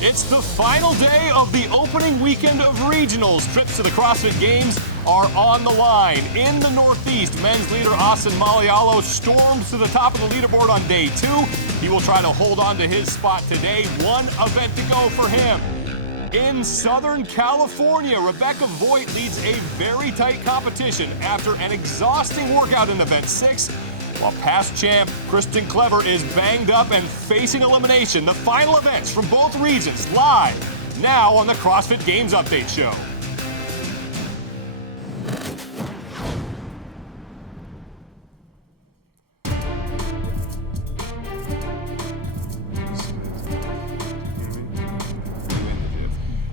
It's the final day of the opening weekend of regionals. Trips to the CrossFit Games are on the line. In the Northeast, men's leader Austin Malialo storms to the top of the leaderboard on day 2. He will try to hold on to his spot today. One event to go for him. In Southern California, Rebecca Voigt leads a very tight competition after an exhausting workout in event 6. While past champ Kristen Clever is banged up and facing elimination. The final events from both regions live now on the CrossFit Games Update Show.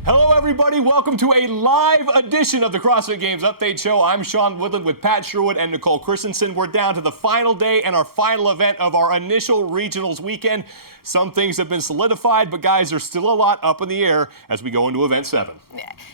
Hello everybody, welcome to a live edition of the CrossFit Games Update Show. I'm Sean Woodland with Pat Sherwood and Nicole Christensen. We're down to the final day and our final event of our initial regionals weekend. Some things have been solidified, but guys, there's still a lot up in the air as we go into event 7.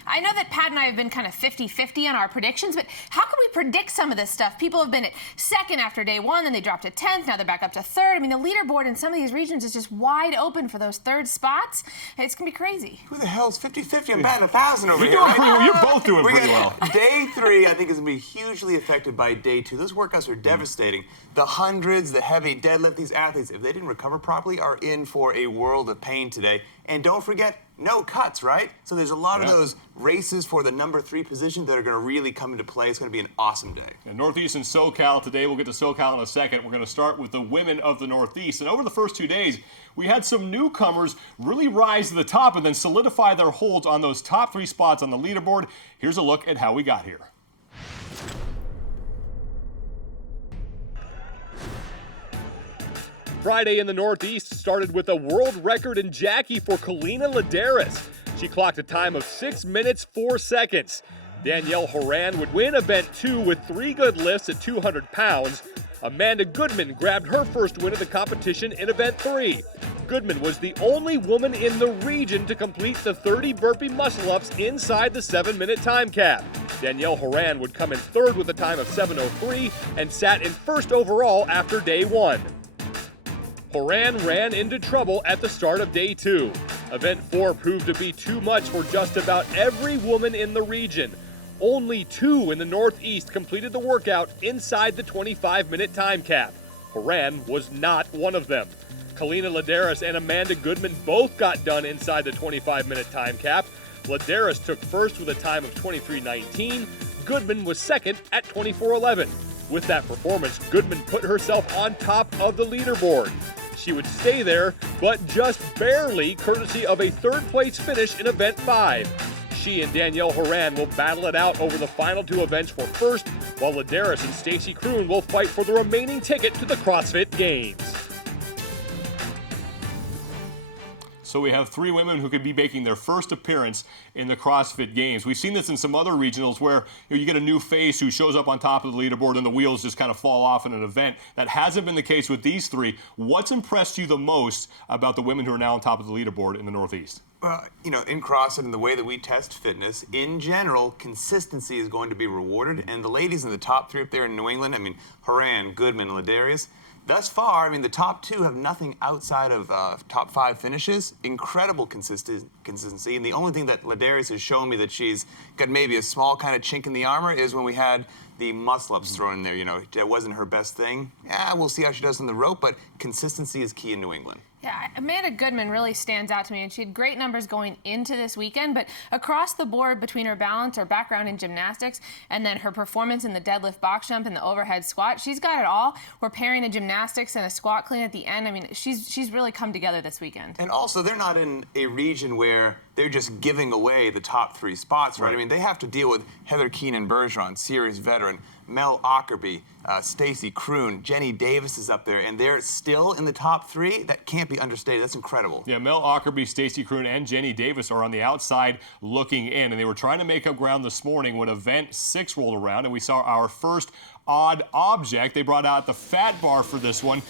I know that Pat and I have been kind of 50-50 on our predictions, but how can we predict some of this stuff? People have been at 2nd after day 1, then they dropped to 10th, now they're back up to 3rd. I mean, the leaderboard in some of these regions is just wide open for those 3rd spots. It's going to be crazy. Who the hell's 50-50? I'm batting 1,000 over here. You're both doing pretty well. Day 3, I think, is going to be hugely affected by day 2. Those workouts are devastating. The hundreds, the heavy deadlift, these athletes, if they didn't recover properly, are in for a world of pain today. And don't forget, no cuts, right? So there's a lot of those races for the number 3 position that are going to really come into play. It's going to be an awesome day. In Northeast and SoCal today, we'll get to SoCal in a second. We're going to start with the women of the Northeast. And over the first 2 days, we had some newcomers really rise to the top and then solidify their holds on those top 3 spots on the leaderboard. Here's a look at how we got here. Friday in the Northeast started with a world record in Jackie for Kalina Ladaris. She clocked a time of 6 minutes, 4 seconds. Danielle Horan would win event 2 with 3 good lifts at 200 pounds. Amanda Goodman grabbed her first win of the competition in event 3. Goodman was the only woman in the region to complete the 30 burpee muscle-ups inside the 7-minute time cap. Danielle Horan would come in 3rd with a time of 7:03 and sat in 1st overall after day 1. Horan ran into trouble at the start of day 2. Event 4 proved to be too much for just about every woman in the region. Only 2 in the Northeast completed the workout inside the 25-minute time cap. Horan was not one of them. Kalina Ladaris and Amanda Goodman both got done inside the 25-minute time cap. Ladaris took 1st with a time of 23:19. Goodman was 2nd at 24:11. With that performance, Goodman put herself on top of the leaderboard. She would stay there, but just barely, courtesy of a 3rd place finish in event 5. She and Danielle Horan will battle it out over the final 2 events for 1st, while Ladaris and Stacy Kroon will fight for the remaining ticket to the CrossFit Games. So we have 3 women who could be making their first appearance in the CrossFit Games. We've seen this in some other regionals where you get a new face who shows up on top of the leaderboard and the wheels just kind of fall off in an event. That hasn't been the case with these 3. What's impressed you the most about the women who are now on top of the leaderboard in the Northeast? Well, in CrossFit and the way that we test fitness, in general, consistency is going to be rewarded. And the ladies in the top 3 up there in New England, Horan, Goodman, Ladarius, thus far, the top 2 have nothing outside of top 5 finishes. Incredible consistency. And the only thing that Ladarius has shown me that she's got maybe a small kind of chink in the armor is when we had the muscle-ups thrown in there. That wasn't her best thing. Yeah, we'll see how she does on the rope, but consistency is key in New England. Yeah, Amanda Goodman really stands out to me, and she had great numbers going into this weekend, but across the board between her balance, her background in gymnastics, and then her performance in the deadlift box jump and the overhead squat, she's got it all. We're pairing a gymnastics and a squat clean at the end. She's really come together this weekend. And also, they're not in a region where they're just giving away the top 3 spots, right? They have to deal with Heather Keenan-Bergeron, series veteran, Mel Ockerby, Stacy Kroon, Jenny Davis is up there, and they're still in the top 3. That can't be understated. That's incredible. Yeah, Mel Ockerby, Stacy Kroon, and Jenny Davis are on the outside looking in, and they were trying to make up ground this morning when event 6 rolled around, and we saw our first odd object. They brought out the fat bar for this one.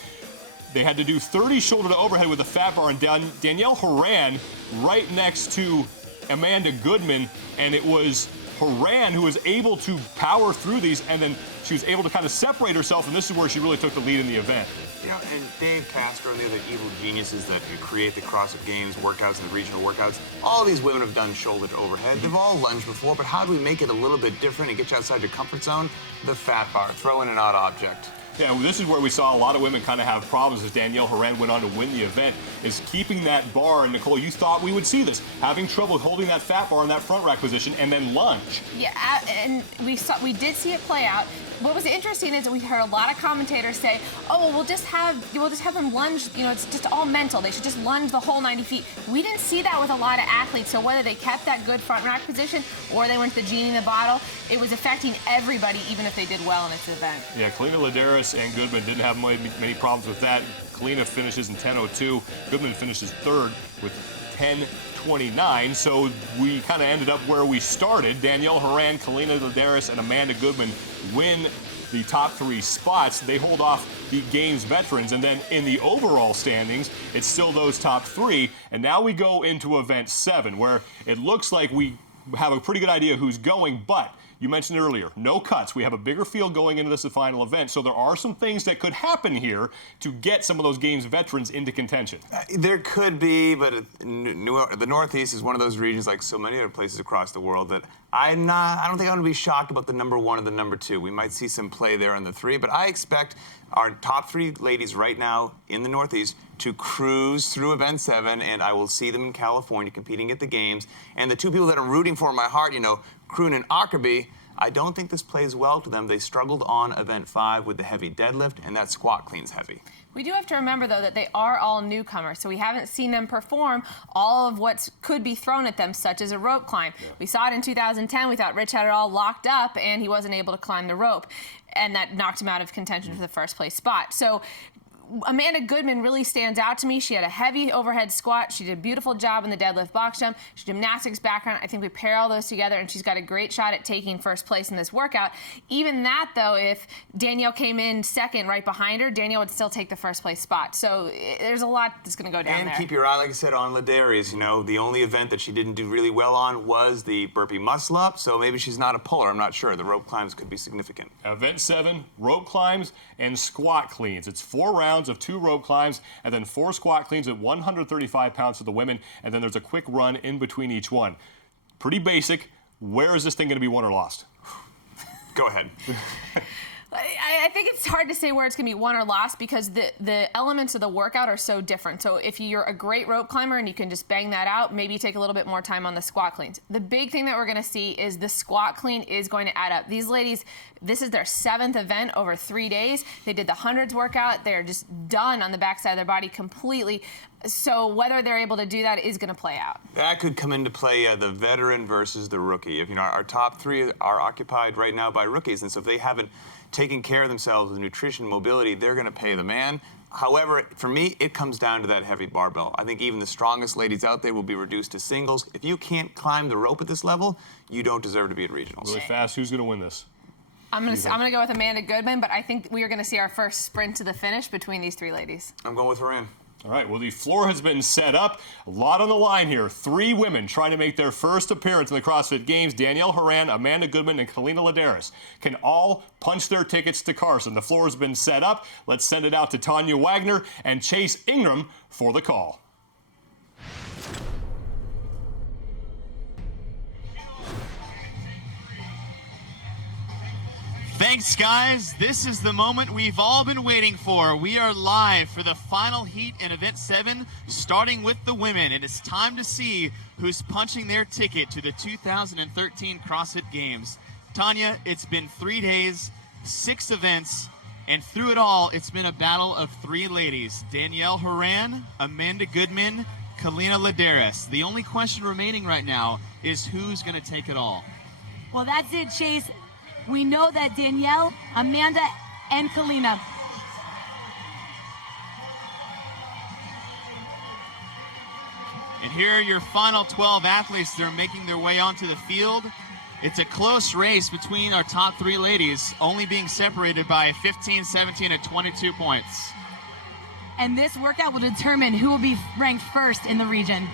They had to do 30 shoulder to overhead with a fat bar, and Danielle Horan right next to Amanda Goodman, and it was Horan, who was able to power through these, and then she was able to kind of separate herself, and this is where she really took the lead in the event. You know, and Dave Castro and the other evil geniuses that create the CrossFit Games workouts and the regional workouts, all these women have done shoulder to overhead. They've all lunged before, but how do we make it a little bit different and get you outside your comfort zone? The fat bar, throw in an odd object. Yeah, well, this is where we saw a lot of women kind of have problems as Danielle Horan went on to win the event, is keeping that bar. And Nicole, you thought we would see this, having trouble holding that fat bar in that front rack position and then lunge. Yeah, and we did see it play out. What was interesting is that we heard a lot of commentators say, "Oh, well, we'll just have them lunge. You know, it's just all mental. They should just lunge the whole 90 feet." We didn't see that with a lot of athletes. So whether they kept that good front rack position or they went to the genie in the bottle, it was affecting everybody, even if they did well in this event. Yeah, Kalina Ladaris and Goodman didn't have many problems with that. Kalina finishes in 10:02. Goodman finishes third with 10:29. So we kind of ended up where we started. Danielle Horan, Kalina Ladaris, and Amanda Goodman win the top 3 spots. They hold off the Games veterans, and then in the overall standings, it's still those top 3. And now we go into event 7, where it looks like we have a pretty good idea who's going, but you mentioned earlier, no cuts. We have a bigger field going into this final event, so there are some things that could happen here to get some of those Games veterans into contention. There could be, but the Northeast is one of those regions, like so many other places across the world, that I don't think I'm going to be shocked about the number 1 and the number 2. We might see some play there in the 3, but I expect our top 3 ladies right now in the Northeast to cruise through event 7, and I will see them in California competing at the Games. And the 2 people that I'm rooting for in my heart, you know, Kroon and Ackerby, I don't think this plays well to them. They struggled on event 5 with the heavy deadlift, and that squat clean's heavy. We do have to remember, though, that they are all newcomers, so we haven't seen them perform all of what could be thrown at them, such as a rope climb. Yeah. We saw it in 2010. We thought Rich had it all locked up, and he wasn't able to climb the rope, and that knocked him out of contention for the first place spot. So Amanda Goodman really stands out to me. She had a heavy overhead squat. She did a beautiful job in the deadlift box jump. She gymnastics background. I think we pair all those together, and she's got a great shot at taking first place in this workout. Even that, though, if Danielle came in second right behind her, Danielle would still take the first place spot. So there's a lot that's going to go down there. And keep your eye, like I said, on Ladarius. You know, the only event that she didn't do really well on was the burpee muscle up, so maybe she's not a puller. I'm not sure. The rope climbs could be significant. Event 7, rope climbs and squat cleans. It's 4 rounds of 2 rope climbs and then 4 squat cleans at 135 pounds for the women, and then there's a quick run in between each one. Pretty basic. Where is this thing going to be won or lost? Go ahead. I think it's hard to say where it's going to be won or lost because the elements of the workout are so different. So if you're a great rope climber and you can just bang that out, maybe you take a little bit more time on the squat cleans. The big thing that we're going to see is the squat clean is going to add up. These ladies, this is their 7th event over 3 days. They did the hundreds workout. They're just done on the backside of their body completely. So whether they're able to do that is going to play out. That could come into play, the veteran versus the rookie. If you know, our top 3 are occupied right now by rookies, and so if they haven't taken care of themselves with nutrition, mobility, they're going to pay the man. However, for me, it comes down to that heavy barbell. I think even the strongest ladies out there will be reduced to singles. If you can't climb the rope at this level, you don't deserve to be at regionals. Really fast, who's going to win this? I'm gonna go with Amanda Goodman, but I think we are going to see our first sprint to the finish between these 3 ladies. I'm going with Horan. All right, well, the floor has been set up. A lot on the line here. 3 women trying to make their first appearance in the CrossFit Games. Danielle Horan, Amanda Goodman, and Kalina Ladaris can all punch their tickets to Carson. The floor has been set up. Let's send it out to Tanya Wagner and Chase Ingram for the call. Thanks, guys. This is the moment we've all been waiting for. We are live for the final heat in Event 7, starting with the women. And it's time to see who's punching their ticket to the 2013 CrossFit Games. Tanya, it's been 3 days, 6 events, and through it all, it's been a battle of 3 ladies. Danielle Horan, Amanda Goodman, Kalina Ladaris. The only question remaining right now is who's going to take it all. Well, that's it, Chase. We know that Danielle, Amanda, and Kalina. And here are your final 12 athletes. They're making their way onto the field. It's a close race between our top 3 ladies, only being separated by 15, 17, and 22 points. And this workout will determine who will be ranked first in the region.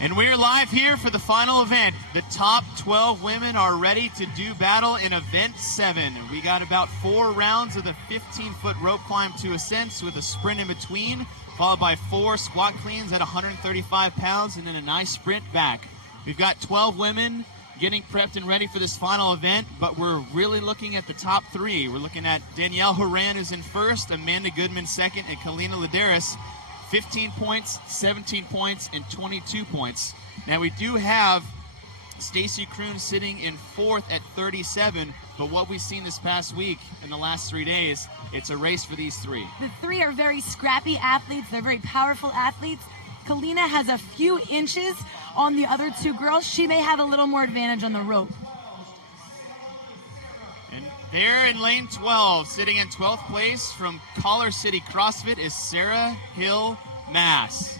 And we're live here for the final event. The top 12 women are ready to do battle in event 7. We got about 4 rounds of the 15-foot rope climb to ascents with a sprint in between, followed by 4 squat cleans at 135 pounds, and then a nice sprint back. We've got 12 women getting prepped and ready for this final event, but we're really looking at the top 3. We're looking at Danielle Horan, who's in first, Amanda Goodman second, and Kalina Ladaris 15 points, 17 points, and 22 points. Now we do have Stacy Kroon sitting in 4th at 37, but what we've seen this past week in the last 3 days, it's a race for these 3. The 3 are very scrappy athletes. They're very powerful athletes. Kalina has a few inches on the other 2 girls. She may have a little more advantage on the rope. And there in lane 12, sitting in 12th place from Collar City CrossFit is Sarah Hill Mass.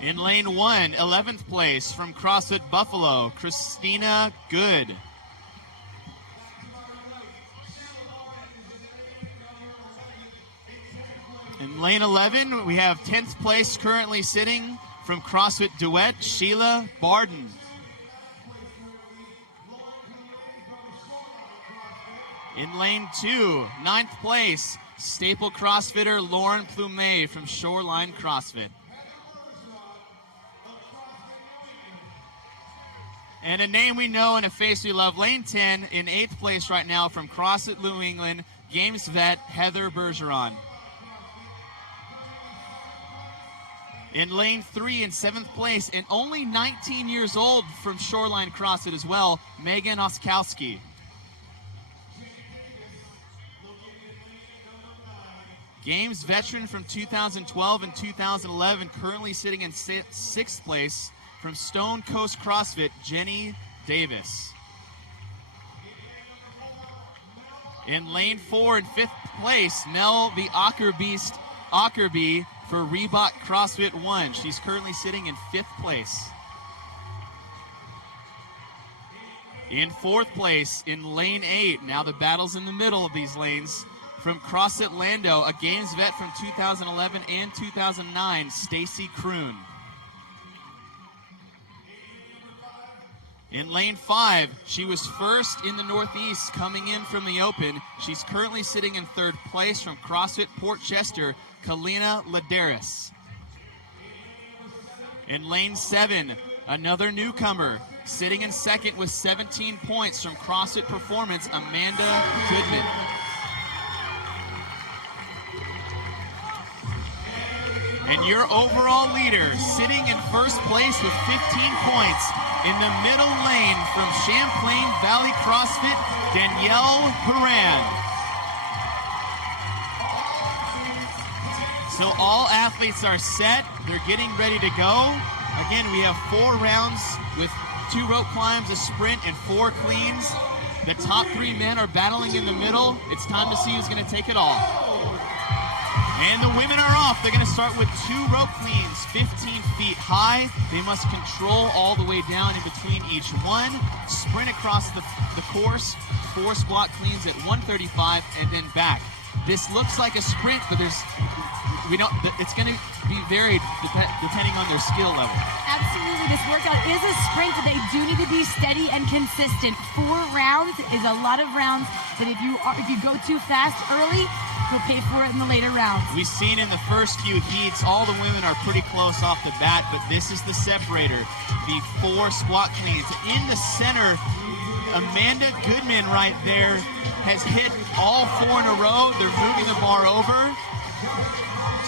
In lane 1, 11th place from CrossFit Buffalo, Christina Good. In lane 11, we have 10th place currently sitting from CrossFit Duet, Sheila Barden. In lane 2, 9th place, staple CrossFitter Lauren Plumet from Shoreline CrossFit. And a name we know and a face we love, lane 10, in 8th place right now from CrossFit New England, Games vet Heather Bergeron. In lane 3 in 7th place, and only 19 years old from Shoreline CrossFit as well, Megan Oskowski. Games veteran from 2012 and 2011, currently sitting in 6th place from Stone Coast CrossFit, Jenny Davis. In lane 4 in 5th place, Nell the Ocker Beast Ockerby for Reebok CrossFit 1. She's currently sitting in 5th place. In 4th place in lane 8, now the battle's in the middle of these lanes, from CrossFit Lando, a Games vet from 2011 and 2009, Stacy Kroon. In lane 5, she was first in the Northeast coming in from the Open. She's currently sitting in 3rd place from CrossFit Port Chester, Kalina Ladaris. In lane 7, another newcomer, sitting in 2nd with 17 points from CrossFit Performance, Amanda Goodman. And your overall leader, sitting in 1st place with 15 points, in the middle lane from Champlain Valley CrossFit, Danielle Horan. So all athletes are set. They're getting ready to go. Again, we have 4 rounds with 2 rope climbs, a sprint, and 4 cleans. The top 3 men are battling in the middle. It's time to see who's going to take it all. And the women are off. They're going to start with 2 rope cleans, 15 feet high. They must control all the way down in between each one. Sprint across the course, 4 squat cleans at 135, and then back. This looks like a sprint, but it's going to be varied depending on their skill level. Absolutely, this workout is a sprint, but they do need to be steady and consistent. 4 rounds is a lot of rounds that if you go too fast early, you'll pay for it in the later rounds. We've seen in the first few heats, all the women are pretty close off the bat, but this is the separator, the 4 squat cleans. In the center, Amanda Goodman right there has hit all 4 in a row. They're moving the bar over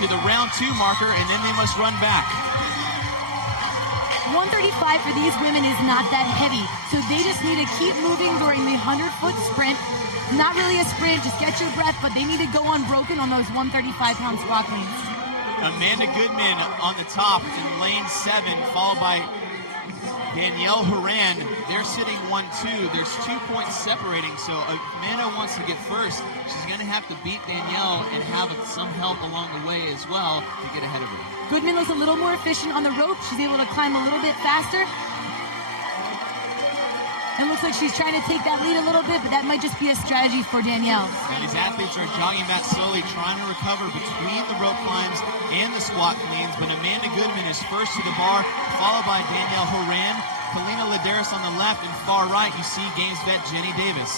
to the round 2 marker, and then they must run back. 135 for these women is not that heavy, so they just need to keep moving during the 100-foot sprint. Not really a sprint, just get your breath, but they need to go unbroken on those 135-pound squat cleans. Amanda Goodman on the top in lane 7, followed by Danielle Horan. They're sitting 1-2. There's 2 points separating, so if Amanda wants to get first, she's going to have to beat Danielle and have some help along the way as well to get ahead of her. Goodman looks a little more efficient on the rope. She's able to climb a little bit faster. And looks like she's trying to take that lead a little bit, but that might just be a strategy for Danielle. And these athletes are jogging back slowly, trying to recover between the rope climbs and the squat cleans. But Amanda Goodman is first to the bar, followed by Danielle Horan. Kalina Ladares on the left, and far right you see Games vet Jenny Davis.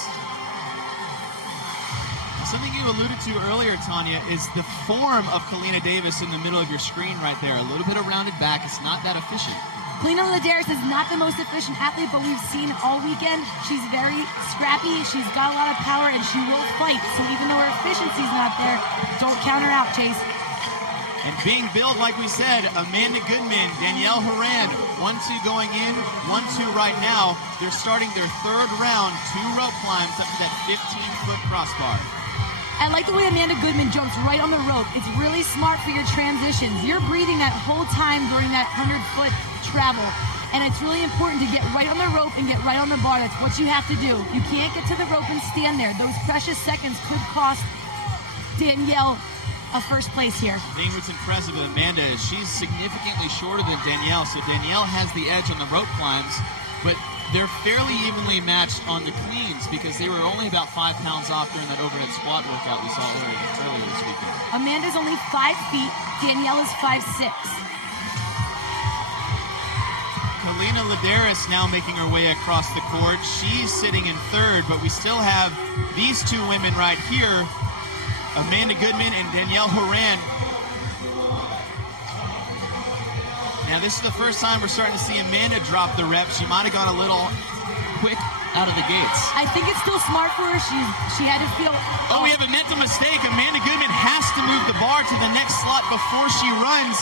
Something you alluded to earlier, Tanya, is the form of Kalina Davis in the middle of your screen right there. A little bit of rounded back. It's not that efficient. Kalina Ladares is not the most efficient athlete, but we've seen all weekend she's very scrappy. She's got a lot of power, and she will fight. So even though her efficiency's not there, don't count her out, Chase. And being billed, like we said, Amanda Goodman, Danielle Horan, 1-2 going in, 1-2 right now. They're starting their third round, 2 rope climbs up to that 15-foot crossbar. I like the way Amanda Goodman jumps right on the rope. It's really smart for your transitions. You're breathing that whole time during that 100-foot travel. And it's really important to get right on the rope and get right on the bar. That's what you have to do. You can't get to the rope and stand there. Those precious seconds could cost Danielle a first place here. I think what's impressive with Amanda is she's significantly shorter than Danielle, so Danielle has the edge on the rope climbs, but they're fairly evenly matched on the cleans because they were only about 5 pounds off during that overhead squat workout we saw earlier this weekend. Amanda's only 5 feet, Danielle is 5'6". Kalina Ladares now making her way across the court. She's sitting in third, but we still have these 2 women right here, Amanda Goodman and Danielle Horan. Now this is the first time we're starting to see Amanda drop the rep. She might have gone a little quick out of the gates. I think it's still smart for her. She had to feel... Oh, we have a mental mistake. Amanda Goodman has to move the bar to the next slot before she runs.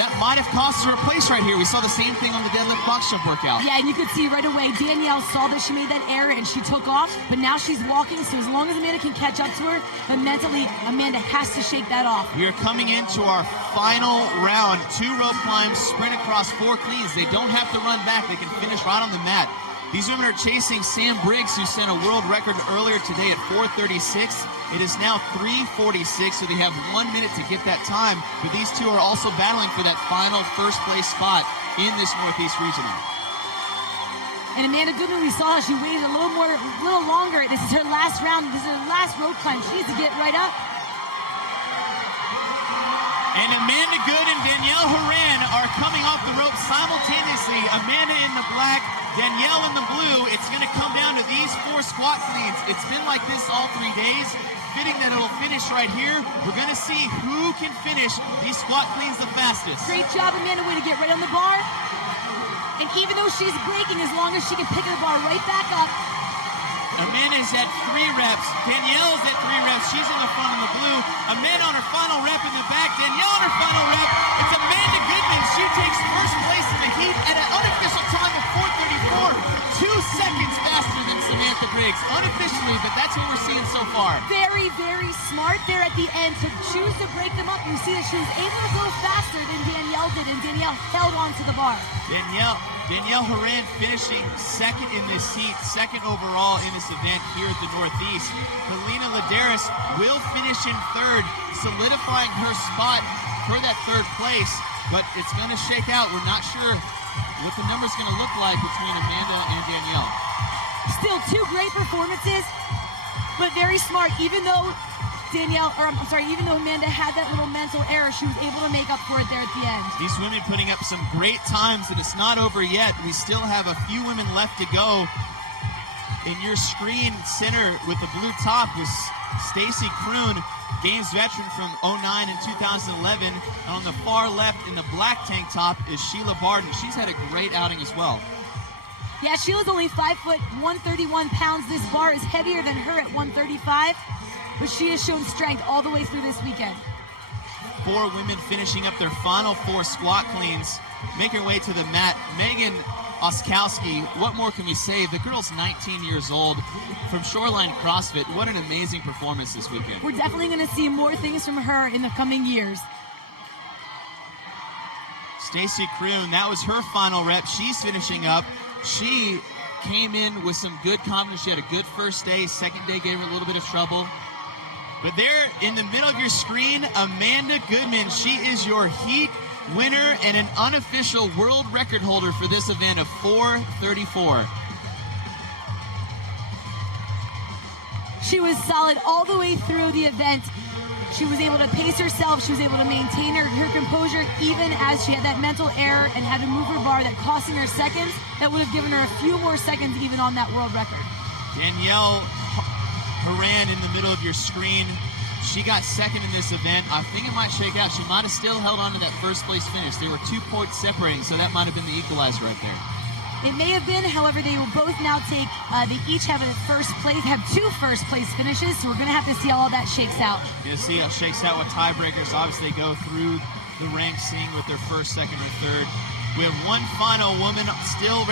That might have cost her a place right here. We saw the same thing on the deadlift box jump workout. Yeah, and you could see right away, Danielle saw that she made that error and she took off, but now she's walking, so as long as Amanda can catch up to her, then mentally, Amanda has to shake that off. We are coming into our final round. 2 rope climbs, sprint across 4 cleans. They don't have to run back. They can finish right on the mat. These women are chasing Sam Briggs, who set a world record earlier today at 4:36. It is now 3:46, so they have 1 minute to get that time. But these 2 are also battling for that final first place spot in this Northeast Regional. And Amanda Goodman, we saw she waited a little longer. This is her last round. This is her last rope climb. She needs to get right up. And Amanda Good and Danielle Horan are coming off the rope simultaneously. Amanda in the black, Danielle in the blue. It's going to come down to these 4 squat cleans. It's been like this all 3 days. Fitting that it'll finish right here. We're going to see who can finish these squat cleans the fastest. Great job, Amanda. Way to get right on the bar. And even though she's breaking, as long as she can pick her bar right back up. Amanda's at 3 reps. Danielle's at 3 reps. She's in the front in the blue. Amanda on her final rep in the back. Danielle on her final rep. It's Amanda Goodman. She takes first place in the heat at an unofficial time of 4:34. 2 seconds faster than Samantha Briggs. Unofficially, but that's what we're seeing so far. Very, very smart there at the end to choose to break them up. You see that she was able to go faster than Danielle did, and Danielle held on to the bar. Danielle Horan finishing second in this heat, second overall in this event here at the Northeast. Kalina Ladares will finish in third, solidifying her spot for that third place, but it's going to shake out. We're not sure what the number's going to look like between Amanda and Danielle. Still 2 great performances, but very smart. Even though even though Amanda had that little mental error, she was able to make up for it there at the end. These women putting up some great times, and it's not over yet. We still have a few women left to go. In your screen center with the blue top was Stacy Kroon, Games veteran from 09 and 2011. And on the far left in the black tank top is Sheila Barden. She's had a great outing as well. Yeah, Sheila's only 5 foot, 131 pounds. This bar is heavier than her at 135. But she has shown strength all the way through this weekend. 4 women finishing up their final 4 squat cleans, making her way to the mat. Megan Oskowski, what more can we say? The girl's 19 years old from Shoreline CrossFit. What an amazing performance this weekend. We're definitely going to see more things from her in the coming years. Stacy Kroon, that was her final rep. She's finishing up. She came in with some good confidence. She had a good first day. Second day gave her a little bit of trouble. But there in the middle of your screen, Amanda Goodman. She is your heat winner and an unofficial world record holder for this event of 4:34. She was solid all the way through the event. She was able to pace herself. She was able to maintain her composure even as she had that mental error and had to move her bar that costing her seconds. That would have given her a few more seconds even on that world record. Danielle Horan in the middle of your screen. She got second in this event. I think it might shake out. She might have still held on to that first place finish. They were 2 points separating, so that might have been the equalizer right there. It may have been, however, they will both now take, they each have a first place, have 2 first place finishes, so we're going to have to see how all that shakes out. You'll see how it shakes out with tiebreakers. Obviously, they go through the ranks, seeing with their first, second, or third. We have one final woman still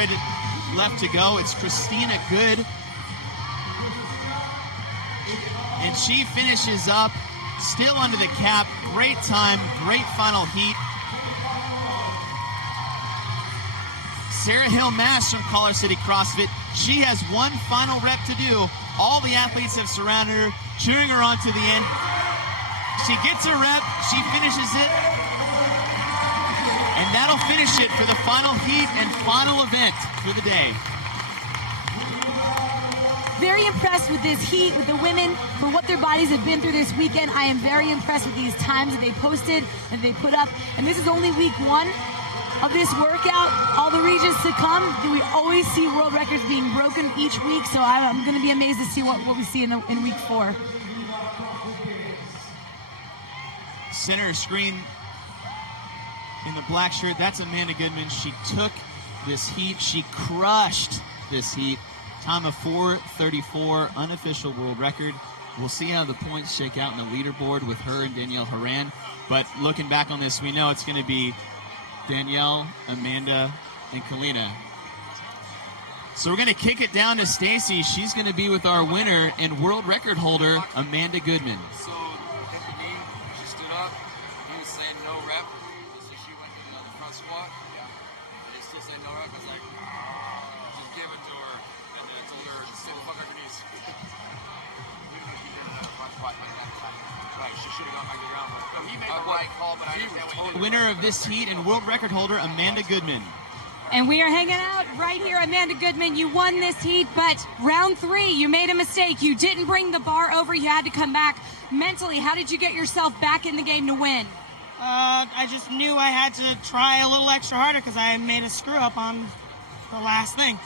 left to go. It's Christina Good. And she finishes up still under the cap. Great time, great final heat. Sarah Hill Mass from Collar City CrossFit. She has one final rep to do. All the athletes have surrounded her, cheering her on to the end. She gets a rep, she finishes it, and that'll finish it for the final heat and final event for the day. Very impressed with this heat, with the women, for what their bodies have been through this weekend. I am very impressed with these times that they posted, that they put up. And this is only week 1 of this workout. All the regions to come, we always see world records being broken each week, so I'm going to be amazed to see what we see in week 4. Center screen in the black shirt, that's Amanda Goodman. She took this heat, she crushed this heat. Time of 4:34, unofficial world record. We'll see how the points shake out in the leaderboard with her and Danielle Horan. But looking back on this, we know it's going to be Danielle, Amanda, and Kalina. So we're going to kick it down to Stacy. She's going to be with our winner and world record holder, Amanda Goodman. So hit the knee, she stood up, he was saying no rep, so she went to the front squat. Yeah. And he still saying no rep. I was like, just give it to her. And then I told her to stay the fuck on her knees. We didn't know she did another front squat like that time. Right, she should have gone back to the ground. But he made the right call, but I understand what he did. Winner of this heat and world record holder, Amanda Goodman. And we are hanging out right here, Amanda Goodman. You won this heat, but round 3, you made a mistake. You didn't bring the bar over. You had to come back. Mentally, how did you get yourself back in the game to win? I just knew I had to try a little extra harder because I made a screw up on the last thing.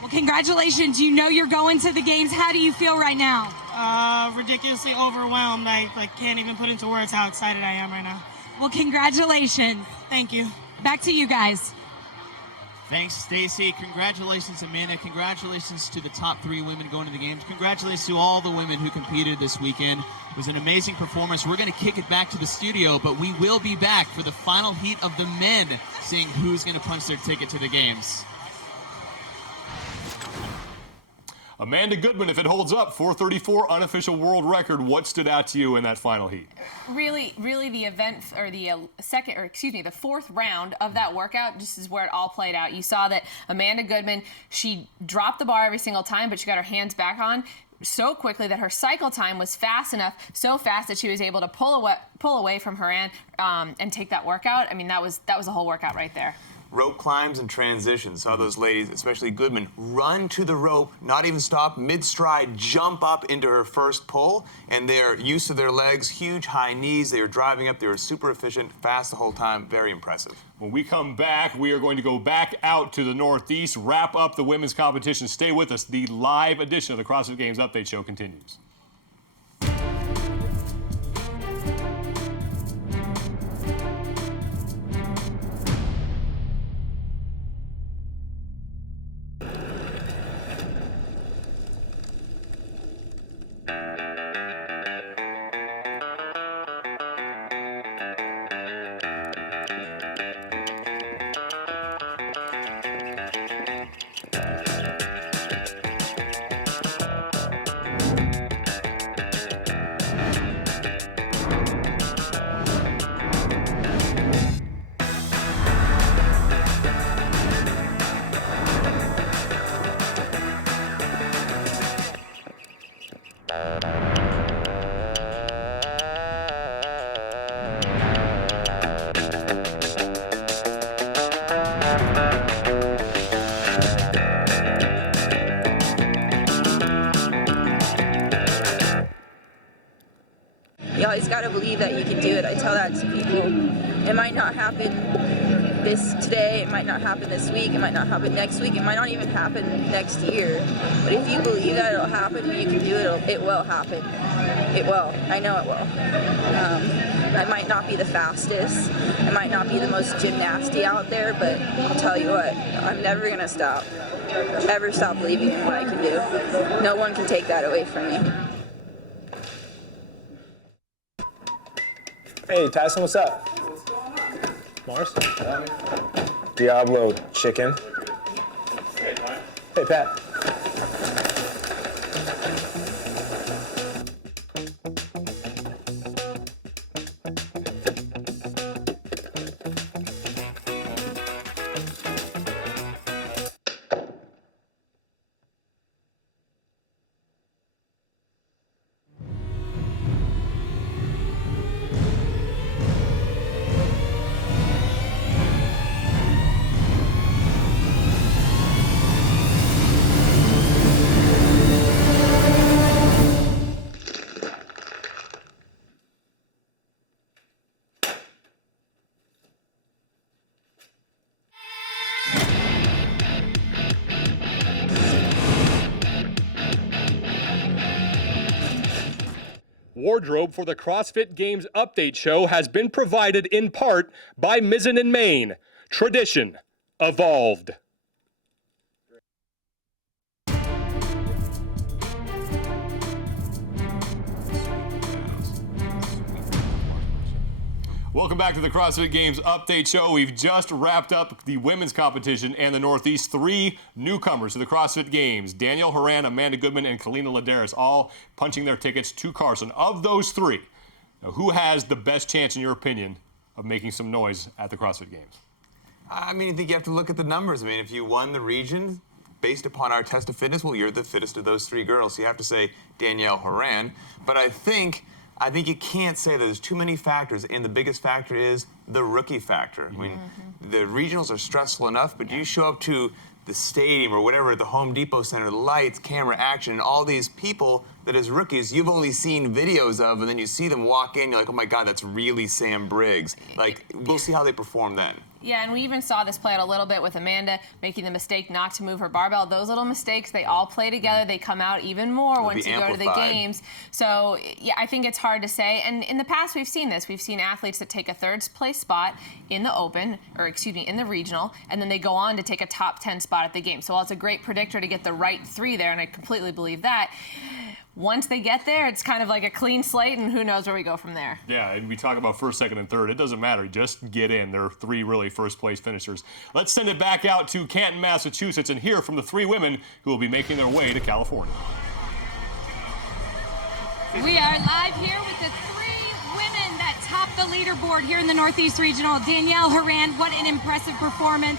Well, congratulations. You know you're going to the games. How do you feel right now? Ridiculously overwhelmed. I can't even put into words how excited I am right now. Well, congratulations. Thank you. Back to you guys. Thanks, Stacy. Congratulations, Amanda. Congratulations to the top 3 women going to the games. Congratulations to all the women who competed this weekend. It was an amazing performance. We're going to kick it back to the studio, but we will be back for the final heat of the men, seeing who's going to punch their ticket to the games. Amanda Goodman, if it holds up, 4:34 unofficial world record. What stood out to you in that final heat? Really the event, or the the 4th round of that workout, just is where it all played out. You saw that Amanda Goodman, she dropped the bar every single time, but she got her hands back on so quickly that her cycle time was fast enough, so fast that she was able to pull away from Horan and take that workout. I mean, that was a whole workout right there. Rope climbs and transitions. Saw those ladies, especially Goodman, run to the rope, not even stop, mid-stride, jump up into her first pull, and they're used to their legs, huge high knees. They were driving up. They were super efficient, fast the whole time. Very impressive. When we come back, we are going to go back out to the Northeast, wrap up the women's competition. Stay with us. The live edition of the CrossFit Games Update Show continues. just got to believe that you can do it. I tell that to people. It might not happen today, it might not happen this week, it might not happen next week, it might not even happen next year. But if you believe that it'll happen and you can do it, it will happen. It will. I know it will. I might not be the fastest, I might not be the most gymnasty out there, but I'll tell you what, I'm never going to stop. Ever stop believing in what I can do. No one can take that away from me. Hey, Tyson, what's up? Mars? Diablo chicken. Hey, Pat. Wardrobe for the CrossFit Games update show has been provided in part by Mizzen & Main. Tradition evolved. Welcome back to the CrossFit Games update show. We've just wrapped up the women's competition and the Northeast. 3 newcomers to the CrossFit Games, Danielle Horan, Amanda Goodman, and Kalina Ladares, all punching their tickets to Carson. Of those 3, now, who has the best chance, in your opinion, of making some noise at the CrossFit Games? I mean, I think you have to look at the numbers. I mean, if you won the region based upon our test of fitness, well, you're the fittest of those 3 girls. So you have to say Danielle Horan. But I think you can't say that there's too many factors, and the biggest factor is the rookie factor. I mean, the regionals are stressful enough, but you show up to the stadium or whatever, the Home Depot Center, the lights, camera, action, and all these people that as rookies you've only seen videos of, and then you see them walk in, you're like, oh my God, that's really Sam Briggs. Like, we'll see how they perform then. Yeah, and we even saw this play out a little bit with Amanda making the mistake not to move her barbell. Those little mistakes, they all play together. They come out even more once you go to the games. So, yeah, I think it's hard to say. And in the past, we've seen this. We've seen athletes that take a 3rd place spot in the open, or excuse me, in the regional, and then they go on to take a top 10 spot at the game. So while it's a great predictor to get the right 3 there, and I completely believe that, once they get there, it's kind of like a clean slate, and who knows where we go from there. Yeah, and we talk about 1st, 2nd, and 3rd. It doesn't matter. Just get in. There are 3 really first-place finishers. Let's send it back out to Canton, Massachusetts, and hear from the 3 women who will be making their way to California. We are live here with the 3 women that top the leaderboard here in the Northeast Regional. Danielle Horan, what an impressive performance.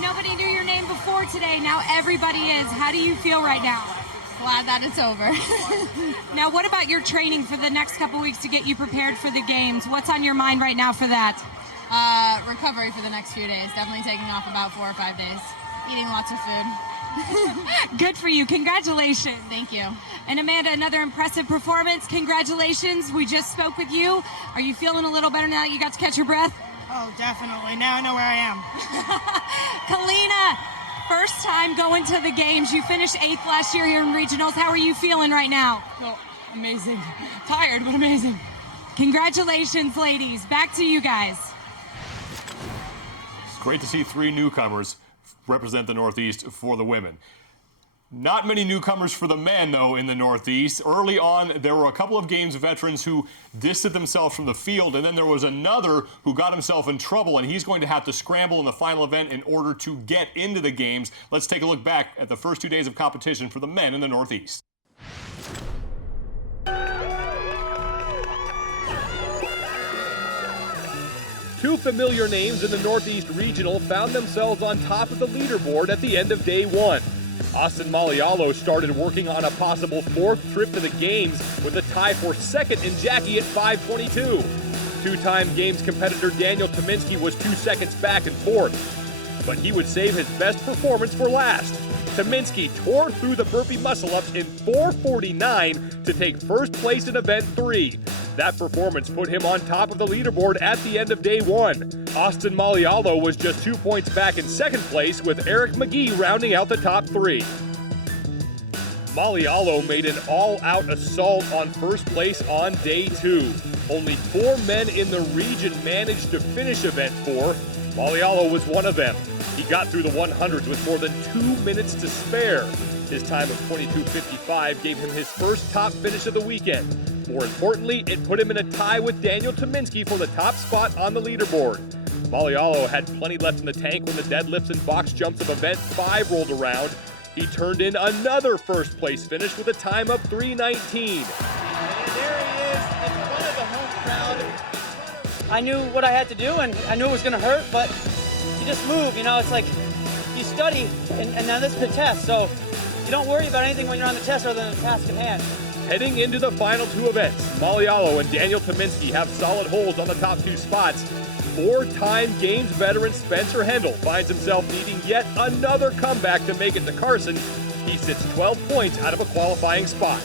Nobody knew your name before today. Now everybody is. How do you feel right now? Glad that it's over. Now, what about your training for the next couple weeks to get you prepared for the games? What's on your mind right now for that? Recovery for the next few days. Definitely taking off about 4 or 5 days. Eating lots of food. Good for you. Congratulations. Thank you. And Amanda, another impressive performance. Congratulations. We just spoke with you. Are you feeling a little better now that you got to catch your breath? Oh, definitely. Now I know where I am. Kalina, first time going to the games. You finished 8th last year here in regionals. How are you feeling right now? Oh, amazing. Tired, but amazing. Congratulations, ladies. Back to you guys. It's great to see 3 newcomers represent the Northeast for the women. Not many newcomers for the men, though, in the Northeast. Early on, there were a couple of games veterans who distanced themselves from the field, and then there was another who got himself in trouble, and he's going to have to scramble in the final event in order to get into the games. Let's take a look back at the first 2 days of competition for the men in the Northeast. 2 familiar names in the Northeast Regional found themselves on top of the leaderboard at the end of day 1. Austin Malialo started working on a possible 4th trip to the games with a tie for 2nd in Jackie at 5:22. 2-time games competitor Daniel Tominski was 2 seconds back in 4th. but he would save his best performance for last. Tominski tore through the burpee muscle-ups in 4:49 to take first place in event 3. That performance put him on top of the leaderboard at the end of day 1. Austin Malialo was just 2 points back in second place, with Eric McGee rounding out the top 3. Malialo made an all-out assault on first place on day 2. Only 4 men in the region managed to finish event 4. Malialo was one of them. He got through the 100s with more than 2 minutes to spare. His time of 22:55 gave him his first top finish of the weekend. More importantly, it put him in a tie with Daniel Tominski for the top spot on the leaderboard. Malialo had plenty left in the tank when the deadlifts and box jumps of event 5 rolled around. He turned in another first place finish with a time of 3:19. And there he is in front of the home crowd. I knew what I had to do, and I knew it was going to hurt, but you just move, you know. It's like you study, and now this is the test, so you don't worry about anything when you're on the test other than the task at hand. Heading into the final 2 events, Malialo and Daniel Tominski have solid holds on the top 2 spots. 4-time Games veteran Spencer Hendel finds himself needing yet another comeback to make it to Carson. He sits 12 points out of a qualifying spot.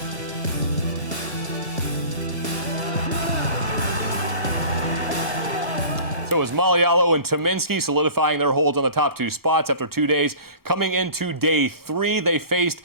So it was Malialo and Tominski solidifying their holds on the top 2 spots after 2 days. Coming into day 3, they faced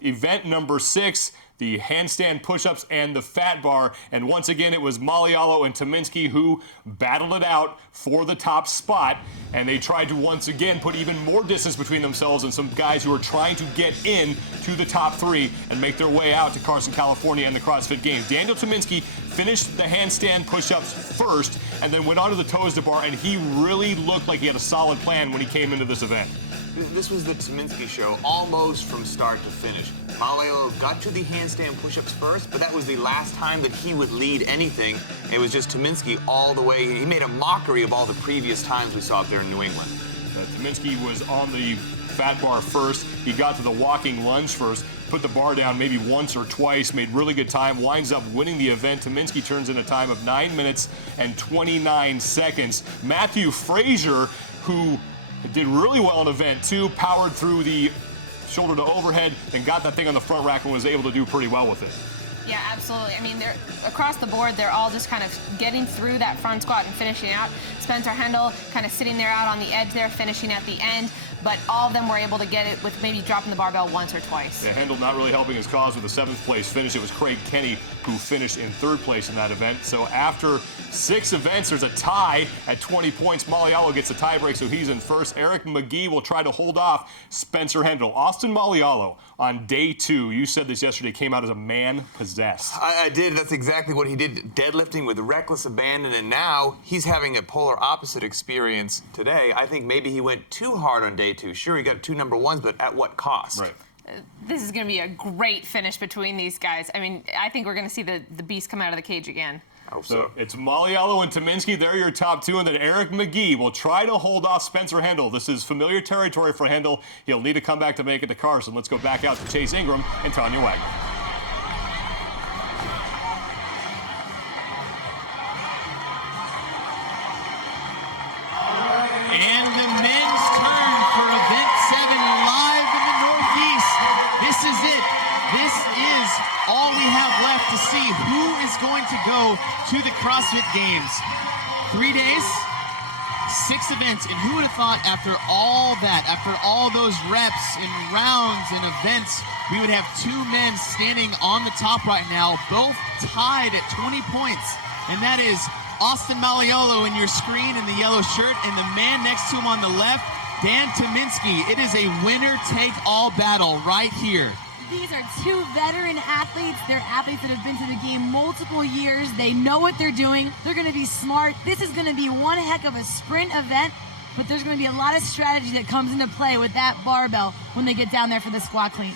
event number 6, the handstand push-ups and the fat bar. And once again, it was Malialo and Tominski who battled it out for the top spot. And they tried to once again put even more distance between themselves and some guys who are trying to get in to the top 3 and make their way out to Carson, California and the CrossFit Games. Daniel Tominski finished the handstand push-ups first and then went on to the toes to bar, and he really looked like he had a solid plan when he came into this event. This was the Tominski show almost from start to finish. Malialo got to the handstand push-ups first, but that was the last time that he would lead anything. It was just Tominski all the way. He made a mockery of all the previous times we saw up there in New England. Tominski was on the fat bar first. He got to the walking lunge first, put the bar down maybe once or twice, made really good time, winds up winning the event. Tominski turns in a time of 9 minutes and 29 seconds. Matthew Frazier, who did really well in event 2, powered through the shoulder to overhead and got that thing on the front rack and was able to do pretty well with it. Yeah, absolutely. I mean, they're across the board, they're all just kind of getting through that front squat and finishing out. Spencer Hendel kind of sitting there out on the edge there, finishing at the end, but all of them were able to get it with maybe dropping the barbell once or twice. Yeah, Hendel not really helping his cause with a 7th place finish. It was Craig Kenny who finished in 3rd place in that event. So after 6 events, there's a tie at 20 points. Malialo gets a tiebreak, so he's in first. Eric McGee will try to hold off Spencer Hendel. Austin Malialo on day 2, you said this yesterday, came out as a man possessed. I did. That's exactly what he did, deadlifting with reckless abandon, and now he's having a polar opposite experience today. I think maybe he went too hard on day 2. Sure, he got 2 number 1s, but at what cost? Right. This is going to be a great finish between these guys. I mean, I think we're going to see the beast come out of the cage again. So it's Malialo and Tominski. They're your top 2, and then Eric McGee will try to hold off Spencer Hendel. This is familiar territory for Hendel. He'll need to come back to make it to Carson. Let's go back out to Chase Ingram and Tanya Wagner. And the men's turn for event 7 live in the Northeast. This is it. This is all we have left to see who is going to go to the CrossFit Games. 3 days, 6 events, and who would have thought after all that, after all those reps and rounds and events, we would have 2 men standing on the top right now, both tied at 20 points, and that is Austin Malialo in your screen in the yellow shirt, and the man next to him on the left, Dan Tominski. It is a winner-take-all battle right here. These are 2 veteran athletes. They're athletes that have been to the game multiple years. They know what they're doing. They're going to be smart. This is going to be one heck of a sprint event, but there's going to be a lot of strategy that comes into play with that barbell when they get down there for the squat cleans.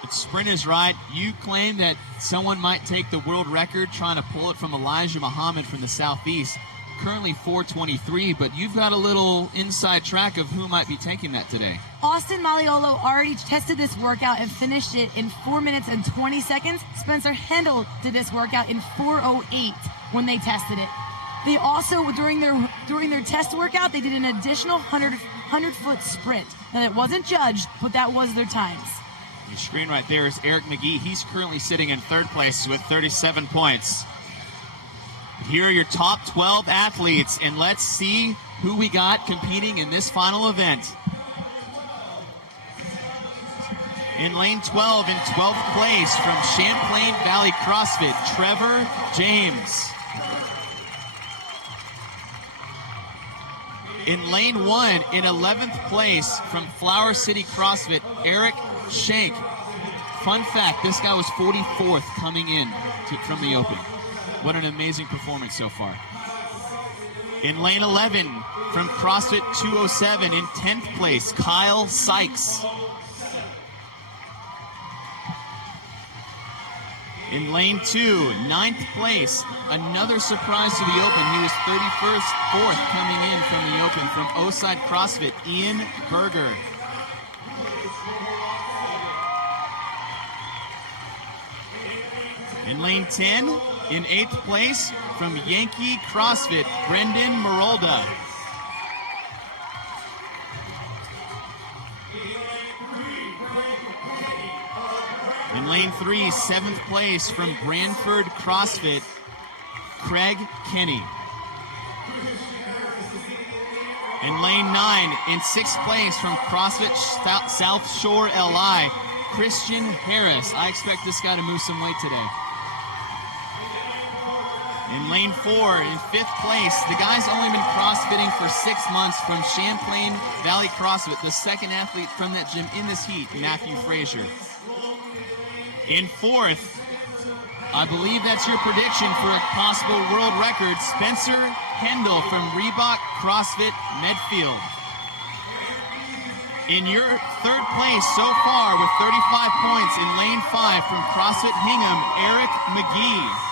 But sprint is right. You claim that someone might take the world record trying to pull it from Elijah Muhammad from the Southeast. Currently 4:23, but you've got a little inside track of who might be taking that today. Austin Malialo already tested this workout and finished it in 4 minutes and 20 seconds. Spencer Hendel did this workout in 4:08 when they tested it. They also, during their test workout, they did an additional 100 100-foot sprint. And it wasn't judged, but that was their times. Your screen right there is Eric McGee. He's currently sitting in 3rd place with 37 points. Here are your top 12 athletes, and let's see who we got competing in this final event. In lane 12, in 12th place from Champlain Valley CrossFit, Trevor James. In lane 1, in 11th place from Flower City CrossFit, Eric Shank. Fun fact, this guy was 44th coming in from the open. What an amazing performance so far. In lane 11, from CrossFit 207, in 10th place, Kyle Sykes. In lane 2, 9th place, another surprise to the open. He was 4th coming in from the open from Oside CrossFit, Ian Berger. In lane 10, in 8th place, from Yankee CrossFit, Brendan Marolda. In lane 3, 7th place, from Brantford CrossFit, Craig Kenny. In lane 9, in 6th place, from CrossFit South Shore LI, Christian Harris. I expect this guy to move some weight today. In lane 4, in 5th place, the guy's only been CrossFitting for 6 months from Champlain Valley CrossFit, the second athlete from that gym in this heat, Matthew Frazier. In 4th, I believe that's your prediction for a possible world record, Spencer Hendel from Reebok CrossFit Medfield. In your 3rd place so far with 35 points in lane 5 from CrossFit Hingham, Eric McGee.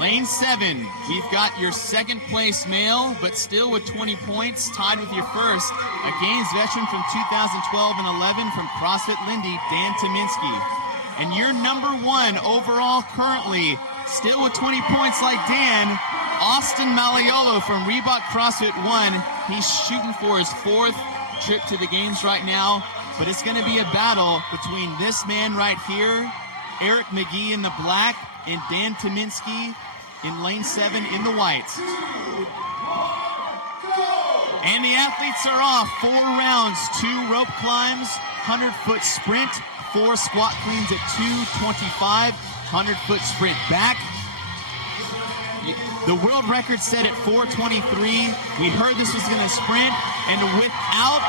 Lane 7, we've got your 2nd place male, but still with 20 points, tied with your 1st, a Gaines veteran from 2012 and 11 from CrossFit Lindy, Dan Tominski. And your number 1 overall currently, still with 20 points like Dan, Austin Malaiolo from Reebok CrossFit 1. He's shooting for his 4th trip to the games right now, but it's going to be a battle between this man right here, Eric McGee in the black, and Dan Tominski in lane 7 in the white. And the athletes are off. 4 rounds, 2 rope climbs, 100-foot sprint, 4 squat cleans at 2:25, 100-foot sprint back. The world record set at 4:23. We heard this was going to sprint, and without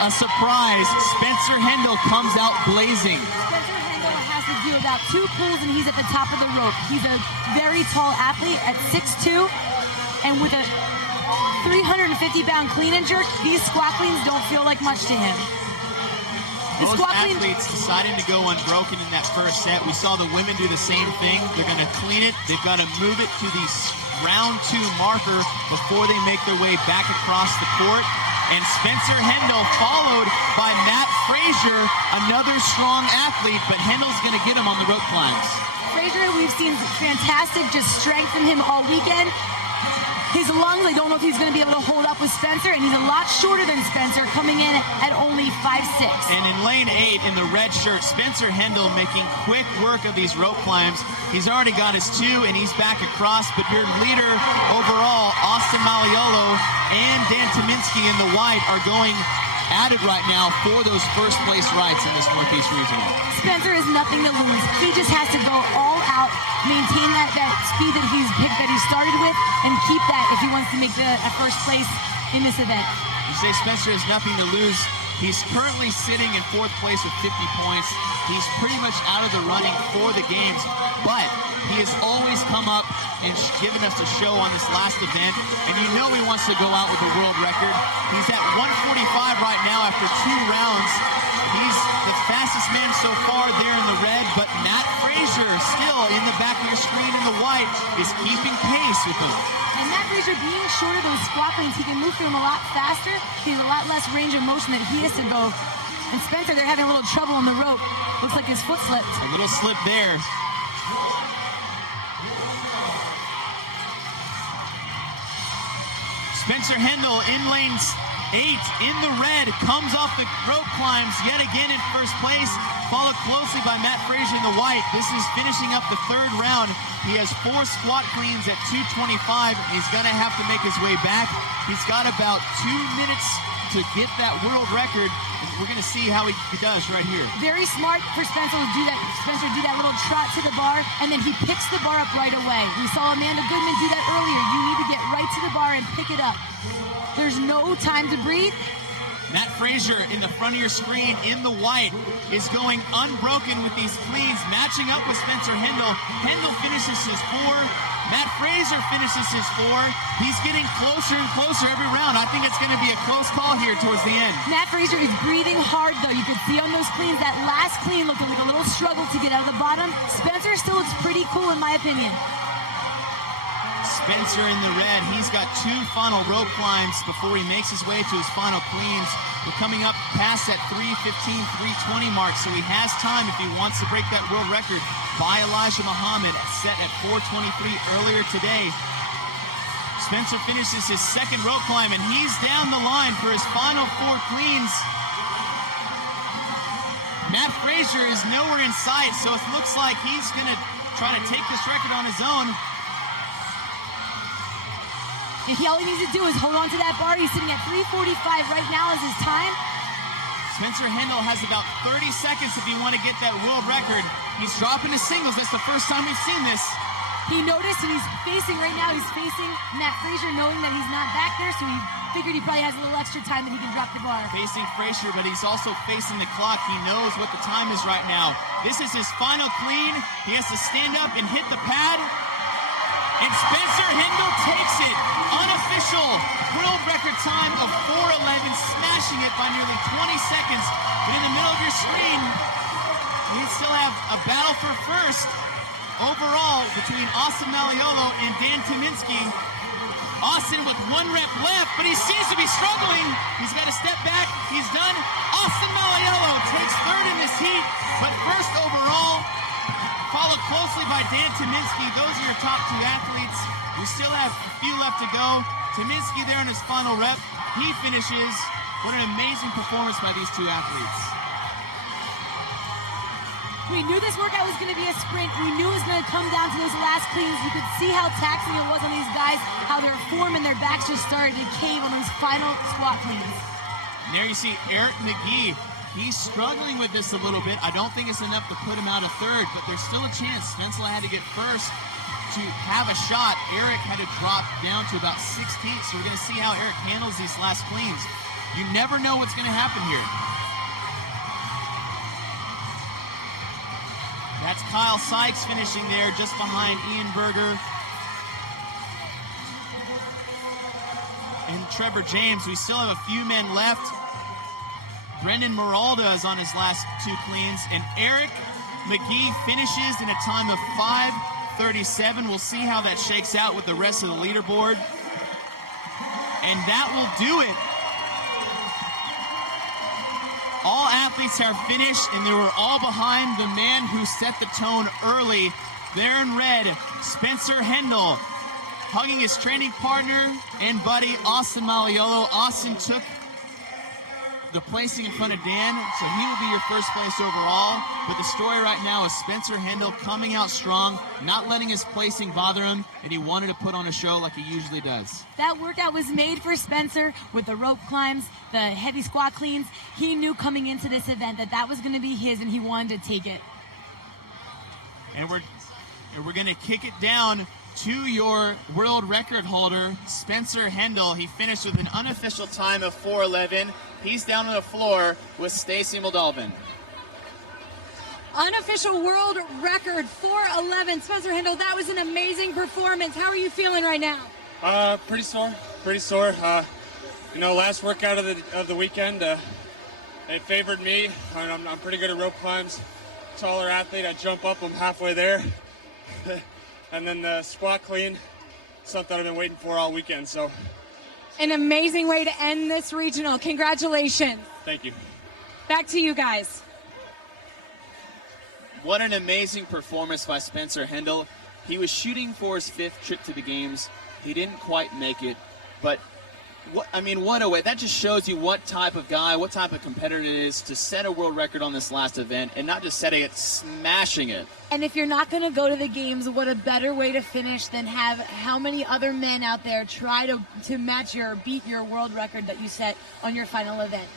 a surprise, Spencer Hendel comes out blazing. Has to do about 2 pulls and he's at the top of the rope. He's a very tall athlete at 6'2", and with a 350-pound clean and jerk, these squat cleans don't feel like much to him. Most athletes deciding to go unbroken in that first set. We saw the women do the same thing. They're going to clean it. They've got to move it to the round 2 marker before they make their way back across the court. And Spencer Hendel followed by Matt Frazier, another strong athlete, but Hendel's going to get him on the rope climbs. Frazier, we've seen fantastic just strength from him all weekend. His lungs, I don't know if he's going to be able to hold up with Spencer, and he's a lot shorter than Spencer, coming in at only 5'6". And in lane 8, in the red shirt, Spencer Hendel making quick work of these rope climbs. He's already got his 2, and he's back across, but your leader overall, Austin Malaiolo and Dan Tominski in the white are going at it right now for those first place rights in this Northeast Regional. Spencer has nothing to lose. He just has to go all out, maintain that speed that he started with, and keep that if he wants to make a first place in this event. You say Spencer has nothing to lose. He's currently sitting in 4th place with 50 points. He's pretty much out of the running for the games, but he has always come up and given us a show on this last event, and you know he wants to go out with a world record. He's at 145 right now after 2 rounds. He's the fastest man so far there in the red, but Matt Frazier, still in the back of your screen in the white, is keeping pace with him. And Matt Frazier, being short of those squat cleans, he can move through them a lot faster. He has a lot less range of motion that he has to go. And Spencer, they're having a little trouble on the rope. Looks like his foot slipped. A little slip there. Spencer Hendel in lanes 8 in the red, comes off the rope climbs yet again in first place, followed closely by Matt Frazier in the white. This is finishing up the third round. He has 4 squat cleans at 225. He's going to have to make his way back. He's got about 2 minutes to get that world record. We're going to see how he does right here. Very smart for Spencer to do that. Spencer do that little trot to the bar, and then he picks the bar up right away. We saw Amanda Goodman do that earlier. You need to get right to the bar and pick it up. There's no time to breathe. Matt Frazier in the front of your screen in the white is going unbroken with these cleans, matching up with Spencer Hendel. Hendel finishes his 4. Matt Frazier finishes his 4. He's getting closer and closer every round. I think it's going to be a close call here towards the end. Matt Frazier is breathing hard, though. You could see on those cleans, that last clean looked like a little struggle to get out of the bottom. Spencer still looks pretty cool, in my opinion. Spencer in the red, he's got 2 final rope climbs before he makes his way to his final cleans. We're coming up past that 3:15, 3:20 mark, so he has time if he wants to break that world record by Elijah Muhammad, set at 4:23 earlier today. Spencer finishes his second rope climb, and he's down the line for his final 4 cleans. Matt Frazier is nowhere in sight, so it looks like he's going to try to take this record on his own. All he needs to do is hold on to that bar. He's sitting at 3:45 right now is his time. Spencer Hendel has about 30 seconds if you want to get that world record. He's dropping his singles. That's the first time we've seen this. He noticed, and he's facing right now. He's facing Matt Frazier, knowing that he's not back there, so he figured he probably has a little extra time that he can drop the bar. Facing Frazier, but he's also facing the clock. He knows what the time is right now. This is his final clean. He has to stand up and hit the pad. And Spencer Hendel takes it. Unofficial world record time of 4:11, smashing it by nearly 20 seconds. But in the middle of your screen, we still have a battle for first overall between Austin Malleolo and Dan Tyminski. Austin with 1 rep left, but he seems to be struggling. He's got to step back. He's done. Austin Malleolo takes 3rd in this heat, but first overall, followed closely by Dan Tyminski. Those are your top 2 athletes. We still have a few left to go. Tyminski there in his final rep. He finishes. What an amazing performance by these 2 athletes. We knew this workout was going to be a sprint. We knew it was going to come down to those last cleans. You could see how taxing it was on these guys, how their form and their backs just started to cave on those final squat cleans. And there you see Eric McGee. He's struggling with this a little bit. I don't think it's enough to put him out of 3rd, but there's still a chance. Spencer had to get first to have a shot. Eric had to drop down to about 16th, so we're going to see how Eric handles these last cleans. You never know what's going to happen here. That's Kyle Sykes finishing there just behind Ian Berger and Trevor James. We still have a few men left. Brendan Meralda is on his last 2 cleans, and Eric McGee finishes in a time of 5:37. We'll see how that shakes out with the rest of the leaderboard. And that will do it. All athletes are finished, and they were all behind the man who set the tone early. There in red, Spencer Hendel, hugging his training partner and buddy, Austin Malleolo. Austin took the placing in front of Dan, so he will be your first place overall. But the story right now is Spencer Hendel coming out strong, not letting his placing bother him, and he wanted to put on a show like he usually does. That workout was made for Spencer with the rope climbs, the heavy squat cleans. He knew coming into this event that that was going to be his, and he wanted to take it. And we're going to kick it down to your world record holder, Spencer Hendel. He finished with an unofficial time of 4:11. He's down on the floor with Stacy Moldalvin. Unofficial world record, 4:11. Spencer Hendel, that was an amazing performance. How are you feeling right now? Pretty sore. Last workout of the weekend, they favored me. I'm pretty good at rope climbs. Taller athlete, I jump up, I'm halfway there. And then the squat clean, something I've been waiting for all weekend, so. An amazing way to end this regional. Congratulations. Thank you. Back to you guys. What an amazing performance by Spencer Hendel. He was shooting for his 5th trip to the games. He didn't quite make it, but What a way. That just shows you what type of guy, what type of competitor it is to set a world record on this last event, and not just setting it, smashing it. And if you're not going to go to the games, what a better way to finish than have how many other men out there try to match beat your world record that you set on your final event.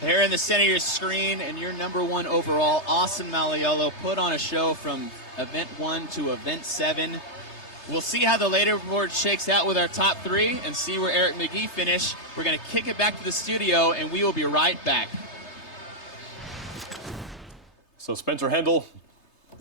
There in the center of your screen, and your #1 overall, Austin Malleolo, put on a show from event 1 to event 7. We'll see how the leaderboard shakes out with our top 3 and see where Eric McGee finished. We're going to kick it back to the studio, and we will be right back. So Spencer Hendel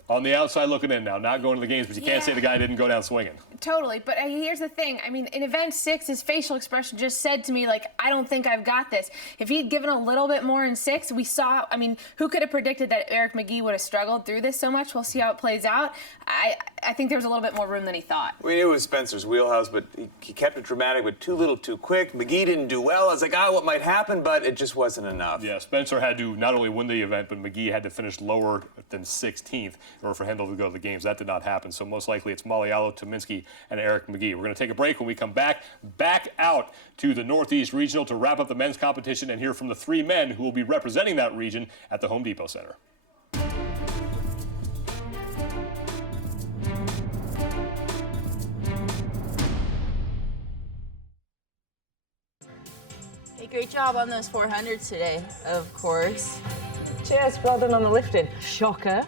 on the outside looking in now, not going to the games, but you can't say the guy didn't go down swinging. Totally, but here's the thing. I mean, in event 6, his facial expression just said to me, like, I don't think I've got this. If he'd given a little bit more in 6, we saw, I mean, who could have predicted that Eric McGee would have struggled through this so much? We'll see how it plays out. I think there was a little bit more room than he thought. We knew it was Spencer's wheelhouse, but he kept it dramatic, but too little, too quick. McGee didn't do well. I was like, what might happen? But it just wasn't enough. Yeah, Spencer had to not only win the event, but McGee had to finish lower than 16th in order for Hendel to go to the games. That did not happen. So most likely it's Malleolo, Tominski, and Eric McGee. We're going to take a break. When we come back out to the Northeast Regional to wrap up the men's competition and hear from the 3 men who will be representing that region at the Home Depot Center. Hey, great job on those 400s today, of course. Cheers, well done on the lifting. Shocker.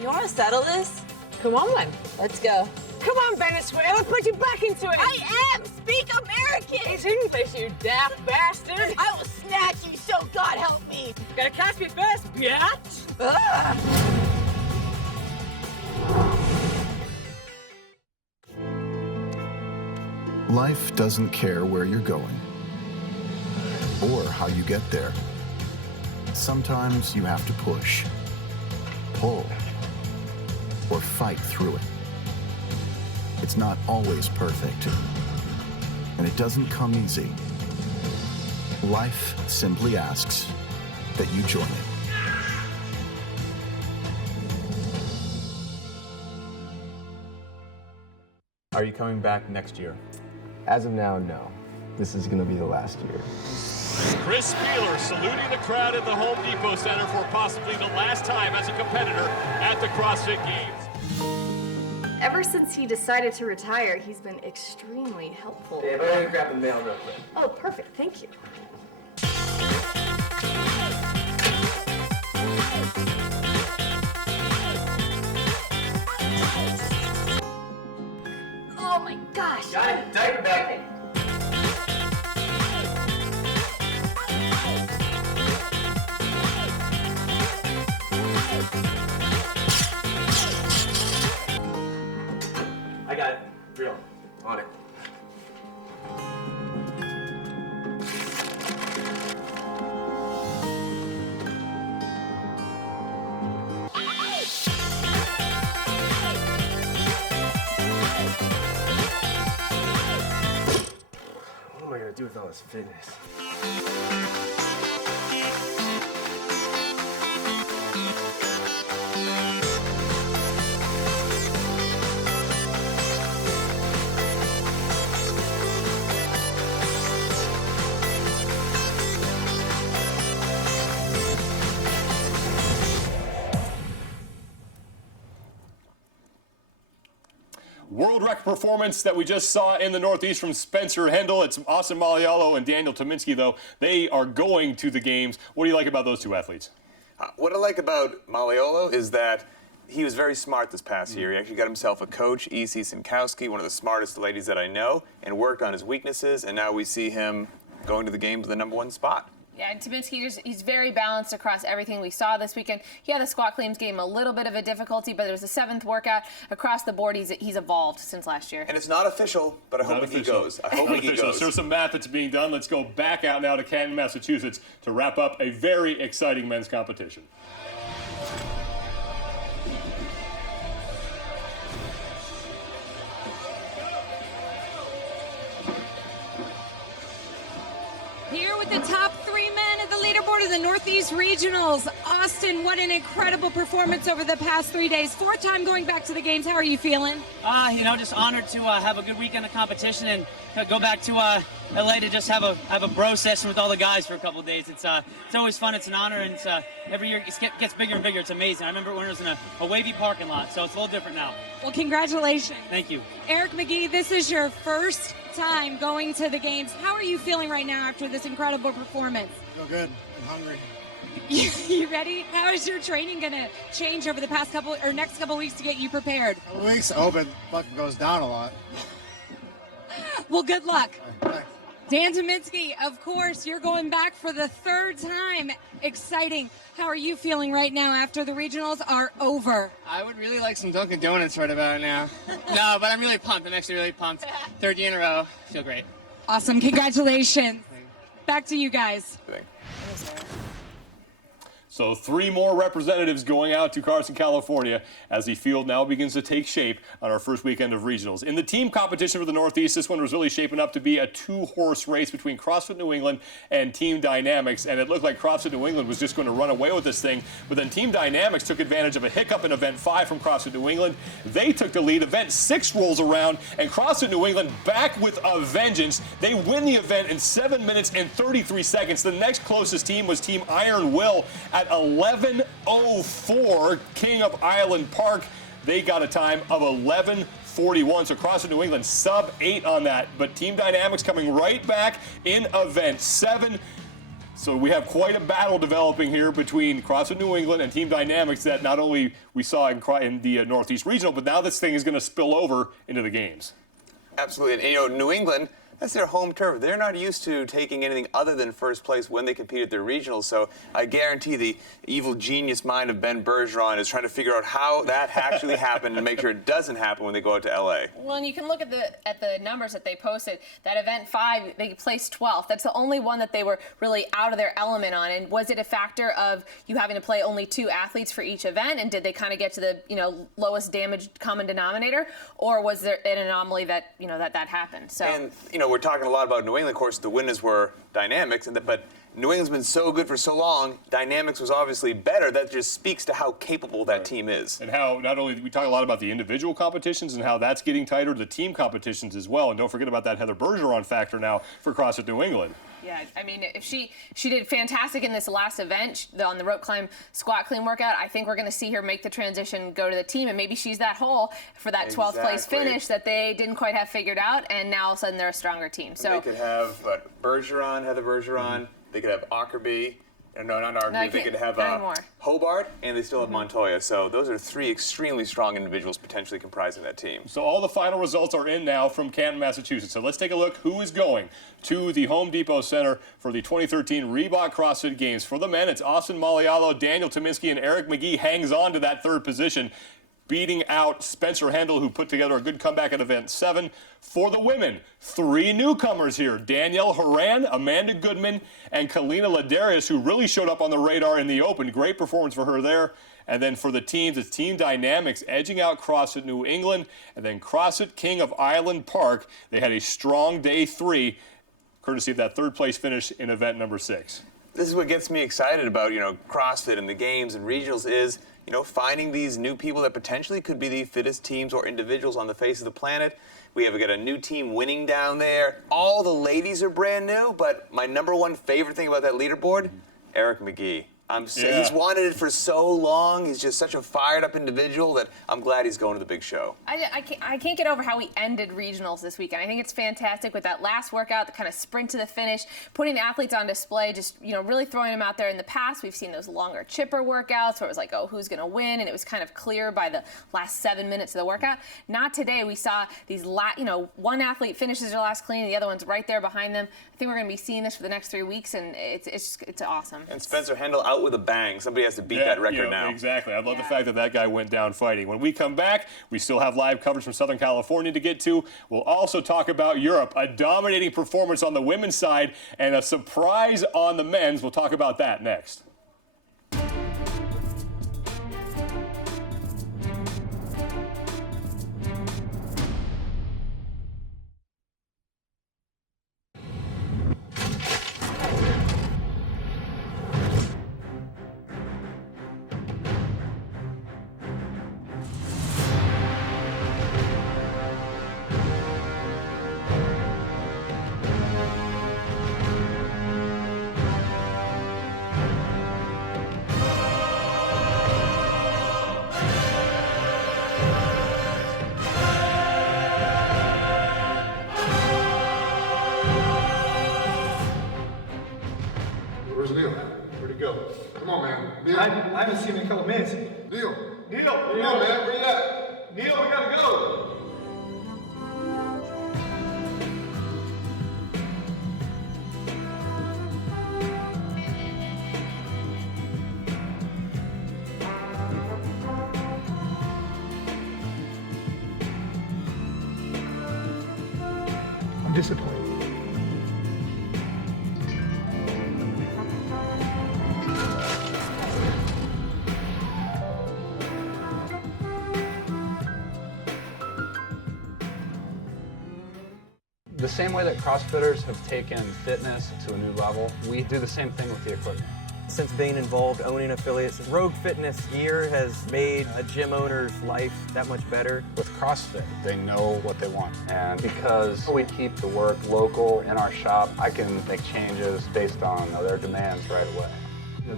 You want to settle this? Come on, then. Let's go. Come on, Venezuela, let's put you back into it. I am! Speak American! It's English, you daft bastard. I will snatch you, so God help me. Gotta catch me first, biatch. Life doesn't care where you're going or how you get there. Sometimes you have to push, pull, or fight through it. It's not always perfect, and it doesn't come easy. Life simply asks that you join it. Are you coming back next year? As of now, no. This is going to be the last year. Chris Spieler saluting the crowd at the Home Depot Center for possibly the last time as a competitor at the CrossFit Games. Ever since he decided to retire, he's been extremely helpful. Dave, I'm going to grab the mail real quick. Oh, perfect. Thank you. Oh my gosh. Got it. Diaper bag. I got it. Real. On it. What am I going to do with all this fitness? World record performance that we just saw in the Northeast from Spencer Hendel. It's Austin Malleolo and Daniel Tominski, though. They are going to the games. What do you like about those 2 athletes? What I like about Malleolo is that he was very smart this past year. He actually got himself a coach, E.C. Sinkowski, one of the smartest ladies that I know, and worked on his weaknesses, and now we see him going to the games with the #1 spot. Yeah, and Tominski, he's very balanced across everything we saw this weekend. Yeah, the squat claims gave him a little bit of a difficulty, but it was the 7th workout. Across the board, he's evolved since last year. And it's not official, but I hope he goes. I hope he goes. There's some math that's being done. Let's go back out now to Canton, Massachusetts to wrap up a very exciting men's competition. Here with the top 3 men at the leaderboard of the Northeast Regionals Austin, what an incredible performance over the past 3 days. 4th time going back to the games. How are you feeling? Just honored to have a good weekend of competition and go back to LA to just have a bro session with all the guys for a couple of days. It's always fun. It's an honor, and every year it gets bigger and bigger. It's amazing. I remember when it was in a wavy parking lot, so it's a little different now. Well, congratulations. Thank you. Eric McGee, this is your first time going to the games. How are you feeling right now after this incredible performance? Feel good. I'm hungry. You ready? How is your training going to change over the next couple weeks to get you prepared? Couple weeks, I hope it fucking goes down a lot. Well, good luck. Thanks. Dan Tominski, of course, you're going back for the 3rd time. Exciting. How are you feeling right now after the regionals are over? I would really like some Dunkin' Donuts right about now. No, but I'm really pumped. I'm actually really pumped. 3rd year in a row. Feel great. Awesome. Congratulations. Back to you guys. So 3 more representatives going out to Carson, California as the field now begins to take shape on our first weekend of regionals. In the team competition for the Northeast, this one was really shaping up to be a 2-horse race between CrossFit New England and Team Dynamics, and it looked like CrossFit New England was just going to run away with this thing, but then Team Dynamics took advantage of a hiccup in Event 5 from CrossFit New England. They took the lead. Event 6 rolls around, and CrossFit New England back with a vengeance. They win the event in 7 minutes and 33 seconds. The next closest team was Team Iron Will at 11:04. King of Island Park, they got a time of 11:41. So CrossFit New England sub 8 on that, but Team Dynamics coming right back in Event 7. So we have quite a battle developing here between CrossFit New England and Team Dynamics that not only we saw in the Northeast Regional, but now this thing is going to spill over into the games. Absolutely. And, New England, that's their home turf. They're not used to taking anything other than first place when they compete at their regionals. So I guarantee the evil genius mind of Ben Bergeron is trying to figure out how that actually happened and make sure it doesn't happen when they go out to LA. Well, and you can look at the numbers that they posted. That Event 5, they placed 12th. That's the only one that they were really out of their element on. And was it a factor of you having to play only 2 athletes for each event? And did they kind of get to the lowest damaged common denominator? Or was there an anomaly that that happened? So. And we're talking a lot about New England. Of course, the winners were Dynamics, but New England's been so good for so long. Dynamics was obviously better. That just speaks to how capable that team is. And how not only we talk a lot about the individual competitions and how that's getting tighter, the team competitions as well. And don't forget about that Heather Bergeron factor now for CrossFit New England. Yeah, I mean, if she did fantastic in this last event on the rope climb squat clean workout, I think we're going to see her make the transition, go to the team, and maybe she's that hole for that 12th place finish that they didn't quite have figured out, and now all of a sudden they're a stronger team. So they could have Bergeron, Heather Bergeron. They could have Ockerby. No, not Ockerby. They could have Hobart, and they still have Montoya. So those are 3 extremely strong individuals potentially comprising that team. So all the final results are in now from Canton, Massachusetts. So let's take a look who is going to the Home Depot Center for the 2013 Reebok CrossFit Games. For the men, it's Austin Malialo, Daniel Tominski, and Eric McGee hangs on to that 3rd position, beating out Spencer Hendel, who put together a good comeback at Event 7. For the women, 3 newcomers here. Danielle Horan, Amanda Goodman, and Kalina Ladarius, who really showed up on the radar in the Open. Great performance for her there. And then for the teams, it's Team Dynamics edging out CrossFit New England. And then CrossFit King of Island Park. They had a strong day 3, courtesy of that 3rd place finish in event number 6. This is what gets me excited about, CrossFit and the games and regionals is, finding these new people that potentially could be the fittest teams or individuals on the face of the planet. We have got a new team winning down there. All the ladies are brand new, but my number 1 favorite thing about that leaderboard, Eric McGee. He's wanted it for so long. He's just such a fired-up individual that I'm glad he's going to the big show. I can't get over how we ended regionals this weekend. I think it's fantastic with that last workout, the kind of sprint to the finish, putting the athletes on display, just really throwing them out there. In the past, we've seen those longer chipper workouts where it was like, oh, who's going to win? And it was kind of clear by the last 7 minutes of the workout. Not today. We saw these, one athlete finishes their last clean, the other one's right there behind them. I think we're going to be seeing this for the next 3 weeks, and it's awesome. And Spencer Hendel out with a bang. Somebody has to beat that record now. Exactly. I love the fact that guy went down fighting. When we come back, we still have live coverage from Southern California to get to. We'll also talk about Europe, a dominating performance on the women's side and a surprise on the men's. We'll talk about that next. go. Come on, man. Neil. I haven't seen him in a couple minutes. Neil. Come on, man. Where you at? Neil, we gotta go. I'm disappointed. The same way that CrossFitters have taken fitness to a new level, we do the same thing with the equipment. Since being involved, owning affiliates, Rogue Fitness gear has made a gym owner's life that much better. With CrossFit, they know what they want. And because we keep the work local in our shop, I can make changes based on their demands right away.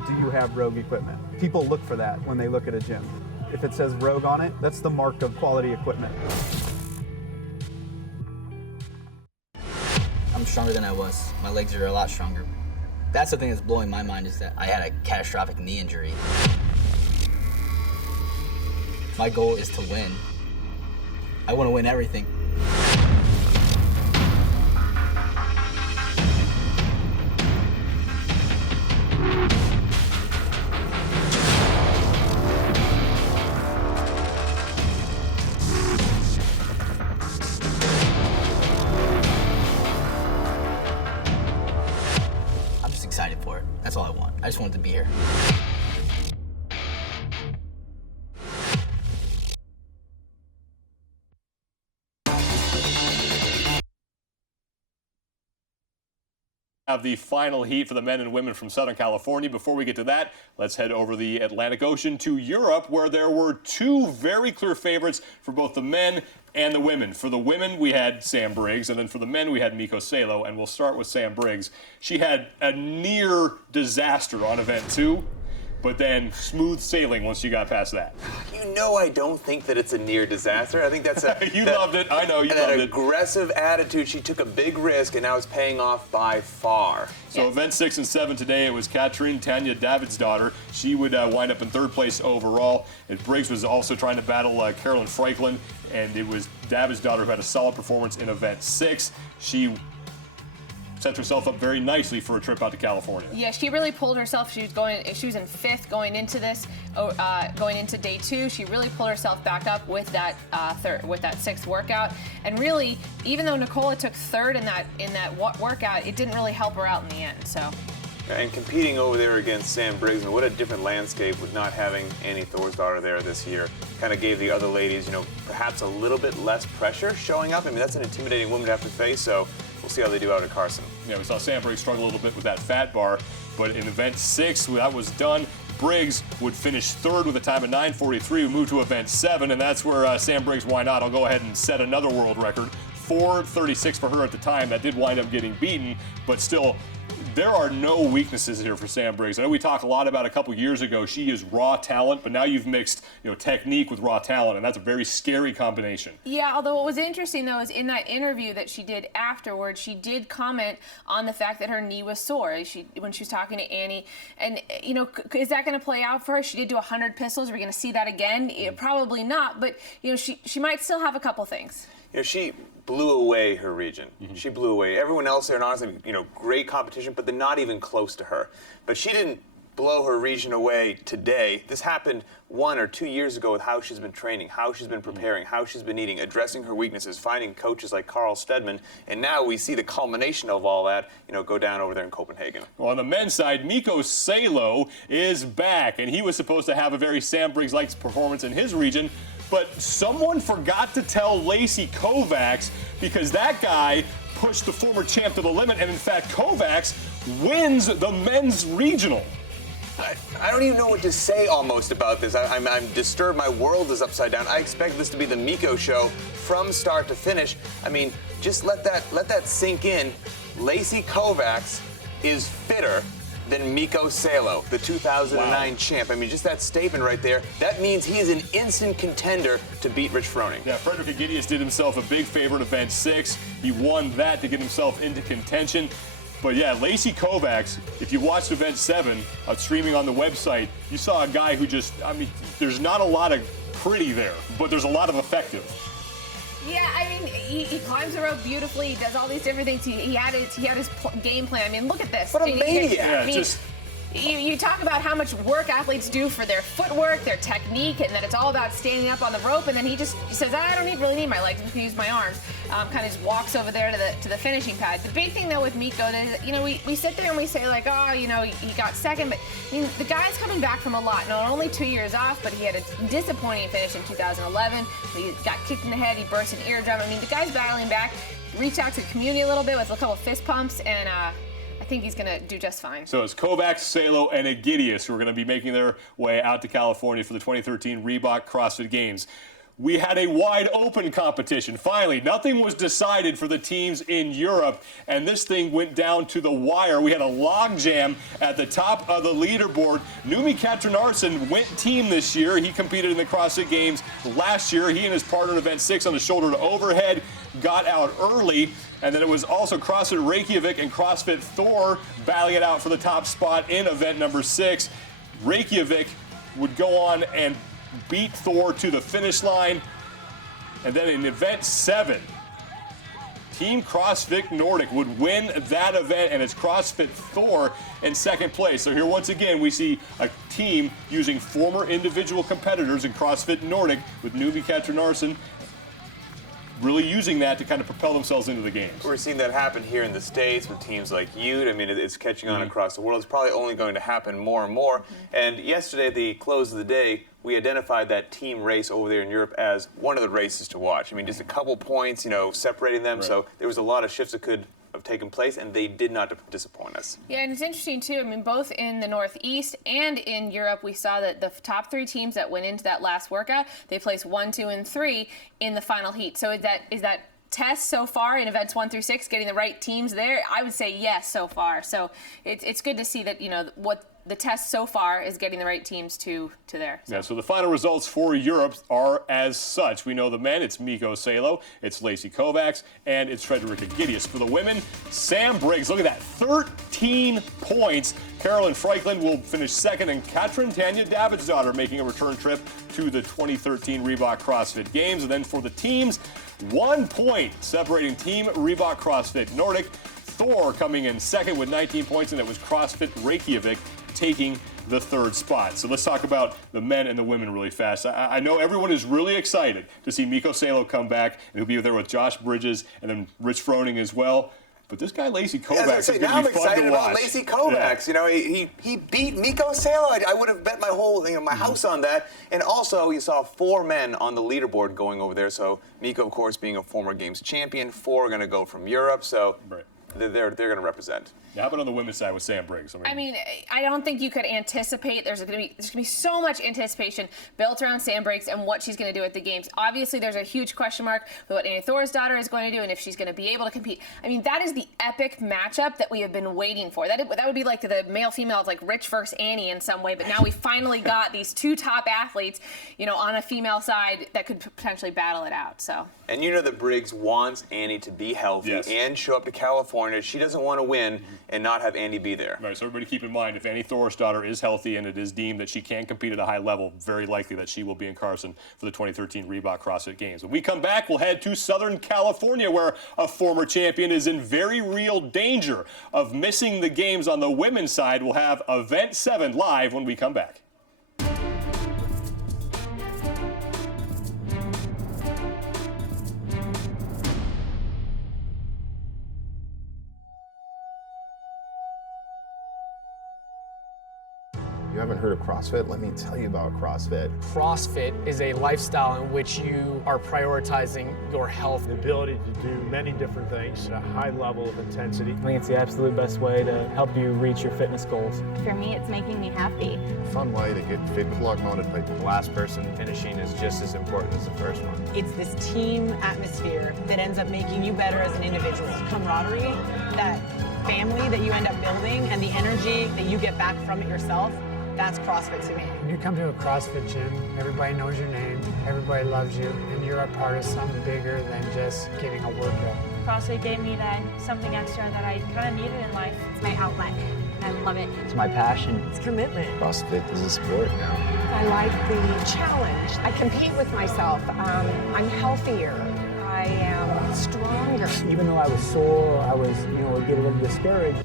Do you have Rogue equipment? People look for that when they look at a gym. If it says Rogue on it, that's the mark of quality equipment. I'm stronger than I was. My legs are a lot stronger. That's the thing that's blowing my mind, is that I had a catastrophic knee injury. My goal is to win. I want to win everything. Excited for it. That's all I want. I just wanted to be here. Have the final heat for the men and women from Southern California. Before we get to that, let's head over the Atlantic Ocean to Europe, where there were two very clear favorites for both the men and the women. For the women, we had Sam Briggs, and then for the men, we had Miko Salo, and we'll start with Sam Briggs. She had a near disaster on event 2, but then smooth sailing once you got past that. You know, I don't think that it's a near disaster. I think that's a... loved it. I know, you loved it. An aggressive attitude. She took a big risk, and now it's paying off by far. So event 6 and 7 today, it was Katrine Tanya Davidsdottir. She would wind up in 3rd place overall. And Briggs was also trying to battle Carolyn Franklin, and it was Davidsdottir who had a solid performance in event 6. She set herself up very nicely for a trip out to California. Yeah, she really pulled herself. She was in 5th going into this, going into day 2. She really pulled herself back up with that 6th workout. And really, even though Nicola took 3rd in that workout, it didn't really help her out in the end. So. And competing over there against Sam Briggs, and what a different landscape with not having Annie Thorsdottir there this year. Kind of gave the other ladies, perhaps a little bit less pressure showing up. I mean, that's an intimidating woman to have to face, so we'll see how they do out at Carson. Yeah, we saw Sam Briggs struggle a little bit with that fat bar, but in event 6, that was done. Briggs would finish 3rd with a time of 9:43. We moved to event 7, and that's where Sam Briggs, why not? I'll go ahead and set another world record. 4:36 for her at the time. That did wind up getting beaten, but still, there are no weaknesses here for Sam Briggs. I know we talked a lot about a couple years ago. She is raw talent, but now you've mixed, technique with raw talent, and that's a very scary combination. Yeah, although what was interesting though is in that interview that she did afterwards, she did comment on the fact that her knee was sore when she was talking to Annie. And is that going to play out for her? She did do 100 pistols. Are we going to see that again? Probably not. But she might still have a couple things. She blew away her region. Mm-hmm. She blew away. Everyone else there, and honestly, great competition, but they're not even close to her. But she didn't blow her region away today. This happened 1 or 2 years ago with how she's been training, how she's been preparing, how she's been eating, addressing her weaknesses, finding coaches like Carl Stedman, and now we see the culmination of all that, go down over there in Copenhagen. Well, on the men's side, Miko Salo is back, and he was supposed to have a very Sam Briggs-like performance in his region, but someone forgot to tell Lacey Kovacs, because that guy pushed the former champ to the limit, and in fact, Kovacs wins the men's regional. I don't even know what to say almost about this. I'm disturbed. My world is upside down. I expect this to be the Miko show from start to finish. I mean, just let that sink in. Lacey Kovacs is fitter than Miko Salo, the 2009 champ. I mean, just that statement right there, that means he is an instant contender to beat Rich Froning. Yeah, Frederick Agidius did himself a big favor in event 6. He won that to get himself into contention. But yeah, Lacey Kovacs, if you watched Event 7 streaming on the website, you saw a guy who just, I mean, there's not a lot of pretty there, but there's a lot of effective. Yeah, I mean, he climbs the rope beautifully. He does all these different things. He had his game plan. I mean, look at this. What a maniac. Yeah, I mean, you talk about how much work athletes do for their footwork, their technique, and that it's all about standing up on the rope. And then he says, I don't really need my legs. I'm just gonna use my arms. Kind of just walks over there to the finishing pad. The big thing though with Miko is, you know, we sit there and we say like, oh, you know, he got second, but I mean, the guy's coming back from a lot. Not only 2 years off, but he had a disappointing finish in 2011. He got kicked in the head. He burst an eardrum. I mean, the guy's battling back. Reached out to the community a little bit with a couple fist pumps, and I think he's going to do just fine. So it's Kovacs, Salo, and Agidius who are going to be making their way out to California for the 2013 Reebok CrossFit Games. We had a wide open competition. Finally, nothing was decided for the teams in Europe, and this thing went down to the wire. We had a logjam at the top of the leaderboard. Numi Katrinarson went team this year. He competed in the CrossFit Games last year. He and his partner in Event 6 on the shoulder to overhead got out early. And then it was also CrossFit Reykjavik and CrossFit Thor battling it out for the top spot in event number 6. Reykjavik would go on and beat Thor to the finish line. And then in event 7, Team CrossFit Nordic would win that event, and it's CrossFit Thor in second place. So here once again we see a team using former individual competitors in CrossFit Nordic with Numi Katrinarson really using that to kind of propel themselves into the games. We're seeing that happen here in the States with teams like Ute. I mean, it's catching on across the world. It's probably only going to happen more and more. And yesterday, at the close of the day, we identified that team race over there in Europe as one of the races to watch. I mean, just a couple points, you know, separating them. Right. So there was a lot of shifts that could have taken place, and they did not disappoint us. Yeah, and it's interesting, too. I mean, both in the Northeast and in Europe, we saw that the top 3 teams that went into that last workout, they placed 1, 2, and 3 in the final heat. So is that test so far in events 1 through 6 getting the right teams there? I would say yes so far. So it's good to see that, you know, what the test so far is getting the right teams to there. So. Yeah, so the final results for Europe are as such. We know the men, it's Miko Salo, it's Lacey Kovacs, and it's Frederica Agidius. For the women, Sam Briggs, look at that, 13 points. Carolyn Franklin will finish second, and Katrin Tanya Davidsdottir making a return trip to the 2013 Reebok CrossFit Games. And then for the teams, 1 point separating Team Reebok CrossFit Nordic. Thor coming in second with 19 points, and it was CrossFit Reykjavik taking the 3rd spot. So let's talk about the men and the women really fast. I know everyone is really excited to see Miko Salo come back, and he'll be there with Josh Bridges and then Rich Froning as well. But this guy, Lacey Kovacs, is going to be fun to watch. Now I'm excited about Lacey Kovacs. Yeah. You know, he beat Miko Salo. I would have bet my whole, my house on that. And also, you saw 4 men on the leaderboard going over there. So Miko, of course, being a former Games champion. 4 are going to go from Europe. So they're going to represent. Now, how about on the women's side with Sam Briggs? I mean, I don't think you could anticipate. There's going to be so much anticipation built around Sam Briggs and what she's going to do at the games. Obviously, there's a huge question mark with what Annie Thorisdottir is going to do and if she's going to be able to compete. I mean, that is the epic matchup that we have been waiting for. That would be like the male-female, like Rich versus Annie in some way. But now we finally got these 2 top athletes, you know, on a female side that could potentially battle it out. So. And you know that Briggs wants Annie to be healthy and show up to California. She doesn't want to win and not have Andy be there. Right, so everybody keep in mind, if Annie Thorisdottir is healthy and it is deemed that she can compete at a high level, very likely that she will be in Carson for the 2013 Reebok CrossFit Games. When we come back, we'll head to Southern California, where a former champion is in very real danger of missing the games on the women's side. We'll have Event 7 live when we come back. You haven't heard of CrossFit? Let me tell you about CrossFit. CrossFit is a lifestyle in which you are prioritizing your health. The ability to do many different things at a high level of intensity. I think it's the absolute best way to help you reach your fitness goals. For me, it's making me happy. A fun way to get fit with log-mounted people. The last person finishing is just as important as the first one. It's this team atmosphere that ends up making you better as an individual. Camaraderie, that family that you end up building, and the energy that you get back from it yourself. That's CrossFit to me. When you come to a CrossFit gym, everybody knows your name, everybody loves you, and you're a part of something bigger than just getting a workout. CrossFit gave me that something extra that I kind of needed in life. It's my outlet. I love it. It's my passion. It's commitment. CrossFit is a sport now. I like the challenge. I compete with myself. I'm healthier. I am stronger. Even though I was sore, or I was, get a little discouraged,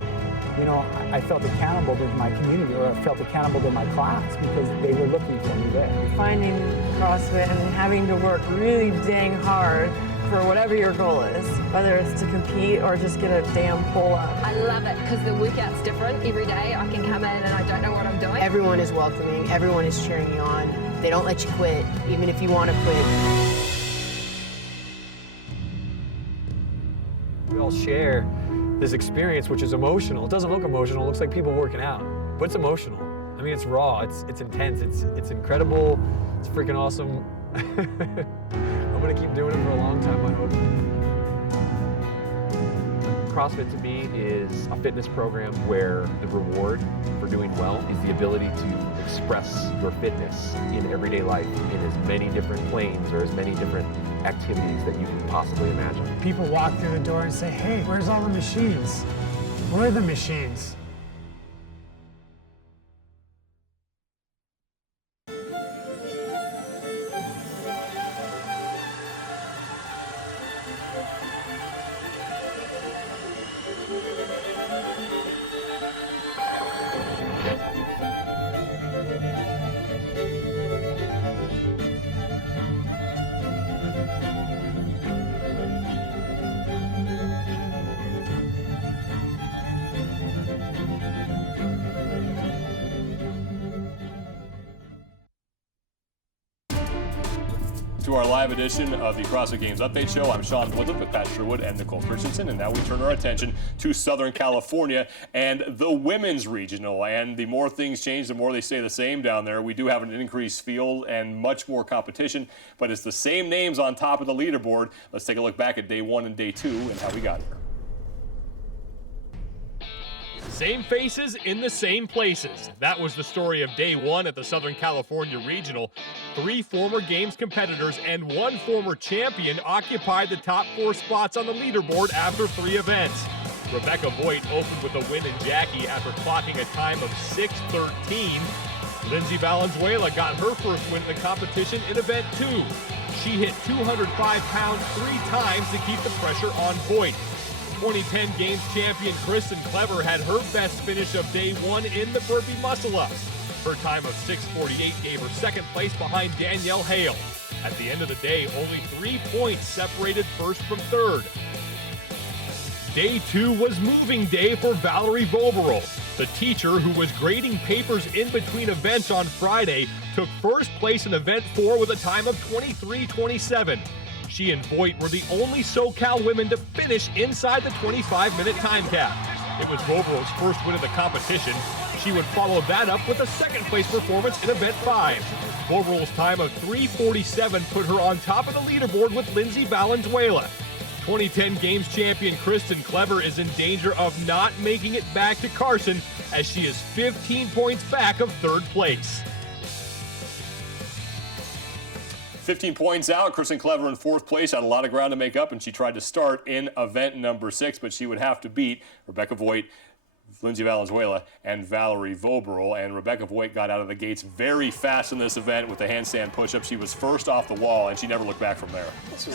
I felt accountable to my community, or I felt accountable to my class because they were looking for me there. Finding CrossFit and having to work really dang hard for whatever your goal is, whether it's to compete or just get a damn pull-up. I love it because the workout's different every day. I can come in and I don't know what I'm doing. Everyone is welcoming. Everyone is cheering you on. They don't let you quit, even if you want to quit. We all share this experience, which is emotional. It doesn't look emotional. It looks like people working out, but it's emotional. I mean, it's raw. It's intense. It's incredible. It's freaking awesome. I'm gonna keep doing it for a long time, I hope. CrossFit to me is a fitness program where the reward for doing well is the ability to express your fitness in everyday life in as many different planes or as many different activities that you can possibly imagine. People walk through the door and say, hey, where's all the machines? Where are the machines? To our live edition of the CrossFit Games Update Show. I'm Sean Woodland with Pat Sherwood and Nicole Christensen, and now we turn our attention to Southern California and the women's regional. And the more things change, the more they stay the same down there. We do have an increased field and much more competition, but it's the same names on top of the leaderboard. Let's take a look back at day 1 and day 2 and how we got here. Same faces in the same places. That was the story of day 1 at the Southern California Regional. 3 former Games competitors and 1 former champion occupied the top 4 spots on the leaderboard after 3 events. Rebecca Voigt opened with a win in Jackie after clocking a time of 6:13. Lindsay Valenzuela got her first win in the competition in event 2. She hit 205 pounds 3 times to keep the pressure on Voigt. 2010 Games champion Kristen Clever had her best finish of day 1 in the burpee muscle-ups. Her time of 6:48 gave her second place behind Danielle Hale. At the end of the day, only 3 points separated first from third. Day 2 was moving day for Valerie Voberl. The teacher, who was grading papers in between events on Friday, took first place in event 4 with a time of 23:27. She and Voigt were the only SoCal women to finish inside the 25-minute time cap. It was Voberl's first win of the competition. She would follow that up with a second-place performance in event 5. Voberl's time of 3:47 put her on top of the leaderboard with Lindsay Valenzuela. 2010 Games champion Kristen Clever is in danger of not making it back to Carson, as she is 15 points back of third place. 15 points out. Kristen Clever in 4th place, had a lot of ground to make up, and she tried to start in event number 6, but she would have to beat Rebecca Voigt, Lindsay Valenzuela, and Valerie Voberl. And Rebecca Voigt got out of the gates very fast in this event with the handstand push-up. She was first off the wall, and she never looked back from there. This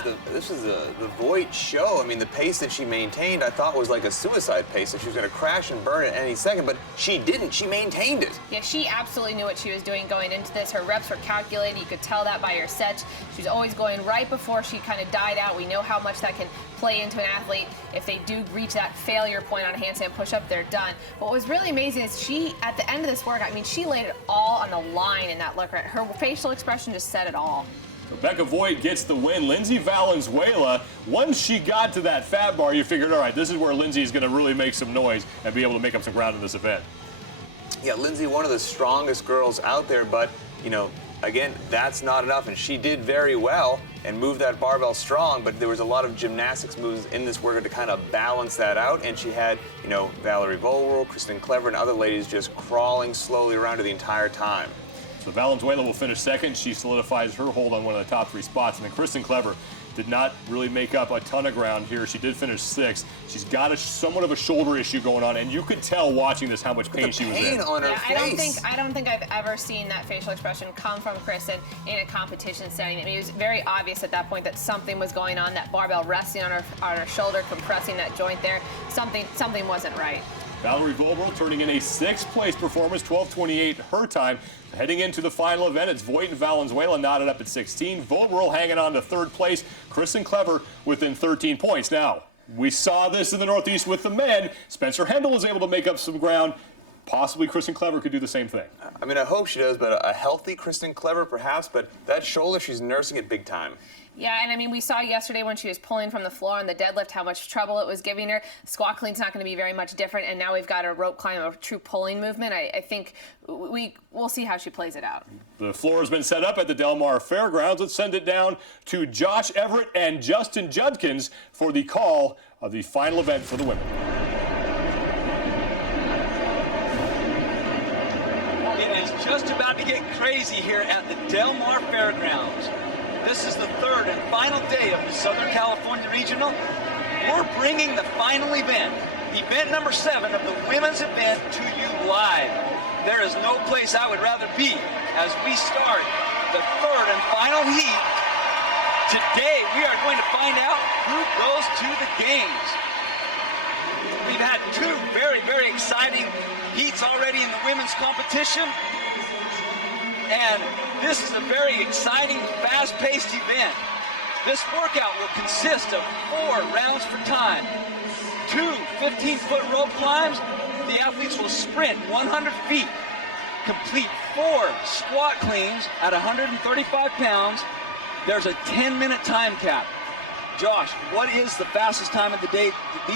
was the Voigt show. I mean, the pace that she maintained, I thought was like a suicide pace, that she was going to crash and burn at any second, but she didn't. She maintained it. Yeah, she absolutely knew what she was doing going into this. Her reps were calculated. You could tell that by her sets. She was always going right before she kind of died out. We know how much that can play into an athlete. If they do reach that failure point on a handstand push-up, they're done. What was really amazing is she, at the end of this work, I mean, she laid it all on the line in that look. Her facial expression just said it all. Rebecca Voigt gets the win. Lindsay Valenzuela, once she got to that fat bar, you figured, all right, this is where Lindsay is going to really make some noise and be able to make up some ground in this event. Yeah, Lindsay, one of the strongest girls out there, but, you know, again, that's not enough, and she did very well and moved that barbell strong, but there was a lot of gymnastics moves in this workout to kind of balance that out, and she had, you know, Valerie Voberl, Kristen Clever, and other ladies just crawling slowly around her the entire time. So Valenzuela will finish second. She solidifies her hold on one of the top 3 spots, and then Kristen Clever did not really make up a ton of ground here. She did finish 6th. She's got somewhat of a shoulder issue going on, and you could tell watching this how much pain she was in. On her face. I don't think I've ever seen that facial expression come from Kristen in a competition setting. I mean, it was very obvious at that point that something was going on. That barbell resting on her shoulder, compressing that joint there. Something wasn't right. Valerie Volbrel turning in a 6th place performance, 12:28 her time. Heading into the final event, it's Voigt and Valenzuela knotted up at 16. Volbrel hanging on to 3rd place. Kristen Clever within 13 points. Now, we saw this in the Northeast with the men. Spencer Hendel was able to make up some ground. Possibly Kristen Clever could do the same thing. I mean, I hope she does, but a healthy Kristen Clever perhaps, but that shoulder, she's nursing it big time. Yeah, and I mean, we saw yesterday when she was pulling from the floor on the deadlift how much trouble it was giving her. Squat clean's not going to be very much different, and now we've got a rope climb, a true pulling movement. I think we'll see how she plays it out. The floor has been set up at the Del Mar Fairgrounds. Let's send it down to Josh Everett and Justin Judkins for the call of the final event for the women. It is just about to get crazy here at the Del Mar Fairgrounds. This is the 3rd and final day of the Southern California Regional. We're bringing the final event number 7 of the women's event, to you live. There is no place I would rather be as we start the 3rd and final heat. Today we are going to find out who goes to the games. We've had 2 very, very exciting heats already in the women's competition. And this is a very exciting, fast-paced event. This workout will consist of 4 rounds for time. 2 15-foot rope climbs. The athletes will sprint 100 feet, complete 4 squat cleans at 135 pounds. There's a 10-minute time cap. Josh, what is the fastest time of the day that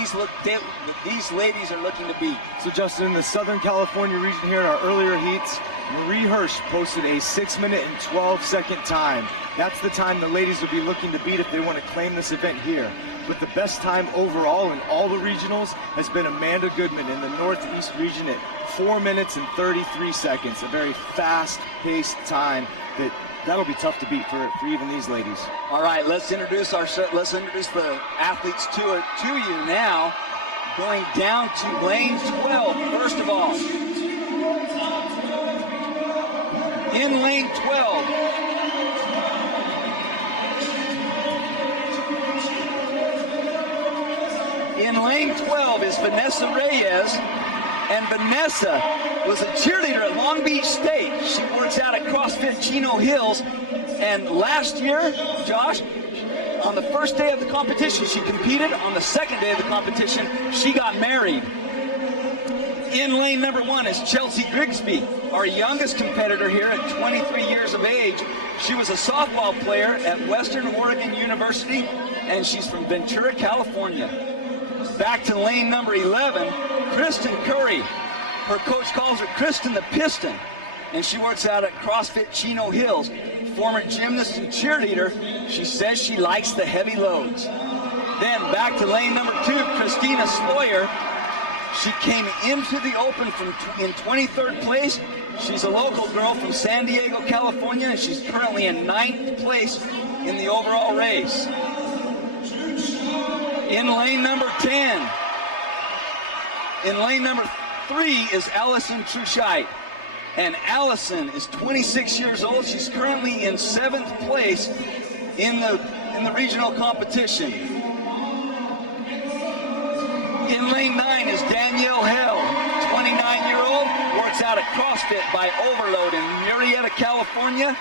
these ladies are looking to beat? So Justin, in the Southern California region here in our earlier heats, Marie Hirsch posted a 6-minute and 12-second time. That's the time the ladies will be looking to beat if they want to claim this event here. But the best time overall in all the regionals has been Amanda Goodman in the Northeast region at 4 minutes and 33 seconds. A very fast-paced time that'll be tough to beat for even these ladies. All right, let's introduce the athletes to you now. Going down to lane 12, first of all. In lane 12. In lane 12 is Vanessa Reyes. And Vanessa was a cheerleader at Long Beach State. She works out at CrossFit Chino Hills. And last year, Josh, on the first day of the competition, she competed. On the second day of the competition, she got married. In lane number 1 is Chelsea Grigsby, our youngest competitor here at 23 years of age. She was a softball player at Western Oregon University, and she's from Ventura, California. Back to lane number 11, Kristen Curry. Her coach calls her Kristen the Piston, and she works out at CrossFit Chino Hills. Former gymnast and cheerleader, she says she likes the heavy loads. Then back to lane number 2, Christina Sloyer. She came into the Open in 23rd place. She's a local girl from San Diego, California, and she's currently in 9th place in the overall race. In lane number 10, in lane number 3 is Allison Truscheit. And Allison is 26 years old. She's currently in 7th place in the regional competition. In lane 9 is Danielle Hell, 29-year-old, works out at CrossFit by Overload in Murrieta, California,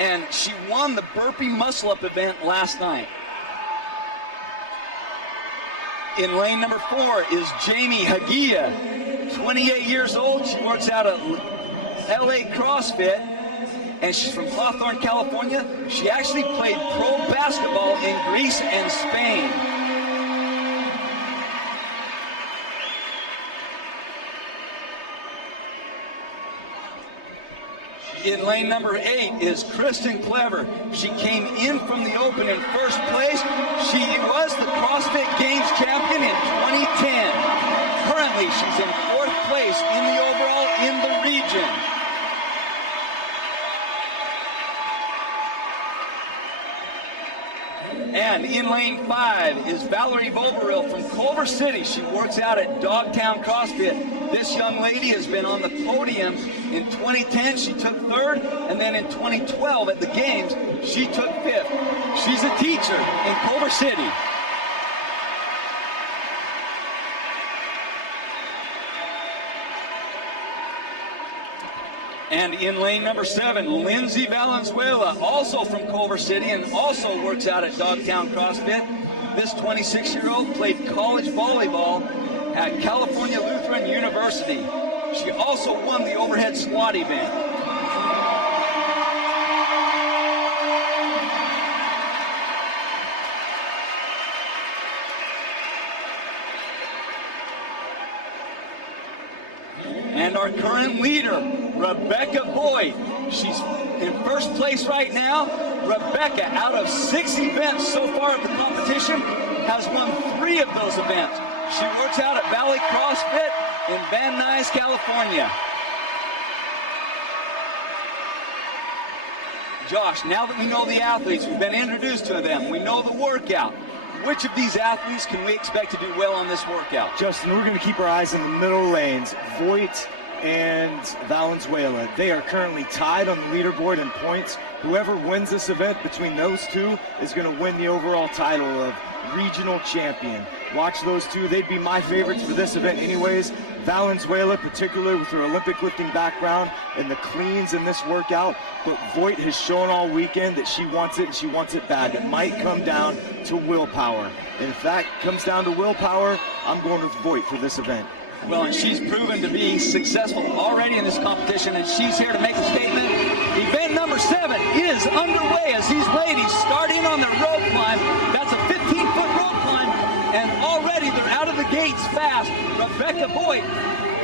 and she won the burpee muscle-up event last night. In lane number 4 is Jamie Hagia, 28 years old. She works out at LA CrossFit, and she's from Hawthorne, California. She actually played pro basketball in Greece and Spain. In lane number 8 is Kristen Clever. She came in from the Open in 1st place. She was the CrossFit Games champion in 2010. Currently, she's in 4th place in the overall in the region. And in lane 5 is Valerie Boberil from Culver City. She works out at Dogtown CrossFit. This young lady has been on the podium. In 2010, she took 3rd, and then in 2012 at the Games, she took 5th. She's a teacher in Culver City. And in lane number 7, Lindsay Valenzuela, also from Culver City and also works out at Dogtown CrossFit. This 26-year-old played college volleyball at California Lutheran University. She also won the overhead squat event. And our current leader, Rebecca Boyd. She's in first place right now. Rebecca, out of 6 events so far of the competition, has won 3 of those events. She works out at Valley CrossFit in Van Nuys, California. Josh, now that we know the athletes, we've been introduced to them, we know the workout. Which of these athletes can we expect to do well on this workout? Justin, we're going to keep our eyes in the middle lanes. Voigt and Valenzuela. They are currently tied on the leaderboard in points. Whoever wins this event between those two is going to win the overall title of regional champion. Watch those two. They'd be my favorites for this event anyways. Valenzuela, particularly with her Olympic lifting background and the cleans in this workout, but Voigt has shown all weekend that she wants it and she wants it bad. It might come down to willpower. And if that comes down to willpower, I'm going with Voigt for this event. Well, and she's proven to be successful already in this competition, and she's here to make a statement. Event number 7 is underway as these ladies start in on their rope climb. That's a 15-foot rope climb, and already they're out of the gates fast. Rebecca Boyd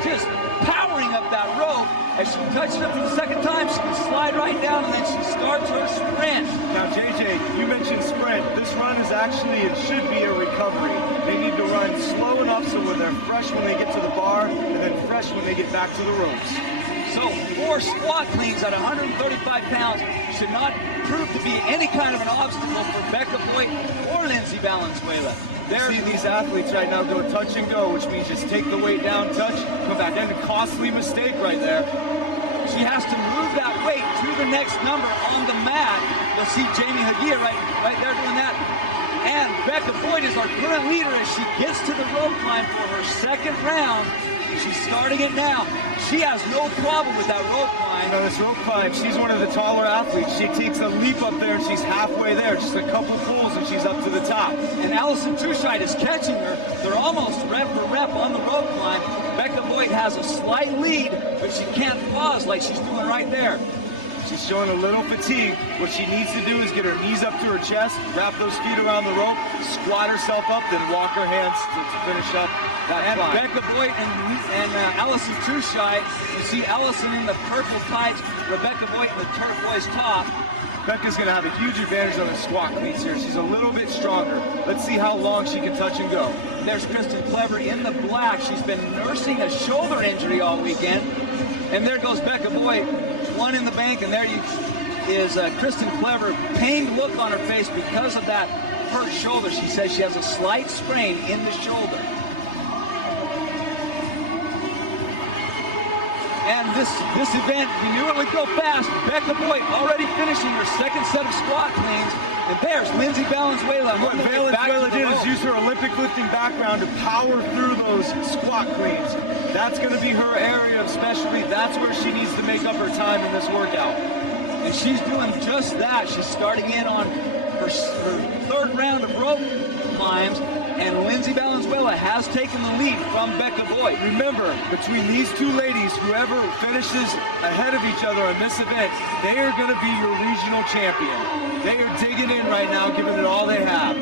just powering up that rope. As she touches it for the second time, she can slide right down, and then she starts her sprint. Now, JJ, you mentioned sprint. This run is actually, it should be a recovery. They need to run slow enough so when they're fresh when they get to the bar, and then fresh when they get back to the ropes. So 4 squat cleans at 135 pounds should not prove to be any kind of an obstacle for Rebecca Boyd or Lindsay Valenzuela. See these athletes right now go touch and go, which means just take the weight down, touch, come back. That's a costly mistake right there. She has to move that weight to the next number on the mat. You'll see Jamie Hagia right there doing that. And Becca Boyd is our current leader as she gets to the rope climb for her second round. She's starting it now. She has no problem with that rope climb. Now this rope climb, she's one of the taller athletes. She takes a leap up there and she's halfway there. Just a couple pulls and she's up to the top. And Allison Truscheid is catching her. They're almost rep for rep on the rope climb. Becca Boyd has a slight lead, but she can't pause like she's doing right there. She's showing a little fatigue. What she needs to do is get her knees up to her chest, wrap those feet around the rope, squat herself up, then walk her hands to finish up that climb. Becca Boyd and Allison Truscheid. You see Allison in the purple tights, Rebecca Boyd in the turquoise top. Becca's going to have a huge advantage on the squat cleats here. She's a little bit stronger. Let's see how long she can touch and go. There's Kristen Clever in the black. She's been nursing a shoulder injury all weekend. And there goes Becca Boyd, one in the bank, and there is Kristen Clever, pained look on her face because of that hurt shoulder. She says she has a slight sprain in the shoulder. And this event, we knew it would go fast. Becca Boyd already finishing her second set of squat cleans. And there's Lindsay Valenzuela. What Valenzuela did is use her Olympic lifting background to power through those squat cleans. That's going to be her area of specialty. That's where she needs to make up her time in this workout. And she's doing just that. She's starting in on her third round of rope climbs. And Lindsay Valenzuela has taken the lead from Becca Boyd. Remember, between these two ladies, whoever finishes ahead of each other on this event, they are going to be your regional champion. They are digging in right now, giving it all they have.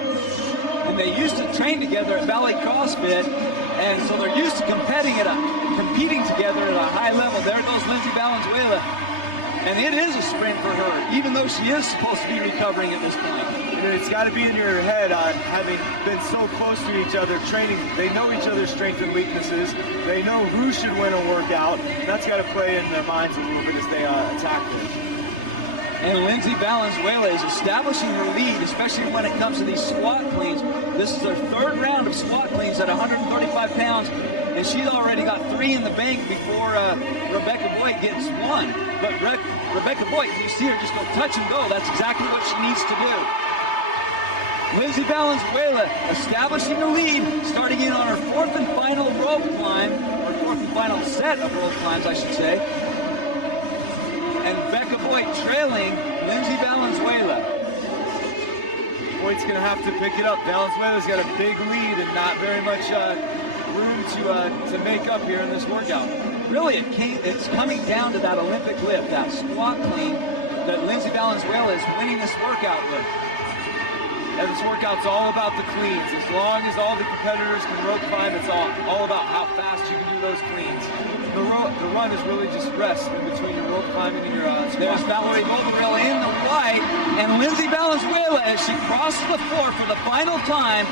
And they used to train together at Valley CrossFit, and so they're used to competing together at a high level. There goes Lindsay Valenzuela. And it is a sprint for her, even though she is supposed to be recovering at this point. It's got to be in your head on having been so close to each other, training. They know each other's strengths and weaknesses. They know who should win a workout. That's got to play in their minds a little bit as they attack this. And Lindsay Valenzuela is establishing her lead, especially when it comes to these squat cleans. This is her third round of squat cleans at 135 pounds, and she's already got 3 in the bank before Rebecca Boyd gets 1. But Rebecca Boyd, you see her just go touch and go. That's exactly what she needs to do. Lindsay Valenzuela establishing the lead, starting in on her 4th and final rope climb, or 4th and final set of rope climbs, I should say. And Becca Boyd trailing Lindsay Valenzuela. Boyd's going to have to pick it up. Valenzuela's got a big lead and not very much room to make up here in this workout. Really, it's coming down to that Olympic lift, that squat clean that Lindsay Valenzuela is winning this workout with. And this workout's all about the cleans. As long as all the competitors can rope climb, it's all about how fast you can do those cleans. The run is really just rest in between your rope climbing and your squat. There's Valerie Boberell in the white, and Lindsay Valenzuela as she crosses the floor for the final time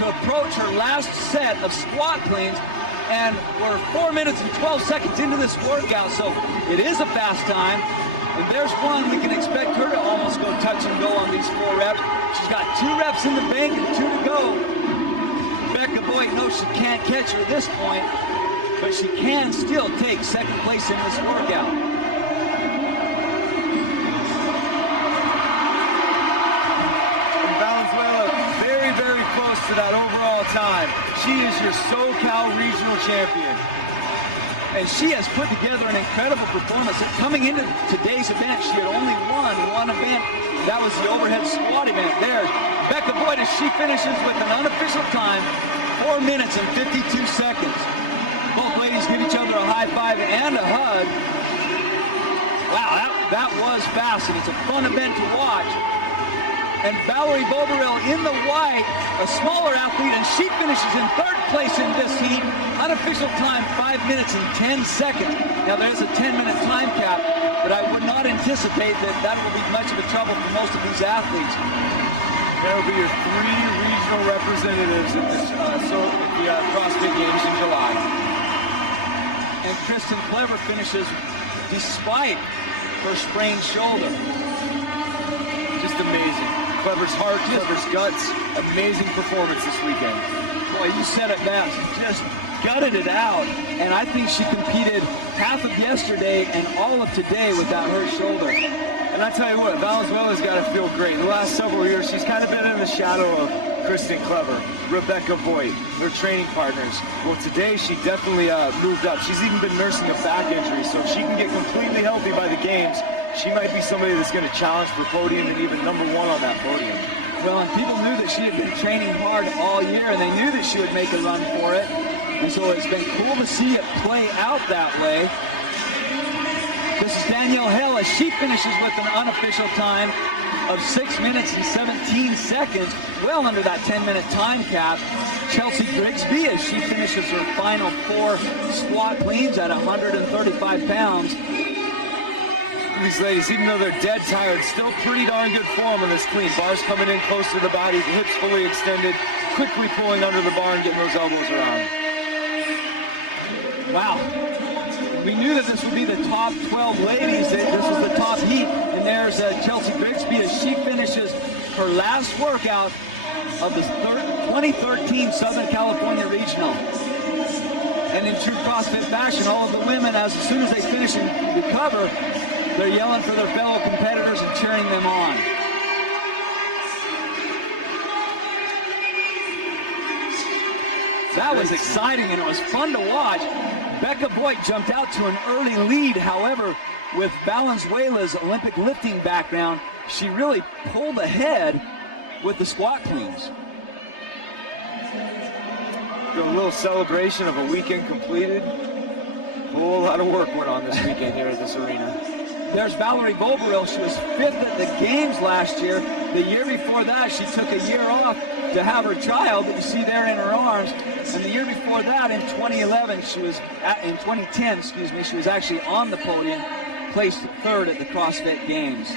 to approach her last set of squat cleans. And we're 4 minutes and 12 seconds into this workout, so it is a fast time. And there's one, we can expect her to almost go touch and go on these 4 reps. She's got 2 reps in the bank and 2 to go. Becca Boyd knows she can't catch her at this point, but she can still take 2nd place in this workout. And Valenzuela very, very close to that overall time. She is your SoCal regional champion. And she has put together an incredible performance. Coming into today's event, she had only won 1 event. That was the overhead squat event. There's Becca Boyd as she finishes with an unofficial time, 4 minutes and 52 seconds. Both ladies give each other a high five and a hug. Wow, that was fast, and it's a fun event to watch. And Valerie Boberell in the white, a smaller athlete, and she finishes in 3rd place in this heat. Unofficial time, 5 minutes and 10 seconds. Now there's a 10-minute time cap, but I would not anticipate that will be much of a trouble for most of these athletes. There will be your 3 regional representatives in this, the CrossFit Games in July. And Kristen Clever finishes despite her sprained shoulder. Just amazing. Clever's heart, Clever's guts, amazing performance this weekend. Boy, you said it best. Just gutted it out. And I think she competed half of yesterday and all of today without her shoulder. And I tell you what, Valenzuela's got to feel great. The last several years, she's kind of been in the shadow of Kristen Clever, Rebecca Voigt, their training partners. Well, today she definitely moved up. She's even been nursing a back injury, so if she can get completely healthy by the games, she might be somebody that's going to challenge for podium and even #1 on that podium. Well, and people knew that she had been training hard all year, and they knew that she would make a run for it. And so it's been cool to see it play out that way. This is Danielle Hell as she finishes with an unofficial time of 6 minutes and 17 seconds, well under that 10-minute time cap. Chelsea Grigsby as she finishes her final 4 squat cleans at 135 pounds. These ladies, even though they're dead tired, still pretty darn good form on this clean. Bars coming in close to the body, hips fully extended, quickly pulling under the bar and getting those elbows around. Wow. We knew that this would be the top 12 ladies. This was the top heat. And there's Chelsea Grigsby as she finishes her last workout of the 2013 Southern California Regional. And in true CrossFit fashion, all of the women, as soon as they finish and recover, they're yelling for their fellow competitors and cheering them on. That was exciting and it was fun to watch. Becca Boyd jumped out to an early lead. However, with Valenzuela's Olympic lifting background, she really pulled ahead with the squat cleans. A little celebration of a weekend completed. A whole lot of work went on this weekend here at this arena. There's Valerie Boberell. She was 5th at the games last year. The year before that, she took a year off to have her child that you see there in her arms. And the year before that, in 2010, she was actually on the podium, placed 3rd at the CrossFit Games.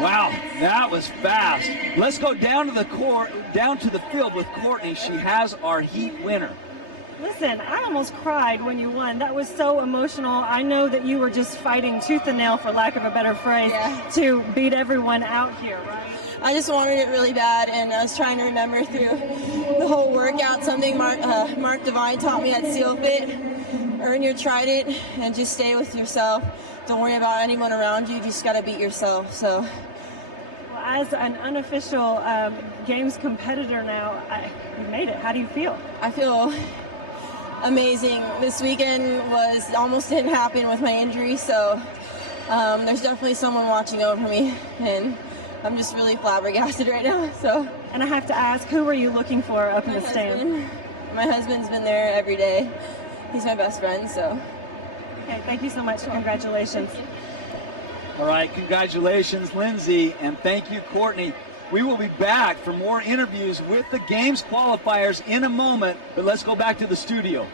Wow, that was fast. Let's go down to the field with Courtney. She has our heat winner. Listen, I almost cried when you won. That was so emotional. I know that you were just fighting tooth and nail, for lack of a better phrase, to beat everyone out here, right? I just wanted it really bad, and I was trying to remember through the whole workout something Mark Devine taught me at Seal Fit. Earn your trident and just stay with yourself. Don't worry about anyone around you. You just got to beat yourself. So, well, as an unofficial games competitor now, you made it. How do you feel? I feel amazing. This weekend almost didn't happen with my injury, so there's definitely someone watching over me, and I'm just really flabbergasted right now. So, and I have to ask, who were you looking for up in the stands? My husband's been there every day. He's my best friend, so. Okay, thank you so much. Congratulations. All right, congratulations, Lindsay, and thank you, Courtney. We will be back for more interviews with the games qualifiers in a moment, but let's go back to the studio.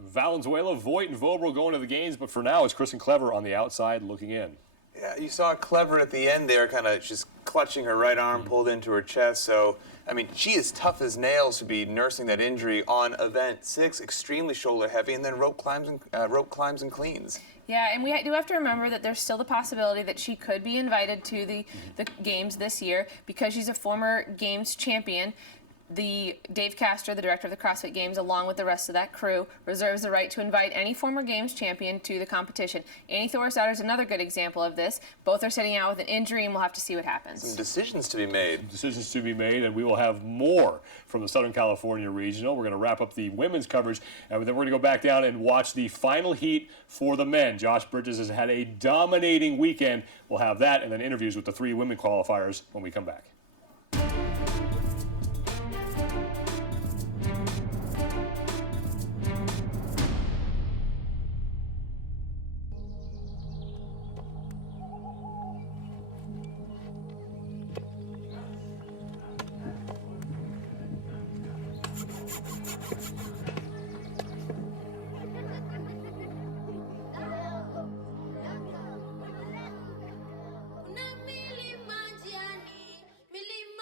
Valenzuela, Voigt, and Vobral going to the games, but for now, it's Kristen Clever on the outside looking in. Yeah, you saw Clever at the end there, kind of just clutching her right arm pulled into her chest. So, I mean, she is tough as nails to be nursing that injury on event 6, extremely shoulder heavy, and then rope climbs and cleans. Yeah, and we do have to remember that there's still the possibility that she could be invited to the games this year because she's a former games champion. Dave Castro, the director of the CrossFit Games, along with the rest of that crew, reserves the right to invite any former Games champion to the competition. Annie Thorisdottir is another good example of this. Both are sitting out with an injury, and we'll have to see what happens. Some decisions to be made. Decisions to be made, and we will have more from the Southern California Regional. We're going to wrap up the women's coverage, and then we're going to go back down and watch the final heat for the men. Josh Bridges has had a dominating weekend. We'll have that, and then interviews with the 3 women qualifiers when we come back.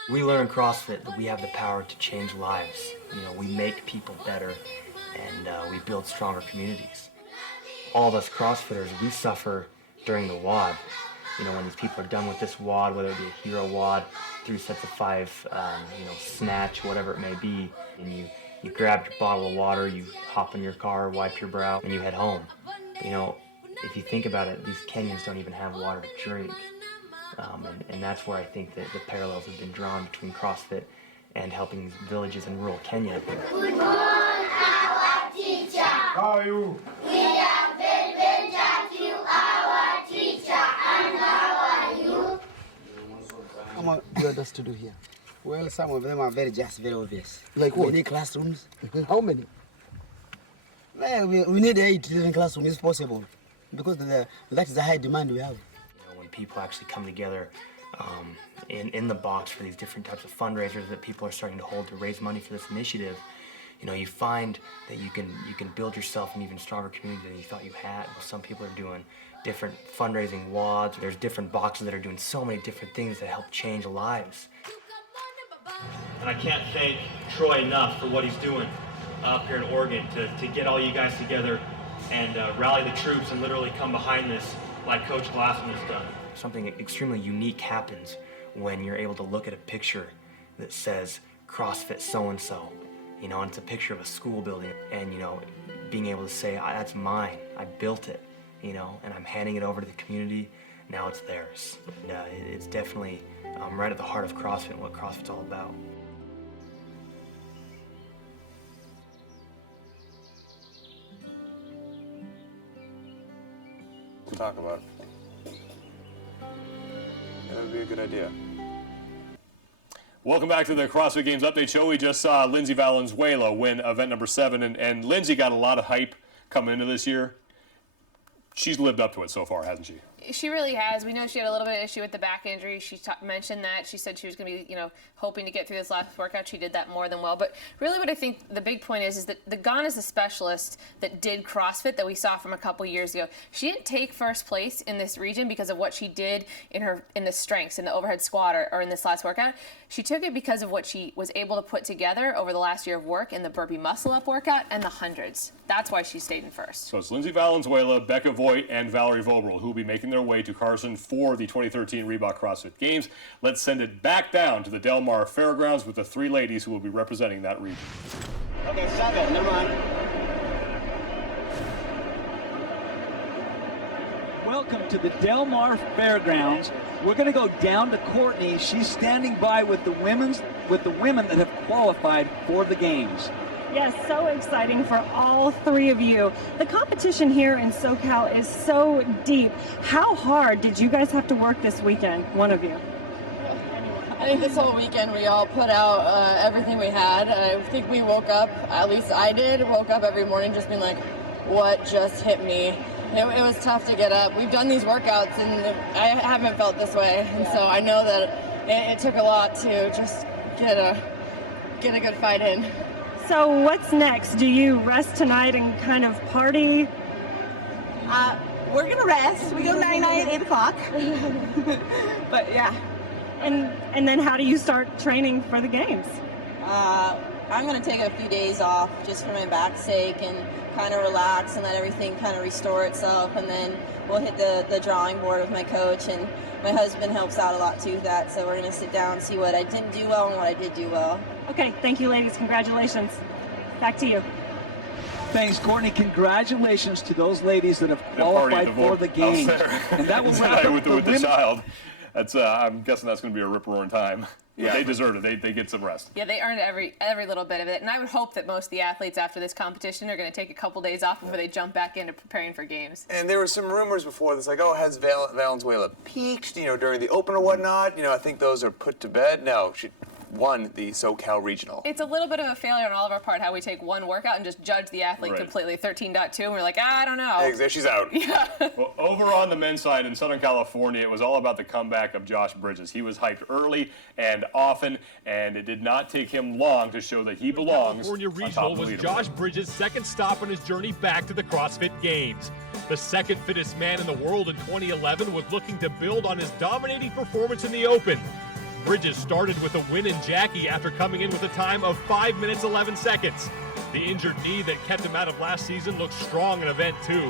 We learn CrossFit that we have the power to change lives. You know, we make people better and we build stronger communities. All of us CrossFitters, we suffer during the WOD. You know, when these people are done with this WOD, whether it be a hero WOD, 3 sets of 5, snatch, whatever it may be, and you grab your bottle of water, you hop in your car, wipe your brow, and you head home. You know, if you think about it, these Kenyans don't even have water to drink. And that's where I think that the parallels have been drawn between CrossFit and helping villages in rural Kenya. Good morning, our teacher. How are you? We are very, very thank you, our teacher. And how are you? How much do us to do here? Well, some of them are very obvious. Like what? We need classrooms. How many? Well, we need 8 different classrooms if possible, because that is the high demand we have. People actually come together in the box for these different types of fundraisers that people are starting to hold to raise money for this initiative. You know, you find that you can build yourself an even stronger community than you thought you had. Some people are doing different fundraising WODs. There's different boxes that are doing so many different things that help change lives. And I can't thank Troy enough for what he's doing up here in Oregon to get all you guys together and rally the troops and literally come behind this like Coach Glassman has done. Something extremely unique happens when you're able to look at a picture that says CrossFit so-and-so, you know, and it's a picture of a school building, and, you know, being able to say, that's mine, I built it, you know, and I'm handing it over to the community, now it's theirs. And it's definitely right at the heart of CrossFit and what CrossFit's all about. We'll talk about it. That would be a good idea. Welcome back to the CrossFit Games Update Show. We just saw Lindsay Valenzuela win event number 7, and Lindsay got a lot of hype coming into this year. She's lived up to it so far, hasn't she? She really has. We know she had a little bit of issue with the back injury. She mentioned that. She said she was going to be, hoping to get through this last workout. She did that more than well. But really what I think the big point is that the Gone is the specialist that did CrossFit that we saw from a couple years ago. She didn't take first place in this region because of what she did in the strengths, in the overhead squat or in this last workout. She took it because of what she was able to put together over the last year of work in the burpee muscle-up workout and the hundreds. That's why she stayed in first. So it's Lindsay Valenzuela, Becca Voigt, and Valerie Vobrel who will be making their way to Carson for the 2013 Reebok CrossFit Games. Let's send it back down to the Del Mar Fairgrounds with the 3 ladies who will be representing that region. Okay, 7, never mind. Welcome to the Del Mar Fairgrounds. We're going to go down to Courtney. She's standing by with the women that have qualified for the games. Yes, so exciting for all 3 of you. The competition here in SoCal is so deep. How hard did you guys have to work this weekend, one of you? I think this whole weekend we all put out everything we had. I think we woke up, at least I did, woke up every morning just being like, what just hit me? It was tough to get up. We've done these workouts and I haven't felt this way. And so I know that it took a lot to just get a good fight in. So what's next? Do you rest tonight and kind of party? We're going to rest. We go 9 at 8 o'clock. But yeah. And then how do you start training for the games? I'm going to take a few days off just for my back's sake and kind of relax and let everything kind of restore itself, and then we'll hit the drawing board with my coach, and my husband helps out a lot too with that, so we're going to sit down and see what I didn't do well and what I did do well. Okay, thank you ladies, congratulations. Back to you. Thanks, Courtney. Congratulations to those ladies that have qualified for the games. And that will wrap up with the child. That's I'm guessing that's going to be a rip-roaring time. Yeah. They deserve it. They get some rest. Yeah, they earned every little bit of it. And I would hope that most of the athletes after this competition are going to take a couple days off before they jump back into preparing for games. And there were some rumors before this, like, has Valenzuela peaked, during the Open or whatnot? I think those are put to bed. No, she won the SoCal Regional. It's a little bit of a failure on all of our part how we take one workout and just judge the athlete completely. 13.2, and we're like, I don't know. She's out. Yeah. Well, over on the men's side in Southern California, it was all about the comeback of Josh Bridges. He was hyped early and often, and it did not take him long to show that he belongs. California Regional was Josh Bridges' second stop on his journey back to the CrossFit Games. The second fittest man in the world in 2011 was looking to build on his dominating performance in the Open. Bridges started with a win in Jackie after coming in with a time of 5 minutes 11 seconds. The injured knee that kept him out of last season looked strong in Event 2.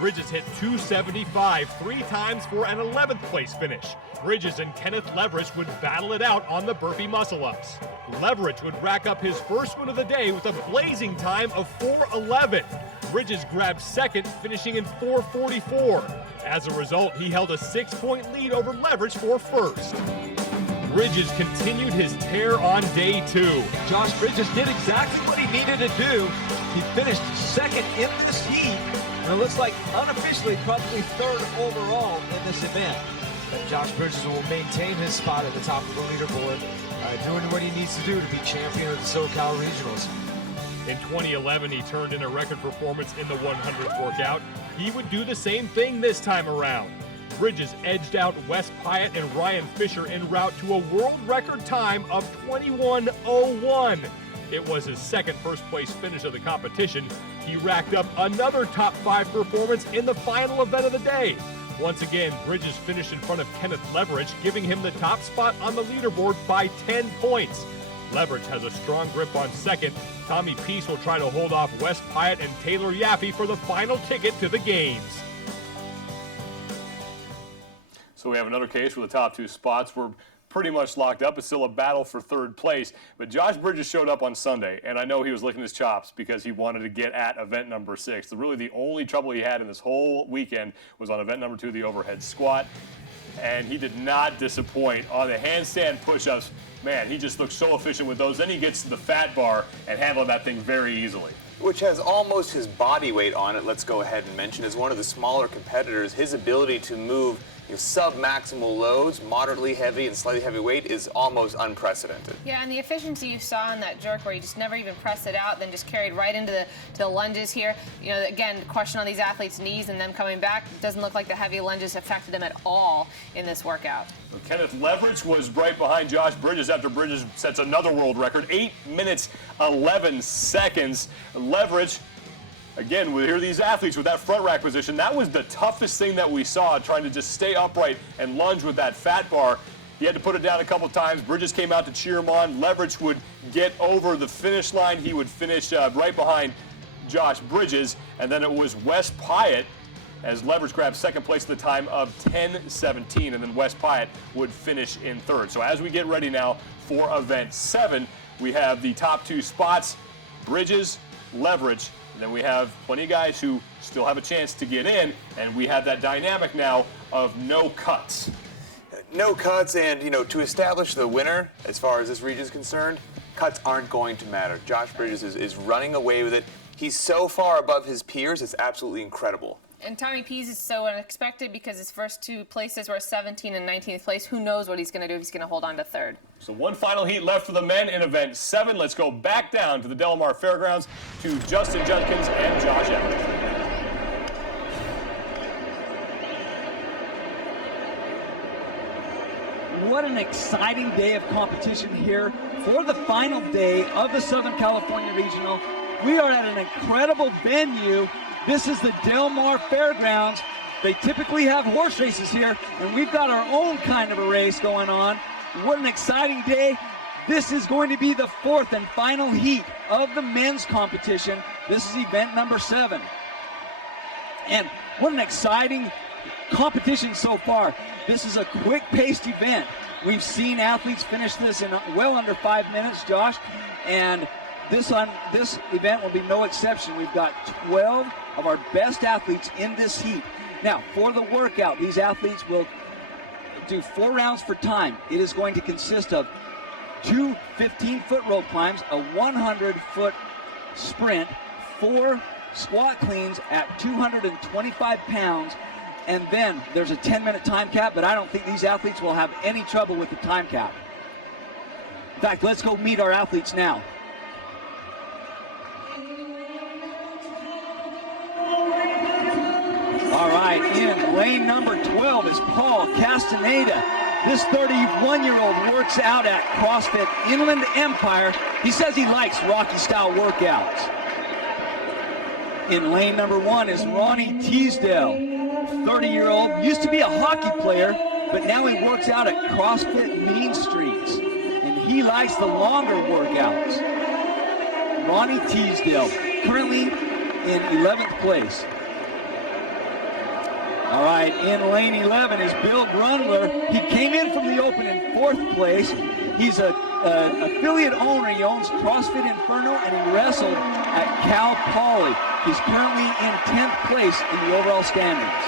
Bridges hit 275 3 times for an 11th place finish. Bridges and Kenneth Leverich would battle it out on the burpee muscle-ups. Leverich would rack up his first win of the day with a blazing time of 4:11. Bridges grabbed second, finishing in 4:44. As a result, he held a 6-point lead over Leverich for first. Bridges continued his tear on day 2. Josh Bridges did exactly what he needed to do. He finished second in this heat, and it looks like unofficially probably third overall in this event. And Josh Bridges will maintain his spot at the top of the leaderboard, doing what he needs to do to be champion of the SoCal Regionals. In 2011, he turned in a record performance in the 100th workout. He would do the same thing this time around. Bridges edged out Wes Pyatt and Ryan Fisher en route to a world record time of 21:01. It was his second first-place finish of the competition. He racked up another top 5 performance in the final event of the day. Once again, Bridges finished in front of Kenneth Leverich, giving him the top spot on the leaderboard by 10 points. Leverich has a strong grip on second. Tommy Peace will try to hold off Wes Pyatt and Taylor Yaffe for the final ticket to the games. So we have another case where the top 2 spots were pretty much locked up. It's still a battle for third place. But Josh Bridges showed up on Sunday, and I know he was licking his chops because he wanted to get at event number 6. Really the only trouble he had in this whole weekend was on event number 2, the overhead squat. And he did not disappoint on the handstand push-ups. man, he just looks so efficient with those. Then he gets to the fat bar and handling that thing very easily. Which has almost his body weight on it, let's go ahead and mention. As one of the smaller competitors, his ability to move sub-maximal loads, moderately heavy and slightly heavy weight, is almost unprecedented. Yeah, and the efficiency you saw in that jerk where he just never even pressed it out, then just carried right into the lunges here. You know, again, question on these athletes' knees and them coming back. It doesn't look like the heavy lunges affected them at all in this workout. Kenneth Leverage was right behind Josh Bridges after Bridges sets another world record, 8 minutes, 11 seconds. Leverage, again, we hear these athletes with that front rack position. That was the toughest thing that we saw, trying to just stay upright and lunge with that fat bar. He had to put it down a couple times. Bridges came out to cheer him on. Leverage would get over the finish line. He would finish right behind Josh Bridges. And then it was Wes Pyatt, as Leverage grabbed second place at the time of 10:17. And then Wes Pyatt would finish in third. So as we get ready now for event 7, we have the top 2 spots, Bridges, Leverage. And then we have plenty of guys who still have a chance to get in, and we have that dynamic now of no cuts. No cuts, and to establish the winner, as far as this region is concerned, cuts aren't going to matter. Josh Bridges is running away with it. He's so far above his peers, it's absolutely incredible. And Tommy Pease is so unexpected because his first 2 places were 17th and 19th place. Who knows what he's going to do if he's going to hold on to third. So one final heat left for the men in event 7. Let's go back down to the Del Mar Fairgrounds to Justin Judkins and Josh Everett. What an exciting day of competition here for the final day of the Southern California Regional. We are at an incredible venue. This is the Del Mar Fairgrounds. They typically have horse races here, and we've got our own kind of a race going on. What an exciting day. This is going to be the 4th and final heat of the men's competition. This is event number 7. And what an exciting competition so far. This is a quick-paced event. We've seen athletes finish this in well under 5 minutes, Josh, and this event will be no exception. We've got 12 of our best athletes in this heat. Now, for the workout, these athletes will do 4 rounds for time. It is going to consist of 2 15-foot rope climbs, a 100-foot sprint, 4 squat cleans at 225 pounds, and then there's a 10-minute time cap, but I don't think these athletes will have any trouble with the time cap. In fact, let's go meet our athletes now. All right, in lane number 12 is Paul Castaneda. This 31-year-old works out at CrossFit Inland Empire. He says he likes Rocky-style workouts. In lane number 1 is Ronnie Teasdale, 30-year-old, used to be a hockey player, but now he works out at CrossFit Mean Streets, and he likes the longer workouts. Ronnie Teasdale, currently in 11th place. All right, in lane 11 is Bill Grundler. He came in from the Open in 4th place. He's an affiliate owner. He owns CrossFit Inferno, and he wrestled at Cal Poly. He's currently in 10th place in the overall standings.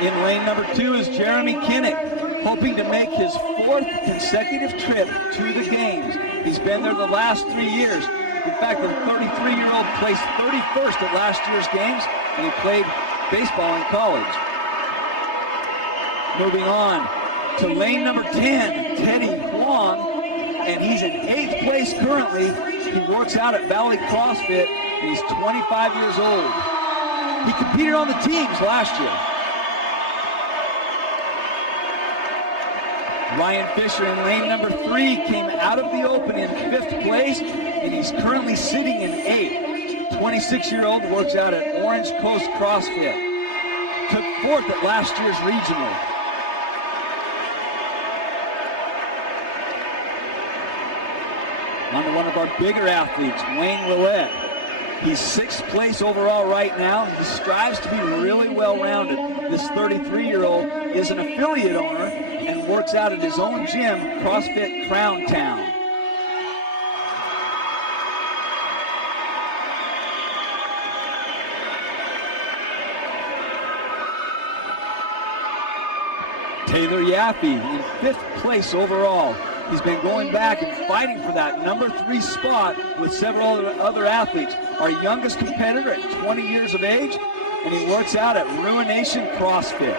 In lane number 2 is Jeremy Kinnick, hoping to make his 4th consecutive trip to the games. He's been there the last 3 years. In fact, the 33-year-old placed 31st at last year's games, and he played baseball in college. Moving on to lane number 10, Teddy Huang, and he's in 8th place currently. He works out at Valley CrossFit, and he's 25 years old. He competed on the teams last year. Ryan Fisher in lane number 3 came out of the Open in 5th place, and he's currently sitting in 8th. 26-year-old works out at Orange Coast CrossFit. Took 4th at last year's regional. On to one of our bigger athletes, Wayne Willett. He's 6th place overall right now. He strives to be really well-rounded. This 33-year-old is an affiliate owner and works out at his own gym, CrossFit Crown Town. Taylor Yaffe in 5th place overall. He's been going back and fighting for that number 3 spot with several other athletes. Our youngest competitor at 20 years of age, and he works out at Ruination CrossFit.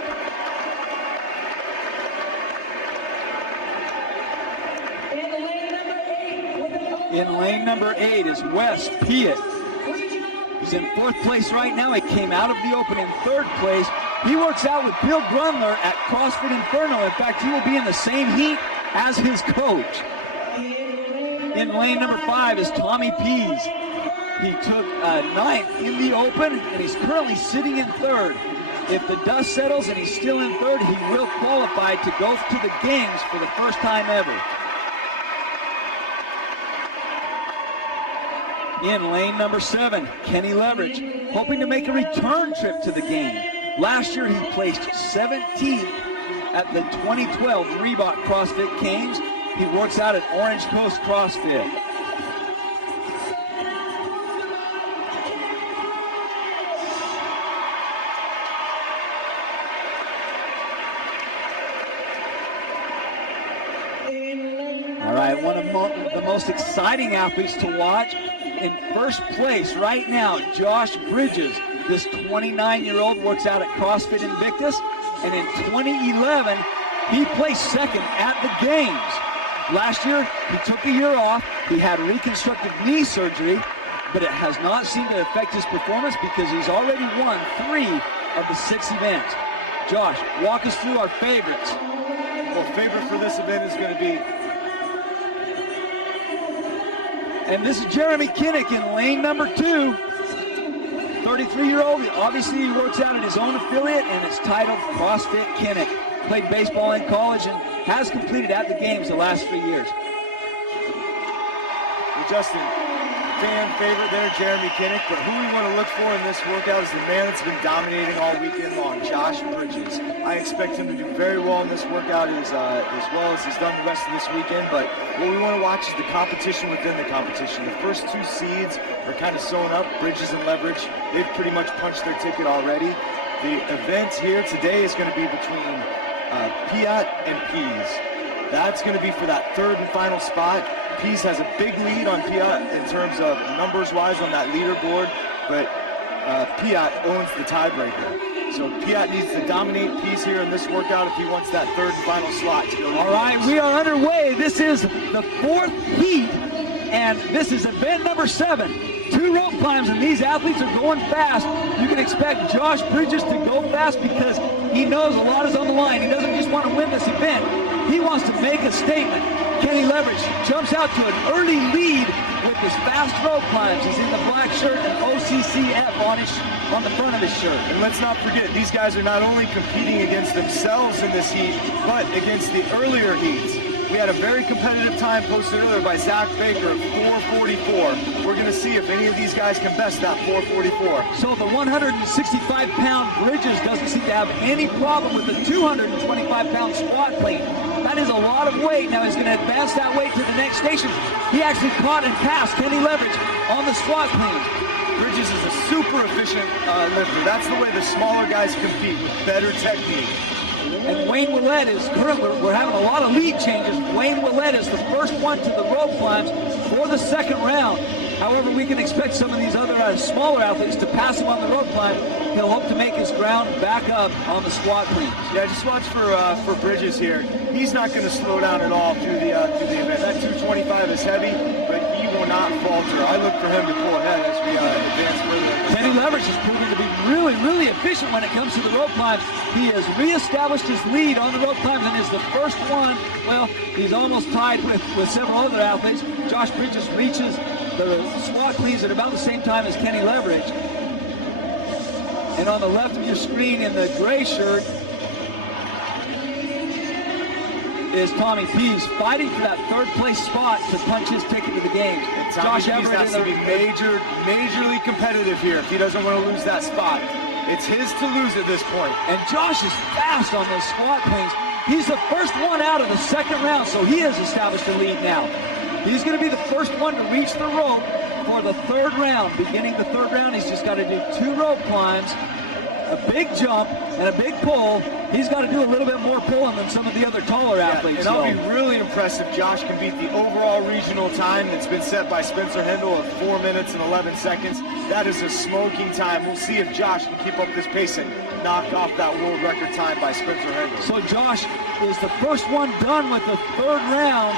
In lane number 8 is Wes Piatt. He's in 4th place right now. He came out of the open in 3rd place. He works out with Bill Grunler at CrossFit Inferno. In fact, he will be in the same heat as his coach. In lane number 5 is Tommy Pease. He took 9th in the open, and he's currently sitting in 3rd. If the dust settles and he's still in 3rd, he will qualify to go to the games for the first time ever. In lane number 7, Kenny Leverage, hoping to make a return trip to the game. Last year, he placed 17th at the 2012 Reebok CrossFit Games. He works out at Orange Coast CrossFit. All right, one of the most exciting athletes to watch. In 1st place right now, Josh Bridges. This 29-year-old works out at CrossFit Invictus, and in 2011, he placed 2nd at the Games. Last year, he took a year off. He had reconstructive knee surgery, but it has not seemed to affect his performance because he's already won 3 of the 6 events. Josh, walk us through our favorites. Well, favorite for this event is going to be... And this is Jeremy Kinnick in lane number 2. 33-year-old, obviously he works out at his own affiliate, and it's titled CrossFit Kinnick. Played baseball in college and has completed at the games the last 3 years. Well, Justin, fan favorite there, Jeremy Kinnick, but who we want to look for in this workout is the man that's been dominating all weekend long, Josh Bridges. I expect him to do very well in this workout as well as he's done the rest of this weekend, but what we want to watch is the competition within the competition. The first 2 seeds are kind of sewn up, Bridges and Leverage. They've pretty much punched their ticket already. The event here today is going to be between Piatt and Pease. That's going to be for that 3rd and final spot. Pease has a big lead on Piatt in terms of numbers-wise on that leaderboard, but Piatt owns the tiebreaker. So Piatt needs to dominate Pease here in this workout if he wants that 3rd and final slot to go. All right, we are underway. This is the 4th heat, and this is event number 7. 2 rope climbs, and these athletes are going fast. You can expect Josh Bridges to go fast because he knows a lot is on the line. He doesn't just want to win this event. He wants to make a statement. Kenny Leverage jumps out to an early lead with his fast rope climbs. He's in the black shirt and OCCF on the front of his shirt. And let's not forget, these guys are not only competing against themselves in this heat, but against the earlier heats. We had a very competitive time posted earlier by Zach Baker of 4:44. We're going to see if any of these guys can best that 4:44. So the 165-pound Bridges doesn't seem to have any problem with the 225-pound squat plate. That is a lot of weight. Now he's going to advance that weight to the next station. He actually caught and passed Kenny Leverage on the squat clean. Bridges is a super efficient lifter. That's the way the smaller guys compete. Better technique. And Wayne Willett is currently, we're having a lot of lead changes. Wayne Willett is the first one to the rope climbs for the 2nd round. However, we can expect some of these other smaller athletes to pass him on the rope climb. He'll hope to make his ground back up on the squat cleans. Yeah, just watch for Bridges here. He's not going to slow down at all through the event. That 225 is heavy, but he will not falter. I look for him to pull ahead as we advance further. Kenny Leverage is proving to be really, really efficient when it comes to the rope climbs. He has reestablished his lead on the rope climbs and is the first one. Well, he's almost tied with several other athletes. Josh Bridges reaches the squat cleans at about the same time as Kenny Leverage. And on the left of your screen in the gray shirt is Tommy Pease fighting for that 3rd place spot to punch his ticket to the games. Josh Everett has to be majorly competitive here if he doesn't want to lose that spot. It's his to lose at this point. And Josh is fast on those squat cleans. He's the first one out of the 2nd round, so he has established a lead now. He's going to be the first one to reach the rope for the 3rd round. Beginning the 3rd round, he's just got to do 2 rope climbs. a big jump and a big pull. He's got to do a little bit more pulling than some of the other taller athletes. And I'll be really impressed if Josh can beat the overall regional time that's been set by Spencer Hindle of 4 minutes and 11 seconds. That is a smoking time. We'll see if Josh can keep up this pace and knock off that world record time by Spencer Hindle. So Josh is the first one done with the third round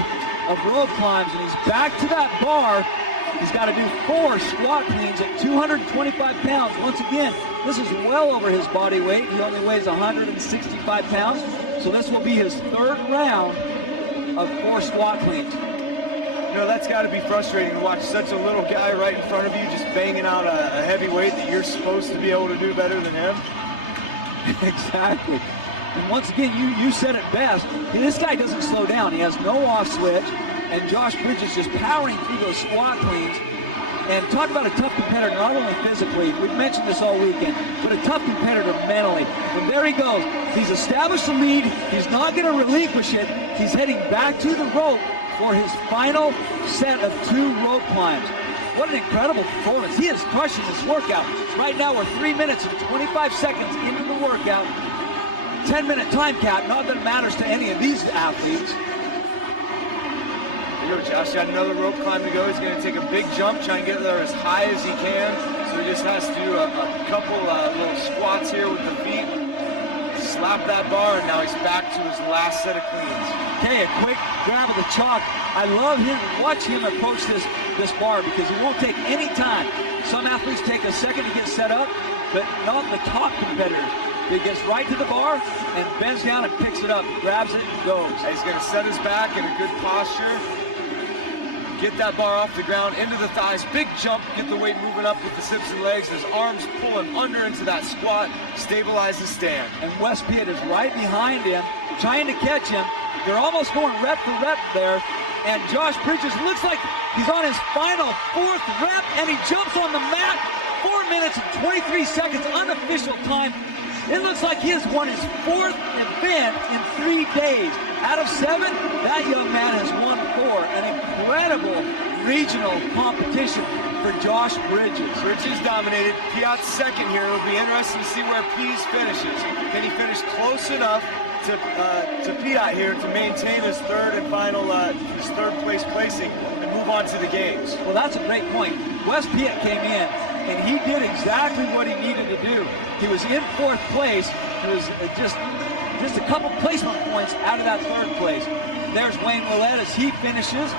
of rope climbs, and he's back to that bar. He's got to do 4 squat cleans at 225 pounds. Once again, this is well over his body weight. He only weighs 165 pounds. So this will be his third round of 4 squat cleans. You know, that's got to be frustrating to watch such a little guy right in front of you just banging out a heavy weight that you're supposed to be able to do better than him. Exactly. And once again, you said it best. This guy doesn't slow down. He has no off switch. And Josh Bridges just powering through those squat cleans. And talk about a tough competitor, not only physically, we've mentioned this all weekend, but a tough competitor mentally. And there he goes. He's established the lead. He's not going to relinquish it. He's heading back to the rope for his final set of 2 rope climbs. What an incredible performance. He is crushing this workout. Right now we're 3 minutes and 25 seconds into the workout. 10-minute time cap, not that it matters to any of these athletes. Josh got another rope climb to go. He's going to take a big jump, try and get there as high as he can. So he just has to do a couple little squats here with the feet. Slap that bar, and now he's back to his last set of cleans. Okay, a quick grab of the chalk. I love him. Watch him approach this bar because he won't take any time. Some athletes take a second to get set up, but not the top competitors. He gets right to the bar and bends down and picks it up, grabs it, and goes. He's going to set his back in a good posture. Get that bar off the ground, into the thighs, big jump, get the weight moving up with the hips and legs. His arms pulling under into that squat, stabilize the stand. And Wes Pitt is right behind him, trying to catch him. They're almost going rep for rep there. And Josh Bridges looks like he's on his final 4th rep, and he jumps on the mat. 4 minutes and 23 seconds, unofficial time. It looks like he has won his 4th event in 3 days. Out of 7, that young man has won 4. An incredible regional competition for Josh Bridges. Bridges dominated. Piat's second here. It'll be interesting to see where Pease finishes. Can he finish close enough to Piat here to maintain his third and final, his 3rd place placing and move on to the games? Well, that's a great point. Wes Piat came in, and he did exactly what he needed to do. He was in 4th place. He was just a couple placement points out of that 3rd place. There's Wayne Willett as he finishes.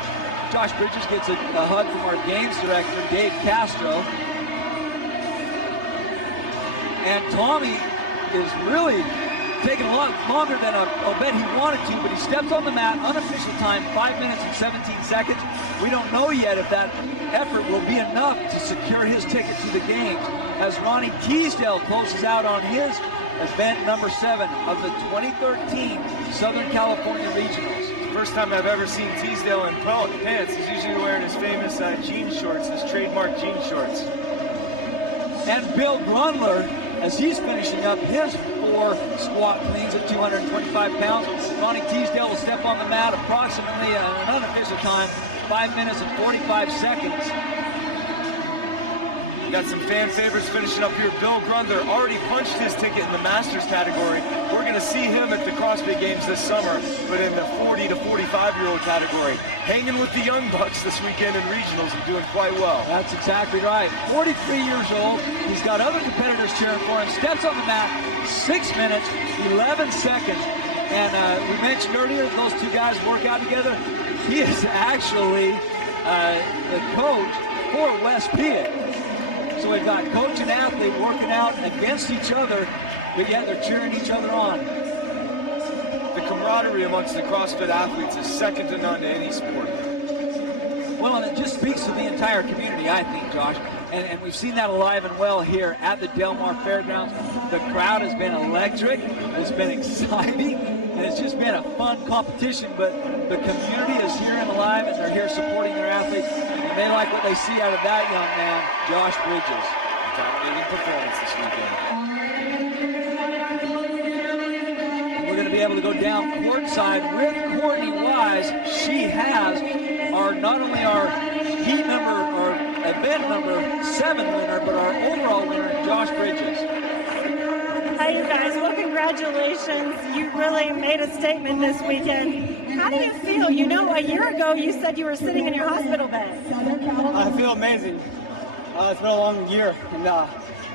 Josh Bridges gets a hug from our games director, Dave Castro. And Tommy is really taking a lot longer than I'll bet he wanted to, but he steps on the mat, unofficial time, 5 minutes and 17 seconds. We don't know yet if that effort will be enough to secure his ticket to the games, as Ronnie Teasdale closes out on his event number 7 of the 2013 Southern California Regionals. First time I've ever seen Teasdale in pants. He's usually wearing his famous jean shorts, his trademark jean shorts. And Bill Grunler, as he's finishing up his 4 squat cleans at 225 pounds. Ronnie Teasdale will step on the mat approximately an unofficial time, 5 minutes and 45 seconds. We got some fan favorites finishing up here. Bill Grundler already punched his ticket in the Masters category. We're going to see him at the CrossFit Games this summer, but in the 40 to 45-year-old category. Hanging with the Young Bucks this weekend in regionals and doing quite well. That's exactly right. 43 years old. He's got other competitors cheering for him. Steps on the mat, 6 minutes, 11 seconds. And we mentioned earlier those 2 guys work out together. He is actually the coach for Wes Piat. So we've got coach and athlete working out against each other, but yet they're cheering each other on. The camaraderie amongst the CrossFit athletes is second to none to any sport. Well, and it just speaks to the entire community, I think, Josh. And we've seen that alive and well here at the Del Mar Fairgrounds. The crowd has been electric, it's been exciting, and it's just been a fun competition, but the community is here and alive, and they're here supporting their athletes. They like what they see out of that young man, Josh Bridges. Dominating performance this weekend. We're going to be able to go down courtside with Courtney Wise. She has not only our heat number or event number 7 winner, but our overall winner, Josh Bridges. Hey, you guys, well, congratulations. You really made a statement this weekend. How do you feel? You know, a year ago you said you were sitting in your hospital bed. I feel amazing. It's been a long year, and it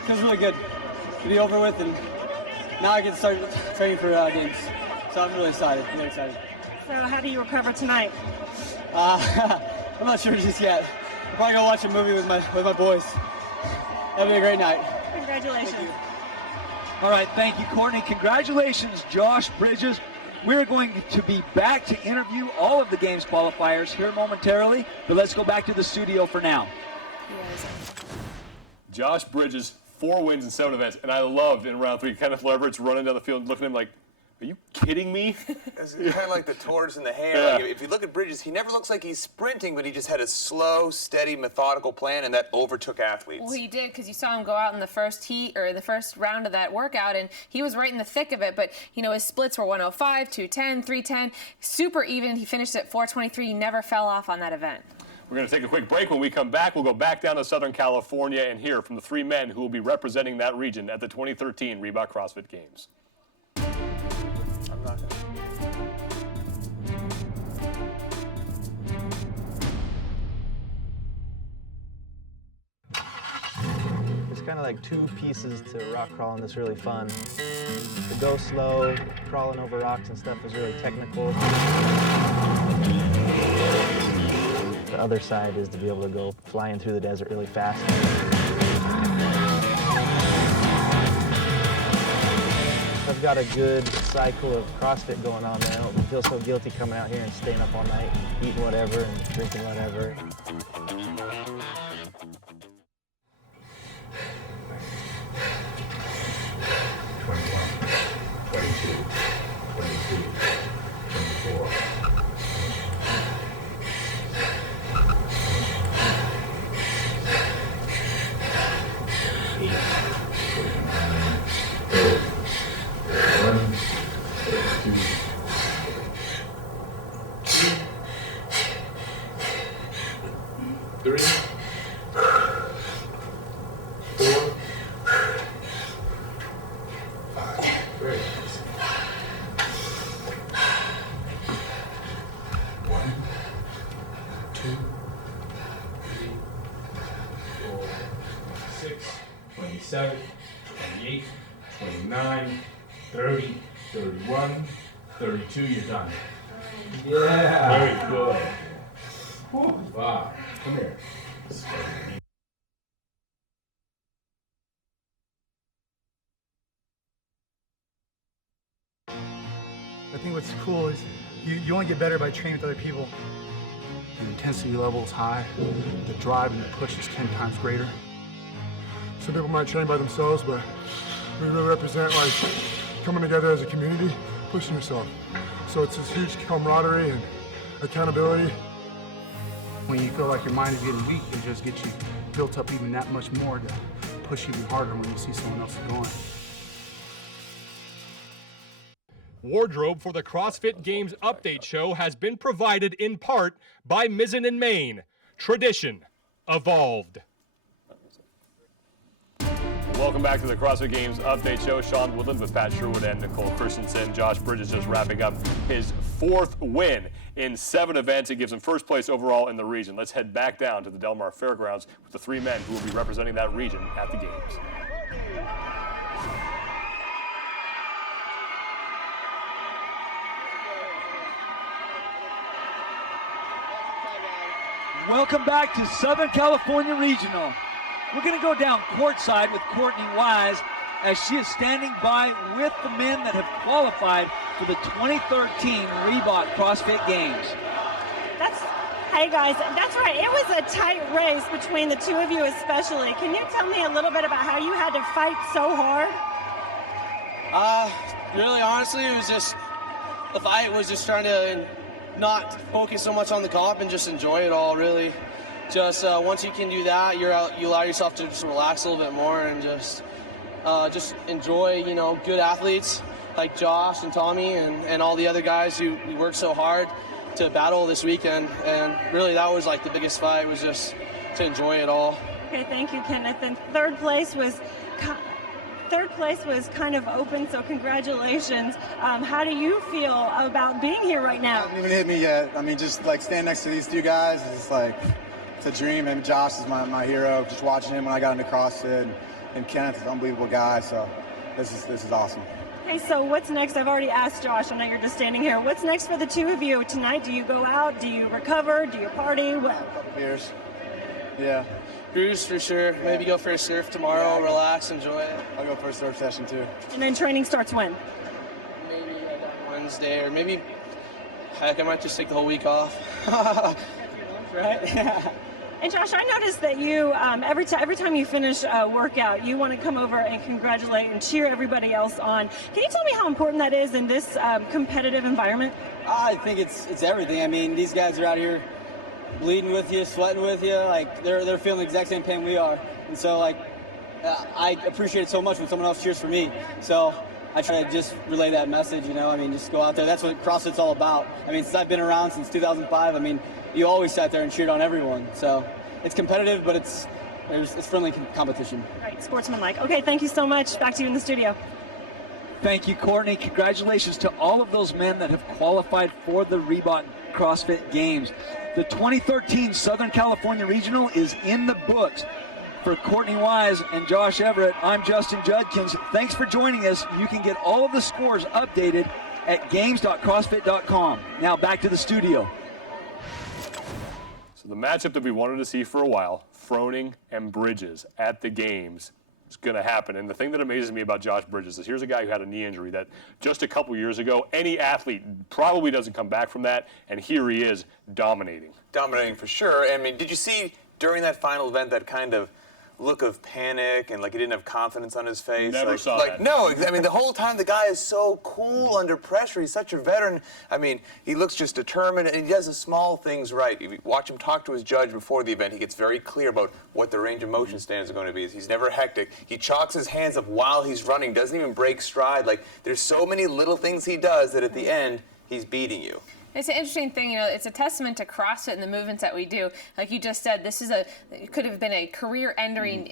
feels really good to be over with, and now I get to start training for games. So I'm really excited, really excited. So how do you recover tonight? I'm not sure just yet. I'll probably go watch a movie with my boys. That'll be a great night. Congratulations. All right, thank you, Courtney. Congratulations, Josh Bridges. We're going to be back to interview all of the games qualifiers here momentarily, but let's go back to the studio for now. Josh Bridges, 4 wins in 7 events, and I loved in round 3, Kenneth Leverett's running down the field, looking at him like, are you kidding me? It's kind of like the tortoise and the hare. Yeah. Like if you look at Bridges, he never looks like he's sprinting, but he just had a slow, steady, methodical plan, and that overtook athletes. Well, he did, because you saw him go out in the first heat or the first round of that workout, and he was right in the thick of it. But his splits were 105, 210, 310, super even. He finished at 423. He never fell off on that event. We're going to take a quick break. When we come back, we'll go back down to Southern California and hear from the 3 men who will be representing that region at the 2013 Reebok CrossFit Games. I'm not gonna... There's kind of like 2 pieces to rock crawling that's really fun. To go slow, crawling over rocks and stuff is really technical. The other side is to be able to go flying through the desert really fast. I've got a good cycle of CrossFit going on now. I don't feel so guilty coming out here and staying up all night, eating whatever and drinking whatever. 3, 4, 5. Great. 1, 2, 3, 4, 6, 27, 28, 29, 30, 31, 32. You're done. Yeah. Very good. Wow. Come here. I think what's cool is you only get better by training with other people. The intensity level is high, the drive and the push is 10 times greater. Some people might train by themselves, but we really represent like coming together as a community, pushing yourself. So it's this huge camaraderie and accountability. When you feel like your mind is getting weak, it just gets you built up even that much more to push even harder when you see someone else going. Wardrobe for the CrossFit Games Update Show has been provided in part by Mizzen and Main. Tradition evolved. Welcome back to the CrossFit Games Update Show. Sean Woodland with Pat Sherwood and Nicole Christensen. Josh Bridges just wrapping up his 4th win in 7 events. It gives him 1st place overall in the region. Let's head back down to the Del Mar Fairgrounds with the 3 men who will be representing that region at the Games. Welcome back to Southern California Regional. We're going to go down courtside with Courtney Wise as she is standing by with the men that have qualified for the 2013 Reebok CrossFit Games. Hey guys, that's right. It was a tight race between the 2 of you especially. Can you tell me a little bit about how you had to fight so hard? Really honestly, it was just, the fight was just trying to not focus so much on the comp and just enjoy it all, really. Just once you can do that, you allow yourself to just relax a little bit more and just enjoy, good athletes like Josh and Tommy and all the other guys who worked so hard to battle this weekend. And really, that was like the biggest fight, was just to enjoy it all. Okay, thank you, Kenneth. And 3rd place was third place was kind of open, so congratulations. How do you feel about being here right now? It hasn't even hit me yet. I mean, just like standing next to these two guys is like, it's a dream. And Josh is my hero. Just watching him when I got into CrossFit, and Kenneth is an unbelievable guy. So this is awesome. Okay, so what's next? I've already asked Josh. I know you're just standing here. What's next for the two of you tonight? Do you go out? Do you recover? Do you party? What? A couple beers. Yeah. Cruise for sure. Maybe go for a surf tomorrow, relax, enjoy it. I'll go for a surf session too. And then training starts when? Maybe Wednesday, or maybe, heck, I might just take the whole week off. Right? Yeah. And Josh, I noticed that you, every time you finish a workout, you want to come over and congratulate and cheer everybody else on. Can you tell me how important that is in this competitive environment? I think it's everything. I mean, these guys are out here bleeding with you, sweating with you. Like, they're feeling the exact same pain we are. And so, like, I appreciate it so much when someone else cheers for me. So I try to just relay that message, you know. I mean, just go out there. That's what CrossFit's all about. I mean, since I've been around since 2005, I mean, you always sat there and cheered on everyone. So it's competitive, but it's friendly competition. Right, sportsmanlike. Okay, thank you so much. Back to you in the studio. Thank you, Courtney. Congratulations to all of those men that have qualified for the Reebok CrossFit Games. The 2013 Southern California Regional is in the books. For Courtney Wise and Josh Everett, I'm Justin Judkins. Thanks for joining us. You can get all of the scores updated at games.crossfit.com. Now back to the studio. So the matchup that we wanted to see for a while, Froning and Bridges at the games, is going to happen. And the thing that amazes me about Josh Bridges is here's a guy who had a knee injury that just a couple years ago, any athlete probably doesn't come back from that, and here he is dominating. Dominating for sure. I mean, did you see during that final event that kind of look of panic and like he didn't have confidence on his face? Never saw that. No, I mean, the whole time the guy is so cool under pressure. He's such a veteran. I mean, he looks just determined, and he does the small things right. If you watch him talk to his judge before the event, he gets very clear about what the range of motion standards are going to be. He's never hectic. He chalks his hands up while he's running, doesn't even break stride. Like, there's so many little things he does that at the end, he's beating you. It's an interesting thing, you know, it's a testament to CrossFit and the movements that we do. Like you just said, it could have been a career-ending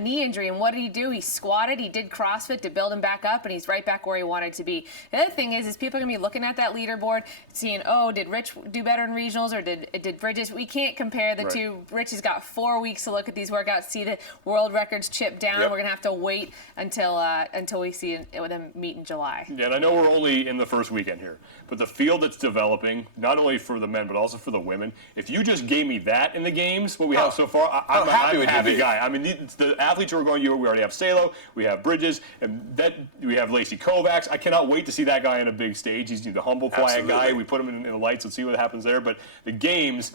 knee injury, and what did he do? He squatted, he did CrossFit to build him back up, and he's right back where he wanted to be. The other thing is people are going to be looking at that leaderboard, seeing, oh, did Rich do better in regionals, or did Bridges? We can't compare the two. Rich has got 4 weeks to look at these workouts, see the world records chip down. Yep. We're going to have to wait until we see them meet in July. Yeah, and I know we're only in the first weekend here, but the field that's developing, not only for the men, but also for the women, if you just gave me that in the games, what we have so far, I'm a happy guy. I mean, the athletes who are going, we already have Salo, we have Bridges, and we have Lacey Kovacs. I cannot wait to see that guy on a big stage. He's the humble, quiet guy. We put him in the lights and see what happens there. But the games,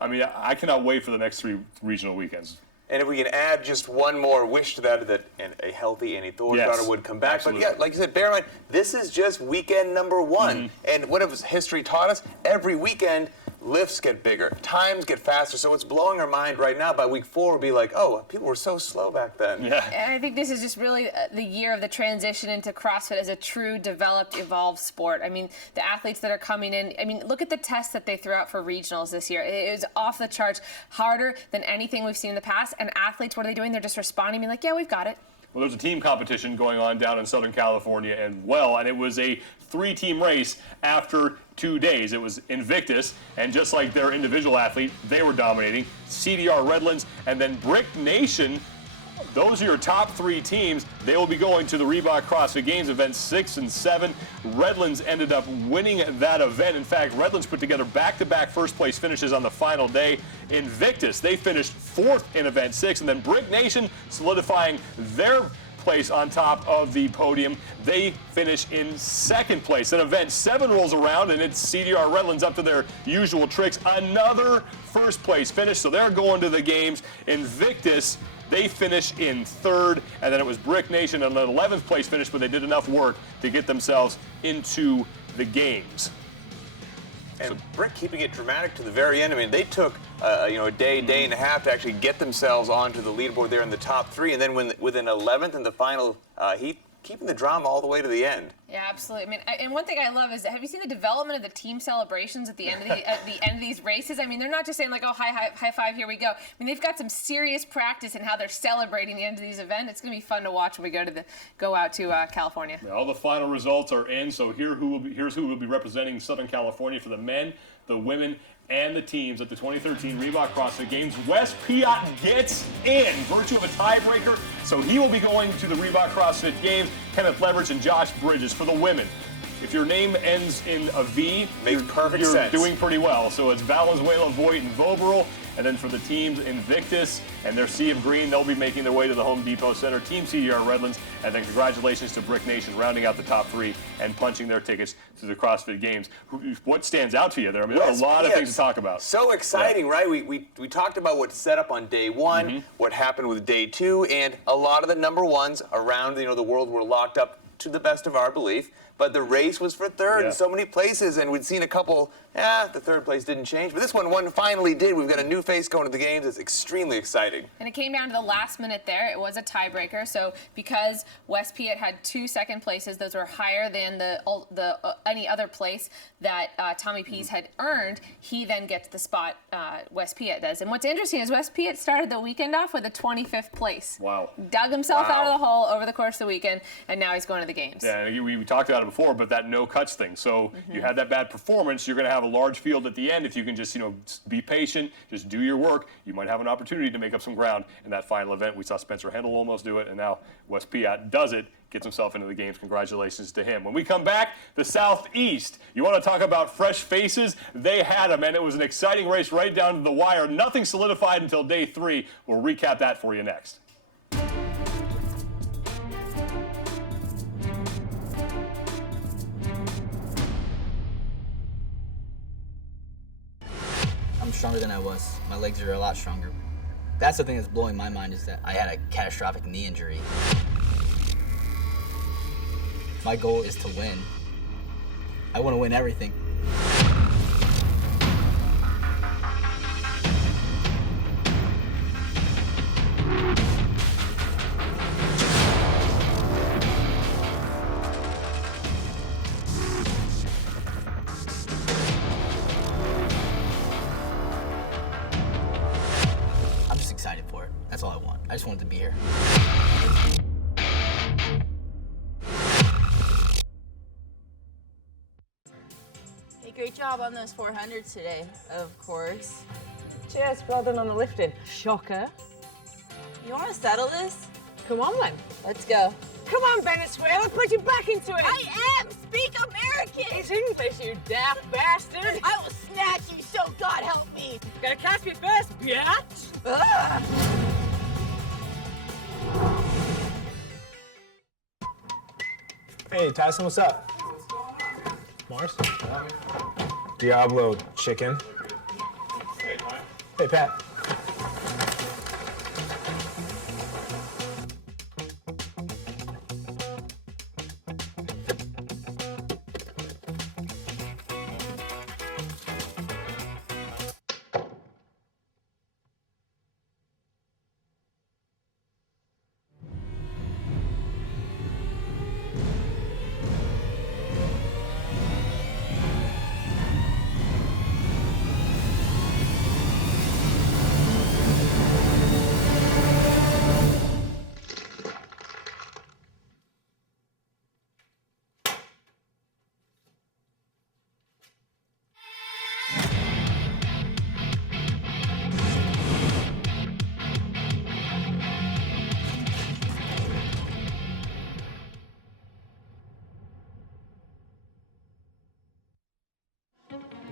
I mean, I cannot wait for the next 3 regional weekends. And if we can add just one more wish to that a healthy Annie Thorngarter would come back. Absolutely. But yeah, like you said, bear in mind, this is just weekend number 1. Mm-hmm. And what has history taught us? Every weekend, lifts get bigger, times get faster. So it's blowing our mind right now. By week 4, we'll be like, oh, people were so slow back then. Yeah. And I think this is just really the year of the transition into CrossFit as a true, developed, evolved sport. I mean, the athletes that are coming in, I mean, look at the tests that they threw out for regionals this year. It was off the charts, harder than anything we've seen in the past. And athletes, what are they doing? They're just responding, being like, yeah, we've got it. Well, there's a team competition going on down in Southern California and it was a 3-team race after 2 days. It was Invictus, and just like their individual athlete, they were dominating. CDR Redlands, and then Brick Nation. Those are your top 3 teams. They will be going to the Reebok CrossFit Games events 6 and 7. Redlands ended up winning that event. In fact, Redlands put together back-to-back first-place finishes on the final day. Invictus, they finished 4th in event 6, and then Brick Nation solidifying their place on top of the podium. They finish in 2nd place. Then event 7 rolls around, and it's CDR Redlands up to their usual tricks. Another first-place finish, so they're going to the games. Invictus, they finish in 3rd, and then it was Brick Nation on the 11th place finish, but they did enough work to get themselves into the games. And Brick keeping it dramatic to the very end. I mean, they took a day and a half to actually get themselves onto the leaderboard there in the top 3, and then within 11th in the final heat, keeping the drama all the way to the end. Yeah, absolutely. I mean, and one thing I love is, have you seen the development of the team celebrations at the end of the end of these races? I mean, they're not just saying like, oh, high five, here we go. I mean, they've got some serious practice in how they're celebrating the end of these events. It's going to be fun to watch when we go out to California. Yeah, all the final results are in. So here's who will be representing Southern California for the men, the women, and the teams at the 2013 Reebok CrossFit Games. Wes Piot gets in, virtue of a tiebreaker, so he will be going to the Reebok CrossFit Games. Kenneth Leverage and Josh Bridges for the women. If your name ends in a V, makes perfect you're sense. Doing pretty well. So it's Valenzuela, Voigt, and Voberl. And then for the teams, Invictus and their Sea of Green, they'll be making their way to the Home Depot Center. Team CDR Redlands, and then congratulations to Brick Nation rounding out the top 3 and punching their tickets to the CrossFit Games. What stands out to you there? I mean, there are a lot of things to talk about. So exciting, right? We talked about what's set up on day 1, what happened with day 2, and a lot of the number ones around the world were locked up to the best of our belief. But the race was for third in so many places, and we'd seen a couple, the third place didn't change. But this one finally did. We've got a new face going to the games. It's extremely exciting. And it came down to the last minute there. It was a tiebreaker. So because Wes Piot had 2 second places, those were higher than the any other place that Tommy Pease had earned, he then gets the spot Wes Piot does. And what's interesting is Wes Piot started the weekend off with a 25th place. Wow. Dug himself out of the hole over the course of the weekend, and now he's going to the games. Yeah, we talked about it before, but that no cuts thing. So you had that bad performance, you're going to have a large field at the end. If you can just, be patient, just do your work, you might have an opportunity to make up some ground in that final event. We saw Spencer Hendel almost do it, and now Wes Piot does it, gets himself into the games. Congratulations to him. When we come back, the Southeast. You want to talk about fresh faces? They had them, and it was an exciting race right down to the wire. Nothing solidified until day 3. We'll recap that for you next. I'm stronger than I was. My legs are a lot stronger. That's the thing that's blowing my mind, is that I had a catastrophic knee injury. My goal is to win. I want to win everything. I'm just excited for it. That's all I want. I just wanted to be here. Hey, great job on those 400s today, of course. Cheers, well done on the lifting. Shocker. You want to settle this? Come on, then. Let's go. Come on, Venezuela, put your back into it. I am! Speak American! It's English, you daft bastard. I will snatch you, so God help me! Gonna catch me first, biatch. Ugh. Hey, Tyson, what's up? Mars? Diablo chicken. Hey, Pat.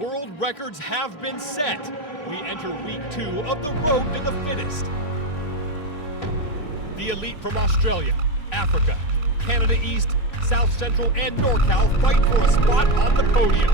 World records have been set. We enter week 2 of the road to the fittest. The elite from Australia, Africa, Canada East, South Central, and NorCal fight for a spot on the podium.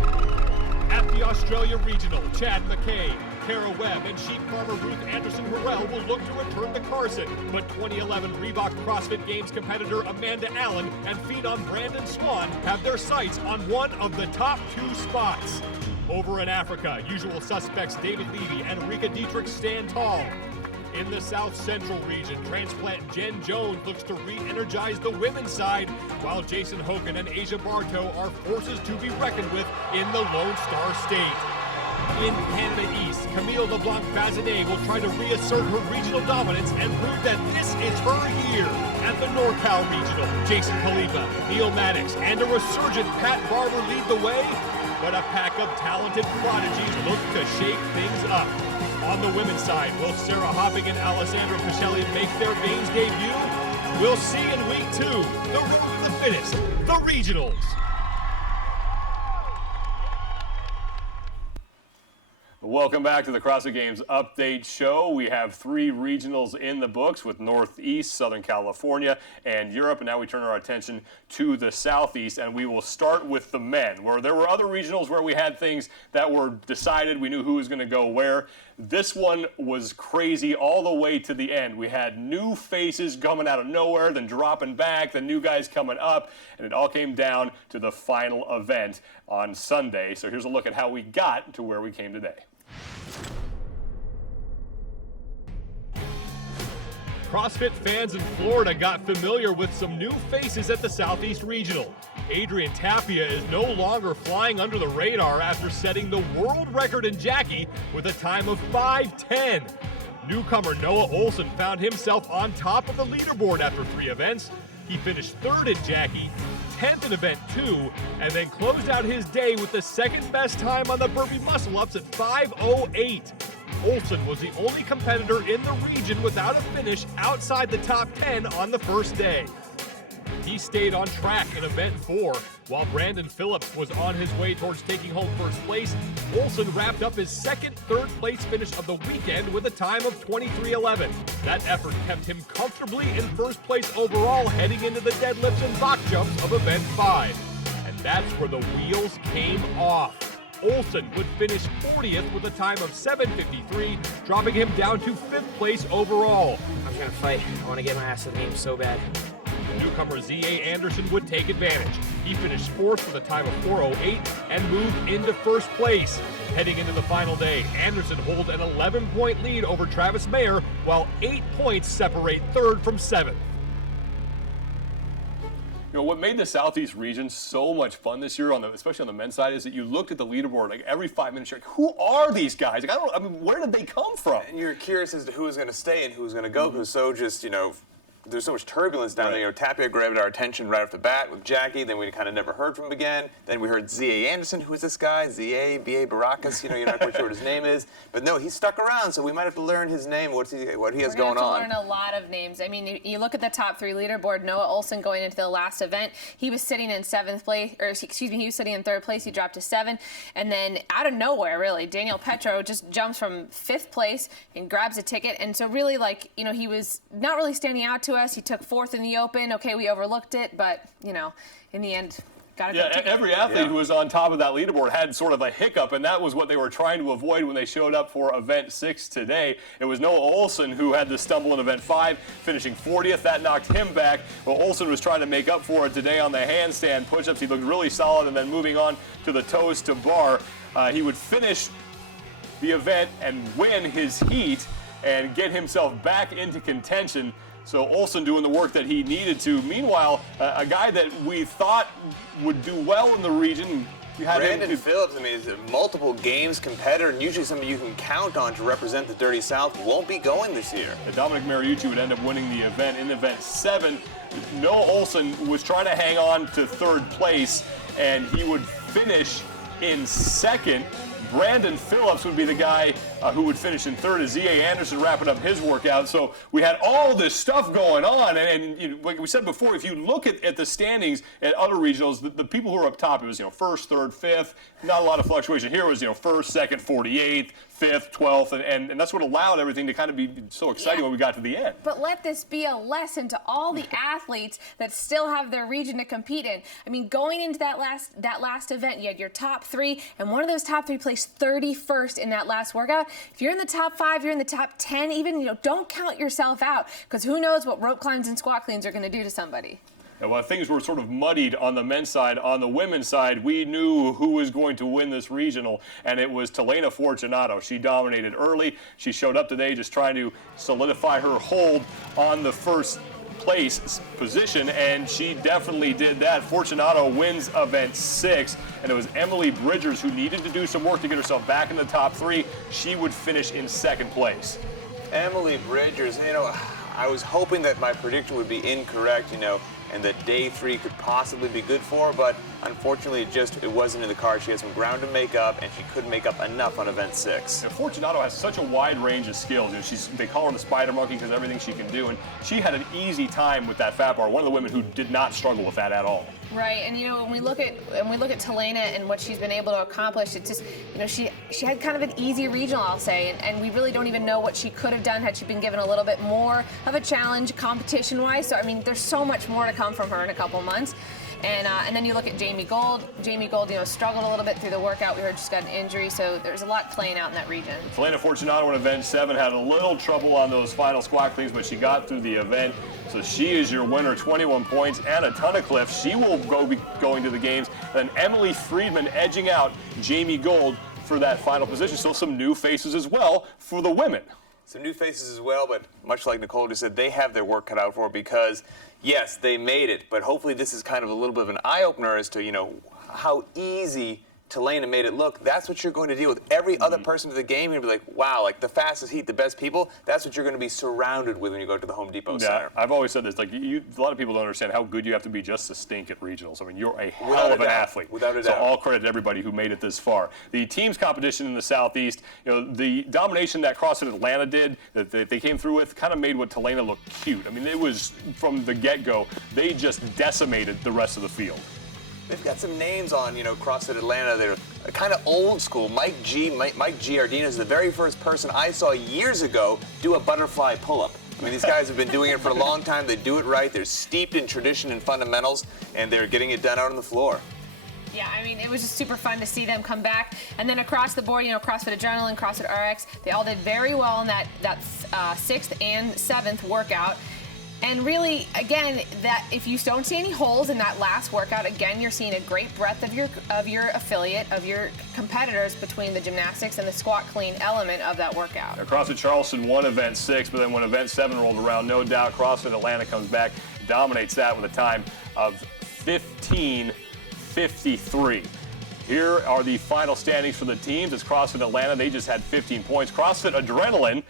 At the Australia Regional, Chad McKay, Kara Webb, and sheep farmer Ruth Anderson-Harrell will look to return to Carson, but 2011 Reebok CrossFit Games competitor Amanda Allen and phenom Brandon Swan have their sights on one of the top 2 spots. Over in Africa, usual suspects David Levy and Rika Dietrich stand tall. In In the South Central region, transplant Jen Jones looks to re-energize the women's side, while Jason Hogan and Asia Bartow are forces to be reckoned with in the Lone Star State. In Canada East, Camille LeBlanc-Bazinet will try to reassert her regional dominance and prove that this is her year. At the NorCal Regional, Jason Kalipa, Neil Maddox, and a resurgent Pat Barber lead the way, but a pack of talented prodigies look to shake things up. On the women's side, will Sarah Hopping and Alessandra Pichelli make their games debut? We'll see in week 2, the road to the fittest, the regionals. Welcome back to the CrossFit Games Update Show. We have 3 regionals in the books with Northeast, Southern California, and Europe. And now we turn our attention to the Southeast, and we will start with the men, where there were other regionals where we had things that were decided. We knew who was going to go where. This one was crazy all the way to the end. We had new faces coming out of nowhere, then dropping back, the new guys coming up, and it all came down to the final event on Sunday. So here's a look at how we got to where we came today. CrossFit fans in Florida got familiar with some new faces at the Southeast Regional. Adrian Tapia is no longer flying under the radar after setting the world record in Jackie with a time of 5:10. Newcomer Noah Olson found himself on top of the leaderboard after 3 events. He finished 3rd in Jackie, 10th in event 2, and then closed out his day with the second best time on the burpee muscle-ups at 5:08. Olson was the only competitor in the region without a finish outside the top 10 on the first day. He stayed on track in event 4, while Brandon Phillips was on his way towards taking home first place. Olson wrapped up his second third-place finish of the weekend with a time of 23:11. That effort kept him comfortably in first place overall heading into the deadlifts and box jumps of event 5. And that's where the wheels came off. Olson would finish 40th with a time of 7:53, dropping him down to 5th place overall. I'm trying to fight. I want to get my ass to the game so bad. Newcomer Z.A. Anderson would take advantage. He finished 4th with a time of 4:08 and moved into first place. Heading into the final day, Anderson holds an 11-point lead over Travis Mayer, while 8 points separate 3rd from 7th. You know, what made the Southeast region so much fun this year, especially on the men's side, is that you looked at the leaderboard like every 5 minutes, you're like, who are these guys? Like, where did they come from? And you're curious as to who is going to stay and who's going to go, because there's so much turbulence down there. Tapia grabbed our attention right off the bat with Jackie. Then we kind of never heard from him again. Then we heard Z.A. Anderson. Who is this guy? Z.A. B.A. Baracus. You're not quite sure what his name is. But no, he stuck around, so we might have to learn his name, what he has going on. We're going to learn a lot of names. I mean, you look at the top 3 leaderboard. Noah Olson going into the last event, he was sitting in 7th place, or excuse me, he was sitting in 3rd place. He dropped to 7. And then out of nowhere, really, Daniel Petro just jumps from 5th place and grabs a ticket. And so really, he was not really standing out to us. He took 4th in the open. Okay, we overlooked it, but, in the end, got a good ticket. Every athlete who was on top of that leaderboard had sort of a hiccup, and that was what they were trying to avoid when they showed up for event 6 today. It was Noah Olson who had to stumble in event 5, finishing 40th. That knocked him back. Well, Olson was trying to make up for it today on the handstand push-ups. He looked really solid, and then moving on to the toes to bar, he would finish the event and win his heat and get himself back into contention. So Olson doing the work that he needed to. Meanwhile, a guy that we thought would do well in the region. Brandon Phillips, is a multiple games competitor, and usually somebody you can count on to represent the Dirty South, won't be going this year. Dominic Mariucci would end up winning the event in event 7. Noah Olson was trying to hang on to 3rd place, and he would finish in 2nd. Brandon Phillips would be the guy who would finish in 3rd, as Z.A. Anderson wrapping up his workout. So we had all this stuff going on. And like we said before, if you look at the standings at other regionals, the people who are up top, it was 1st, 3rd, 5th. Not a lot of fluctuation. Here it was 1st, 2nd, 48th, 5th, 12th. And that's what allowed everything to kind of be so exciting when we got to the end. But let this be a lesson to all the athletes that still have their region to compete in. I mean, going into that last event, you had your top 3, and one of those top 3 placed 31st in that last workout. If you're in the top 5, you're in the top 10, even, don't count yourself out, because who knows what rope climbs and squat cleans are going to do to somebody. And while things were sort of muddied on the men's side, on the women's side, we knew who was going to win this regional, and it was Telena Fortunato. She dominated early. She showed up today just trying to solidify her hold on the first place position, and she definitely did that. Fortunato wins event 6, and it was Emily Bridgers who needed to do some work to get herself back in the top 3. She would finish in 2nd place. Emily Bridgers, I was hoping that my prediction would be incorrect, and that day 3 could possibly be good for her, but unfortunately it wasn't in the cards. She had some ground to make up, and she couldn't make up enough on event 6. Now, Fortunato has such a wide range of skills. They call her the spider monkey because everything she can do, and she had an easy time with that fat bar. One of the women who did not struggle with that at all. Right, and when we look at Telena and what she's been able to accomplish, it's just she had kind of an easy regional, I'll say, and we really don't even know what she could have done had she been given a little bit more of a challenge competition-wise. So I mean, there's so much more to come from her in a couple months. And then you look at Jamie Gold. Jamie Gold, struggled a little bit through the workout. We heard she's got an injury, so there's a lot playing out in that region. Telena Fortunato in event 7 had a little trouble on those final squat cleans, but she got through the event. So she is your winner, 21 points. Anna Tunnicliffe, she will be going to the games. And then Emily Friedman edging out Jamie Gold for that final position. So some new faces as well for the women. Some new faces as well, but much like Nicole just said, they have their work cut out for it because, yes, they made it, but hopefully this is kind of a little bit of an eye-opener as to, how easy Telena made it look. That's what you're going to deal with. Every other person to the game, you're going to be like, wow, like the fastest heat, the best people, that's what you're going to be surrounded with when you go to the Home Depot Center. I've always said this, a lot of people don't understand how good you have to be just to stink at regionals. I mean, you're a hell of an athlete. Without a doubt. So all credit to everybody who made it this far. The teams competition in the Southeast, the domination that CrossFit Atlanta did, that they came through with, kind of made what Telena look cute. I mean, it was, from the get-go, they just decimated the rest of the field. They've got some names on, CrossFit Atlanta. They're kind of old school. Mike Giardina is the very first person I saw years ago do a butterfly pull-up. I mean, these guys have been doing it for a long time. They do it right. They're steeped in tradition and fundamentals, and they're getting it done out on the floor. Yeah, I mean, it was just super fun to see them come back. And then across the board, CrossFit Adrenaline, CrossFit RX, they all did very well in that 6th and 7th workout. And really, again, that if you don't see any holes in that last workout, again, you're seeing a great breadth of your affiliate, of your competitors between the gymnastics and the squat clean element of that workout. Now, CrossFit Charleston won event 6, but then when event 7 rolled around, no doubt CrossFit Atlanta comes back, dominates that with a time of 15:53. Here are the final standings for the teams. It's CrossFit Atlanta. They just had 15 points. CrossFit Adrenaline,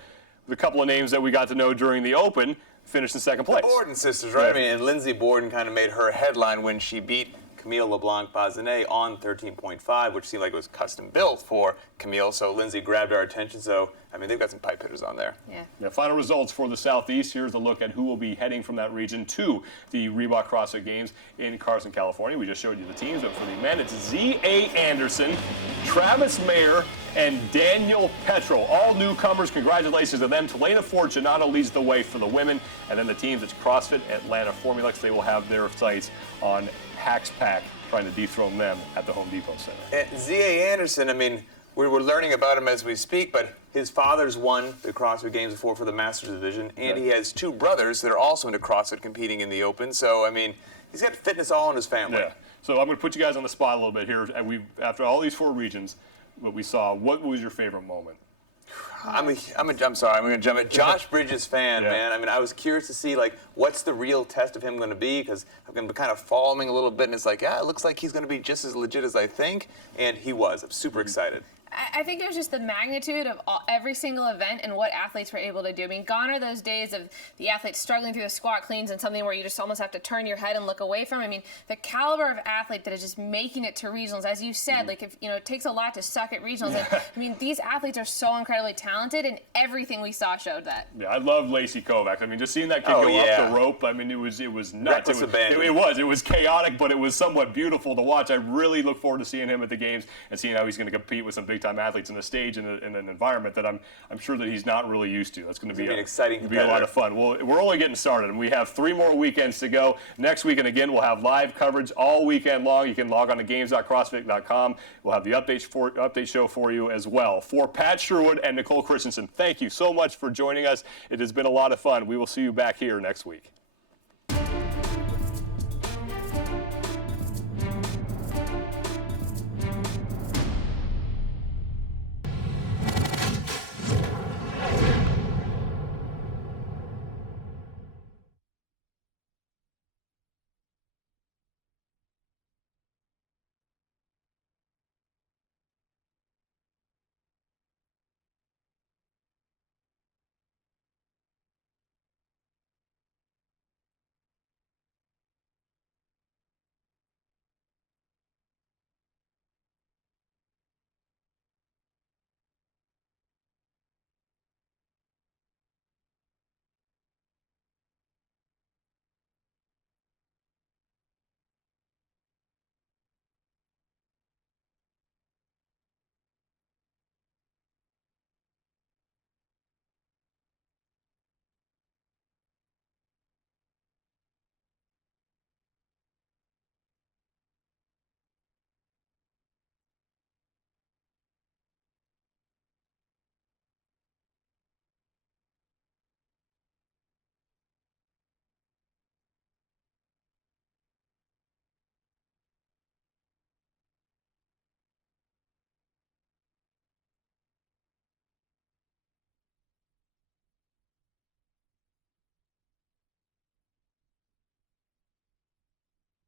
with a couple of names that we got to know during the Open, finished in 2nd place. The Borden sisters, right? Yeah. I mean, and Lindsay Borden kind of made her headline when she beat Camille LeBlanc-Bazinet on 13.5, which seemed like it was custom built for Camille. So Lindsay grabbed our attention. So, I mean, they've got some pipe hitters on there. Yeah. Now, final results for the Southeast. Here's a look at who will be heading from that region to the Reebok CrossFit Games in Carson, California. We just showed you the teams, but for the men, it's Z.A. Anderson, Travis Mayer, and Daniel Petrol. All newcomers. Congratulations to them. Telena Fortunato leads the way for the women. And then the teams, it's CrossFit Atlanta Formulix. They will have their sights on Hacks Pack, trying to dethrone them at the Home Depot Center. And Z.A. Anderson, I mean, we're learning about him as we speak, but his father's won the CrossFit Games before for the Masters Division, and he has 2 brothers that are also into CrossFit competing in the Open. So, I mean, he's got fitness all in his family. Yeah. So I'm going to put you guys on the spot a little bit here. And after all these 4 regions, what we saw, what was your favorite moment? I'm sorry, I'm going to jump in. Josh Bridges fan, man. I mean, I was curious to see, what's the real test of him going to be, because I've been kind of following a little bit, and it's like, it looks like he's going to be just as legit as I think, and he was. I'm super excited. I think it was just the magnitude of every single event and what athletes were able to do. I mean, gone are those days of the athletes struggling through the squat cleans and something where you just almost have to turn your head and look away from. I mean, the caliber of athlete that is just making it to regionals, as you said, if it takes a lot to suck at regionals. And, I mean, these athletes are so incredibly talented, and everything we saw showed that. Yeah, I love Lacey Kovacs. I mean, just seeing that kid go up the rope, I mean, it was nuts. It was chaotic, but it was somewhat beautiful to watch. I really look forward to seeing him at the games and seeing how he's going to compete with some big-time athletes in the stage in an environment that I'm sure that he's not really used to. That's going to be an exciting, be a lot of fun. Well, we're only getting started, and we have 3 more weekends to go. Next weekend, again, we'll have live coverage all weekend long. You can log on to games.crossfit.com. We'll have the update show for you as well. For Pat Sherwood and Nicole Christensen, thank you so much for joining us. It has been a lot of fun. We will see you back here next week.